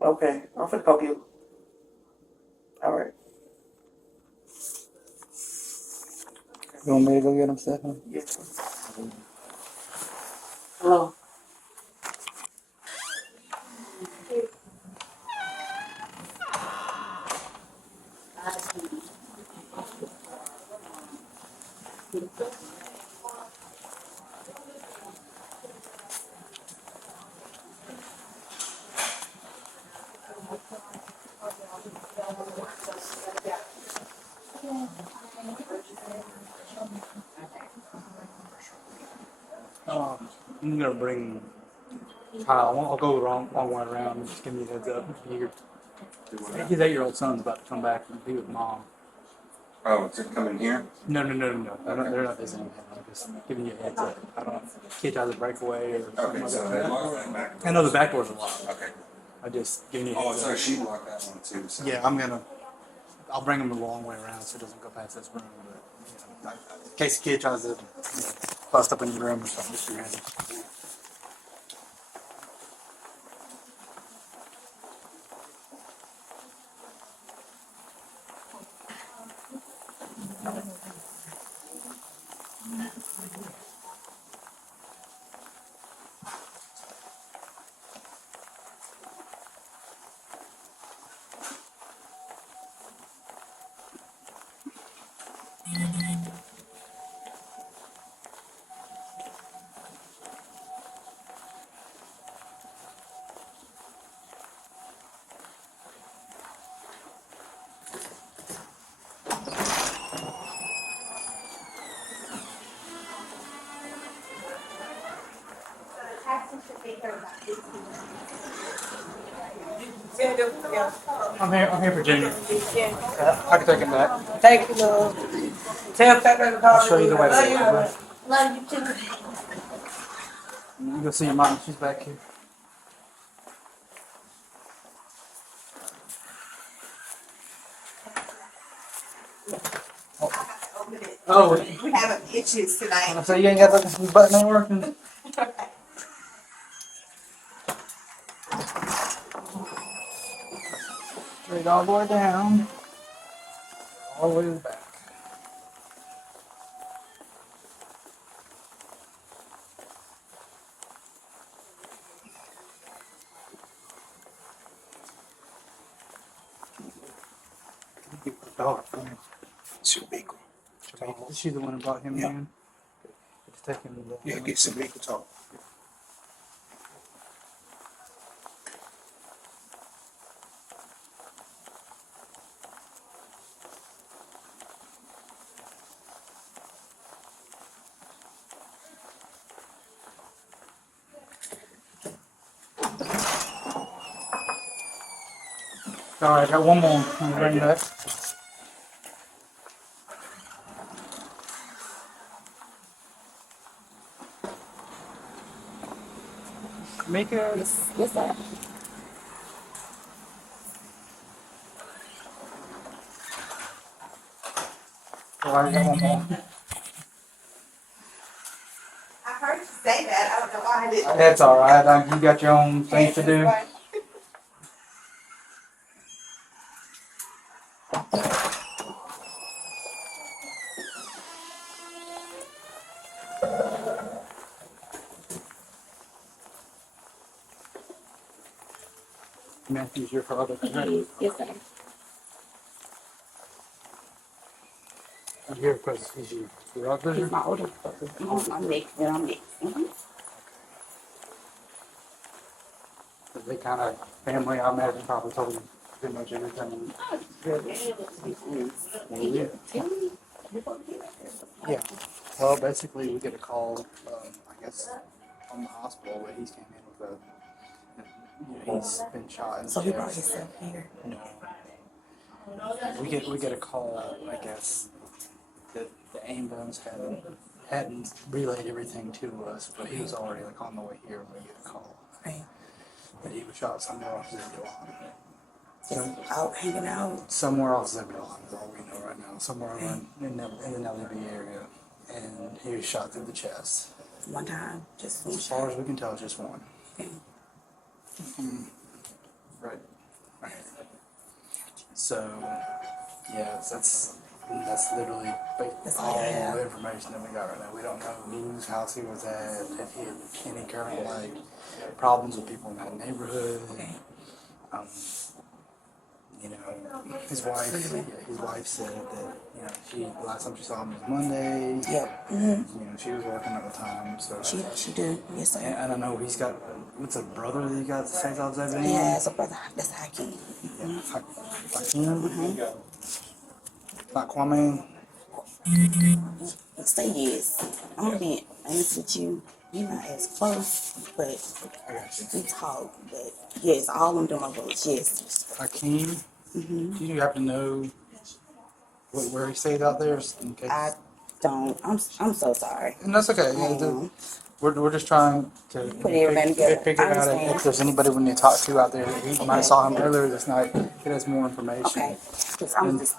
Okay, I'm finna call you. All right. You want me to go get him, Stephanie? Yes. Hello. I'm gonna bring Kyle. I'll go the long way around and just give you a heads up. His 8-year-old son's about to come back and be with mom. Oh, to come in here? No. They're not visiting him. I'm just giving you a heads up. I don't know if kid has a breakaway or something like so that. they locked that back door. I know the back door's locked. Okay. I just giving you a Oh, heads so up. she locked that one too. So. Yeah, I'll bring him a long way around so it doesn't go past this room. But, in case the kid tries to bust up in your room or something, just be ready. I'm here for Junior. I can take him back. Thank you, love. Tell Pepe to call I'll show you the way to Love go. you. Right? Love you too. You go see your mom. She's back here. Oh, We having issues tonight. so you ain't got the button ain't working? Straight all the way down. All the way to the back. Dog. Sumiko. She's the one who brought him Yeah. in. It's taking the Yeah, get Sumiko talk. All right, I got one more. I'm gonna bring back. Mika. Yes, sir. All right, I got one more. I heard you say that. I don't know why I didn't. That's all right. You got your own things to do. Matthew's your father, correct? Yes, sir. I'm here because he's your brother. He's my older brother. I'm next, and I'm next. They kind of family, I imagine, probably told him pretty much everything. Yeah. Well, basically, we get a call, I guess, from the hospital where he's came in with he's been shot in the So he brought chest. himself here. No. We get a call, I guess, that the ambulance hadn't relayed everything to us, but he was already like on the way here when we get a call. Right. That he was shot somewhere off Zebulon. Just out hanging out. Somewhere off Zebulon is all we know right now. Somewhere in the LEB area. And he was shot through the chest. One time, just one As far as we can tell, just one. Okay. Right. So, yeah, that's literally all the information that we got right now. We don't know whose house he was at, if he had any current like problems with people in that neighborhood. You know, his wife said that, you know, the last time she saw him was Monday. Yep. You know, she was working at the time, so. She did. Yes, sir. And I know he's got, what's a brother that he got St. Alexander? He has a brother. That's Hakeem. Yeah, Hakeem. Not Kwame. Say yes. I'm gonna be honest with you. You're not as close, but we talk. But yes, all of them are brothers. Yes. Hakeem. Do you happen to know where he stays out there? In case? I don't. I'm so sorry. And that's okay. We're just trying to Put everything together. figure out if there's anybody we need to talk to out there. He might have saw him earlier this night. Get us more information. Okay. Because I'm just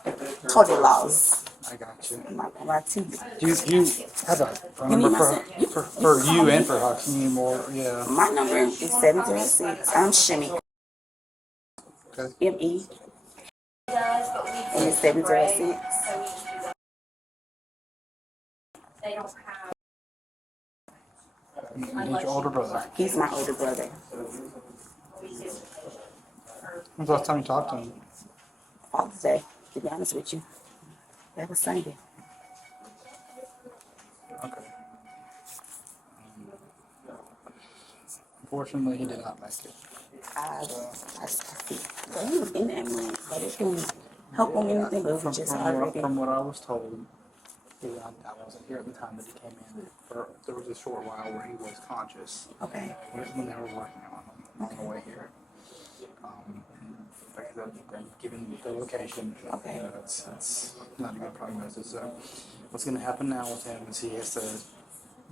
totally lost. I got you. I'm not gonna lie to you. Do you have a phone number for you and for Hakeem or yeah? My number is 706. I'm Shimmy. Okay. M-E. And it's 706. He's your older brother. He's my older brother. When's the last time you talked to him? Father's Day, to be honest with you. That was Sunday. Okay. Unfortunately, he did not make it. I see. But he was in the ambulance, but it couldn't help him anything, but it was just already. From what I was told, I wasn't here at the time that he came in. There was a short while where he was conscious. Okay. When they were working on him on the way here. Given the location, that's not a good prognosis. So, what's going to happen now with him is he has to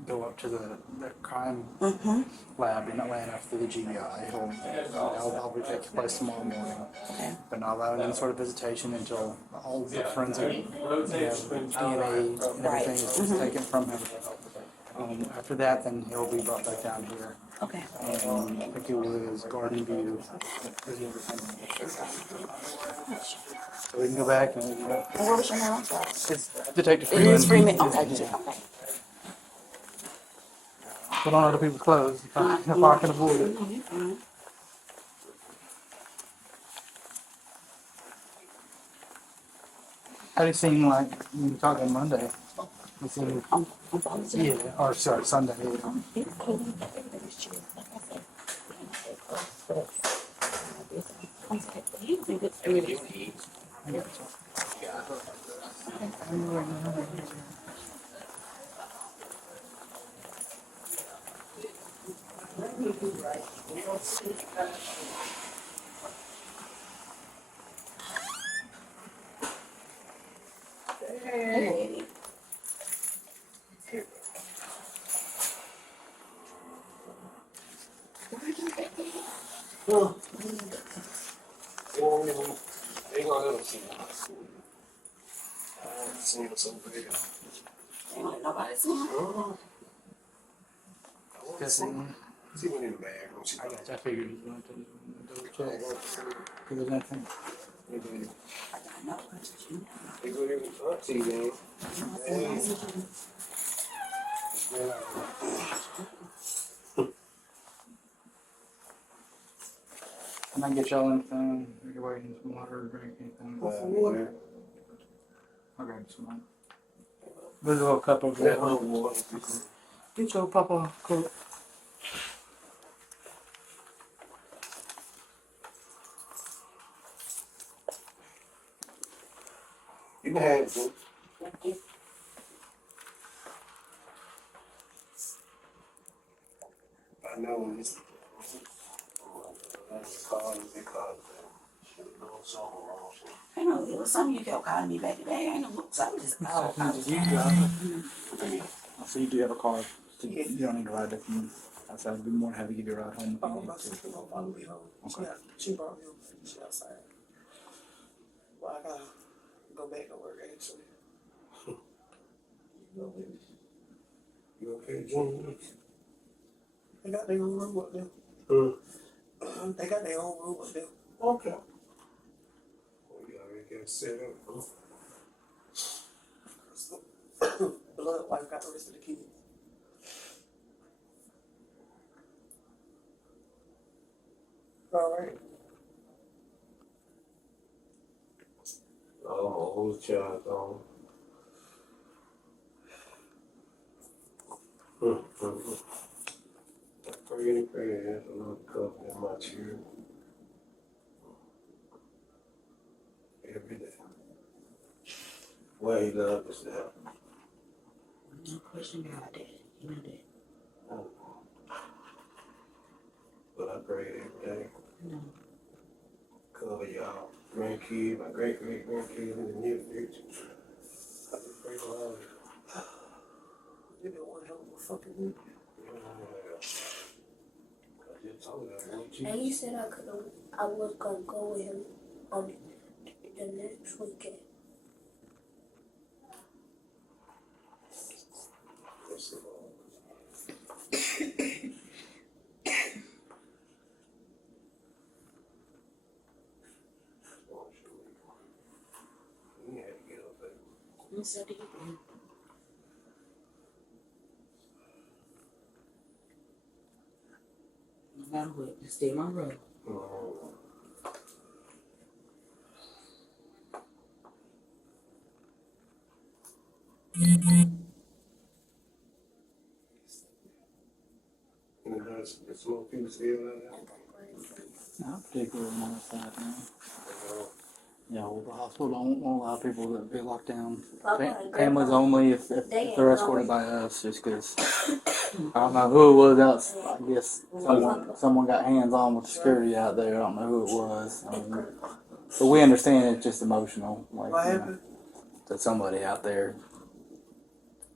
go up to the crime lab in Atlanta for the GBI. That'll probably take place tomorrow morning. Okay. They're not allowing any sort of visitation until all the forensic DNA and everything is taken from him. After that, then he'll be brought back down here. Okay. And I think it was Garden View. So we can go back and And what was your name? I'm sorry. it's Detective It Freeman. is Freeman. Okay. Okay. Put on other people's clothes if I can avoid it. How do you seem like when you talked on Monday? You seem, yeah, or sorry, Sunday. Yeah. Hey. Oh. Ain't gonna let them see us. I haven't seen us over here. Ain't let nobody see him. See one in the bag. I got you. I figured you wanted to double check. Because there's nothing. They go there with auntie, man. Can I get y'all anything? Are you waiting some water or drink anything? Water. I'll grab some water. There's a little cup over there. Water. Get your papa coat. You can have it, boo. I know it's I know it was something you kept calling me back today. I know something just So you do have a car. So you don't need to ride with me. I'd be more than happy to give you a ride home. Okay. She brought me over. She outside. Well, I gotta go back to work actually. You okay, June? They got their own room up there. They got their own room up there. Okay. Well, you already got set up, huh? Blood wife got the rest of the kids. All right. Oh, old child gone. Pretty, there's a little cup in my chair. Every day. Well, he loved us now. No question about that. You know that. But I pray every day. No. Cover y'all grandkids, my great-great-grandkids in the near future. I just pray for all of you. You been one hell of a fucking week. I just told you I want you. And you said I was gonna go with him on the next weekend. Yes, I did. No matter what, just stay my road. There's more people still out there. Not particularly on my side now. You know, the hospital don't allow people to be locked down. Papa and Families Grandma, only if they they're ain't escorted always. by us, just because I don't know who it was else. I guess someone got hands on with security out there. I don't know who it was. But we understand it's just emotional. Like, What you know, happened? that somebody out there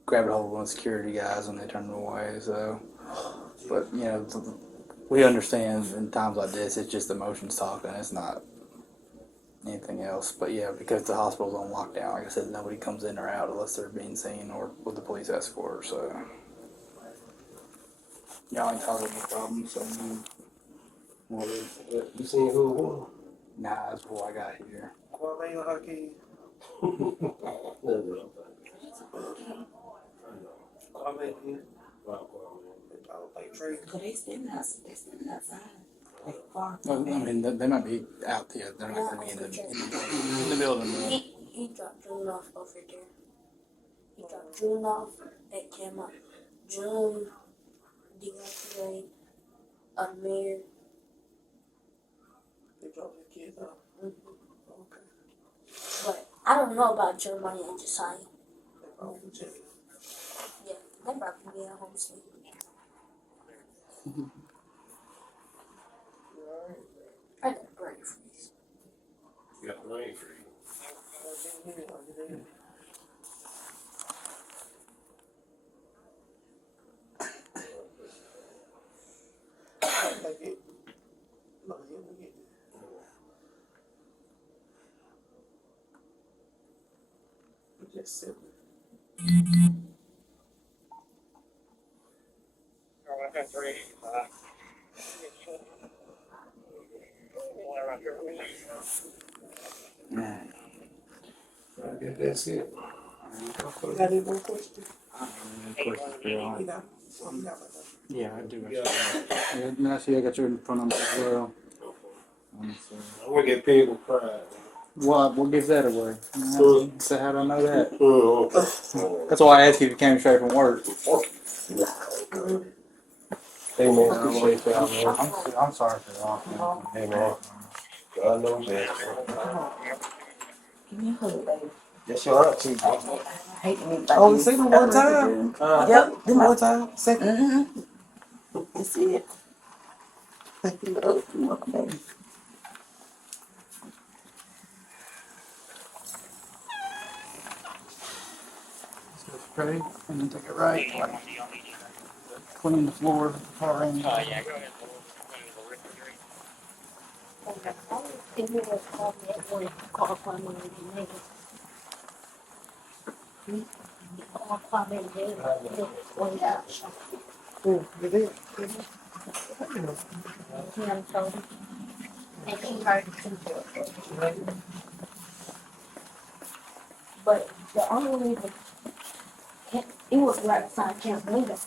grabbed a hold of one of the security guys and they turned them away. So, but you know, we understand in times like this, it's just emotions talking. It's not anything else. But yeah, because the hospital's on lockdown, like I said, nobody comes in or out unless they're being seen or with the police escort. So y'all ain't causing any problems. So You seen who it was? nah, that's before I got here. Kwame or Hakeem? Kwame, yeah. I don't think Trey. But they standing outside. Like far. Well, I mean, they might be out there. They're not going to be in the building. He dropped June off over there. He dropped June off at Camp. June, DeAndre, Amir. They dropped the kids off. Okay. But I don't know about Jeremiah and Josiah. They probably check. Yeah, they probably be at home sleeping. I got a brain freeze. You got brain freeze. Just sit. I guess that's it. You got any more questions? Yeah, I do. Yeah, now see, I got your phone number as well. I want to get people cried. What gives that away? So how do I know that? That's why I asked you if you came straight from work. Hey man, I appreciate y'all, man. I'm sorry for that. Hey man, God knows that. Give me a hug, baby. That's your auntie. I hate to meet Oh, we seen them one time. Yep. Them one time. Second. Mm-hmm. That's it. Thank you, love. You're welcome, baby. Straight and then take it right. Clean the floor, car in. Oh, yeah, go ahead. If you was called me at one, call Kwame and his name. He called Kwame and his name. When he got shot. You did? Kim told him. And she heard it too. But the only reason it was right beside Camp Linda.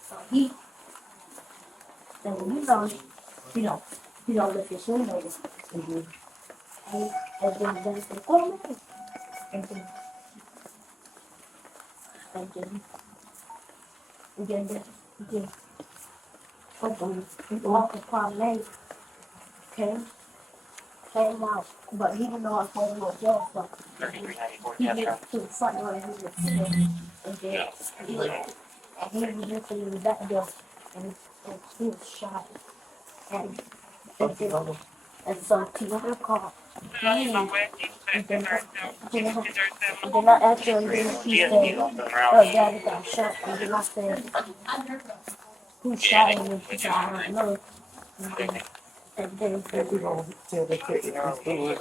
So he, and you don't lift your swing over. And then they said, oh man. And then walked upon me, came out, but he didn't know I was holding my jaw, so he went to the front door and he was sitting, and then he was looking in the back door, and he was shot, and so Tiana called me, and then I asked her, and then she said, oh, Daddy got shot, and then I said, who shot him? And she said, I don't know. And then We gonna tell the cricket story later.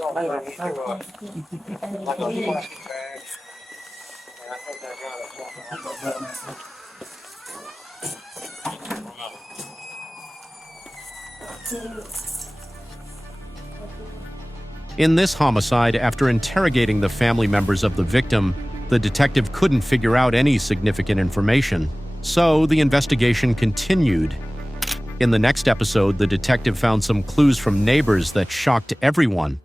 In this homicide, after interrogating the family members of the victim, the detective couldn't figure out any significant information. So the investigation continued. In the next episode, the detective found some clues from neighbors that shocked everyone.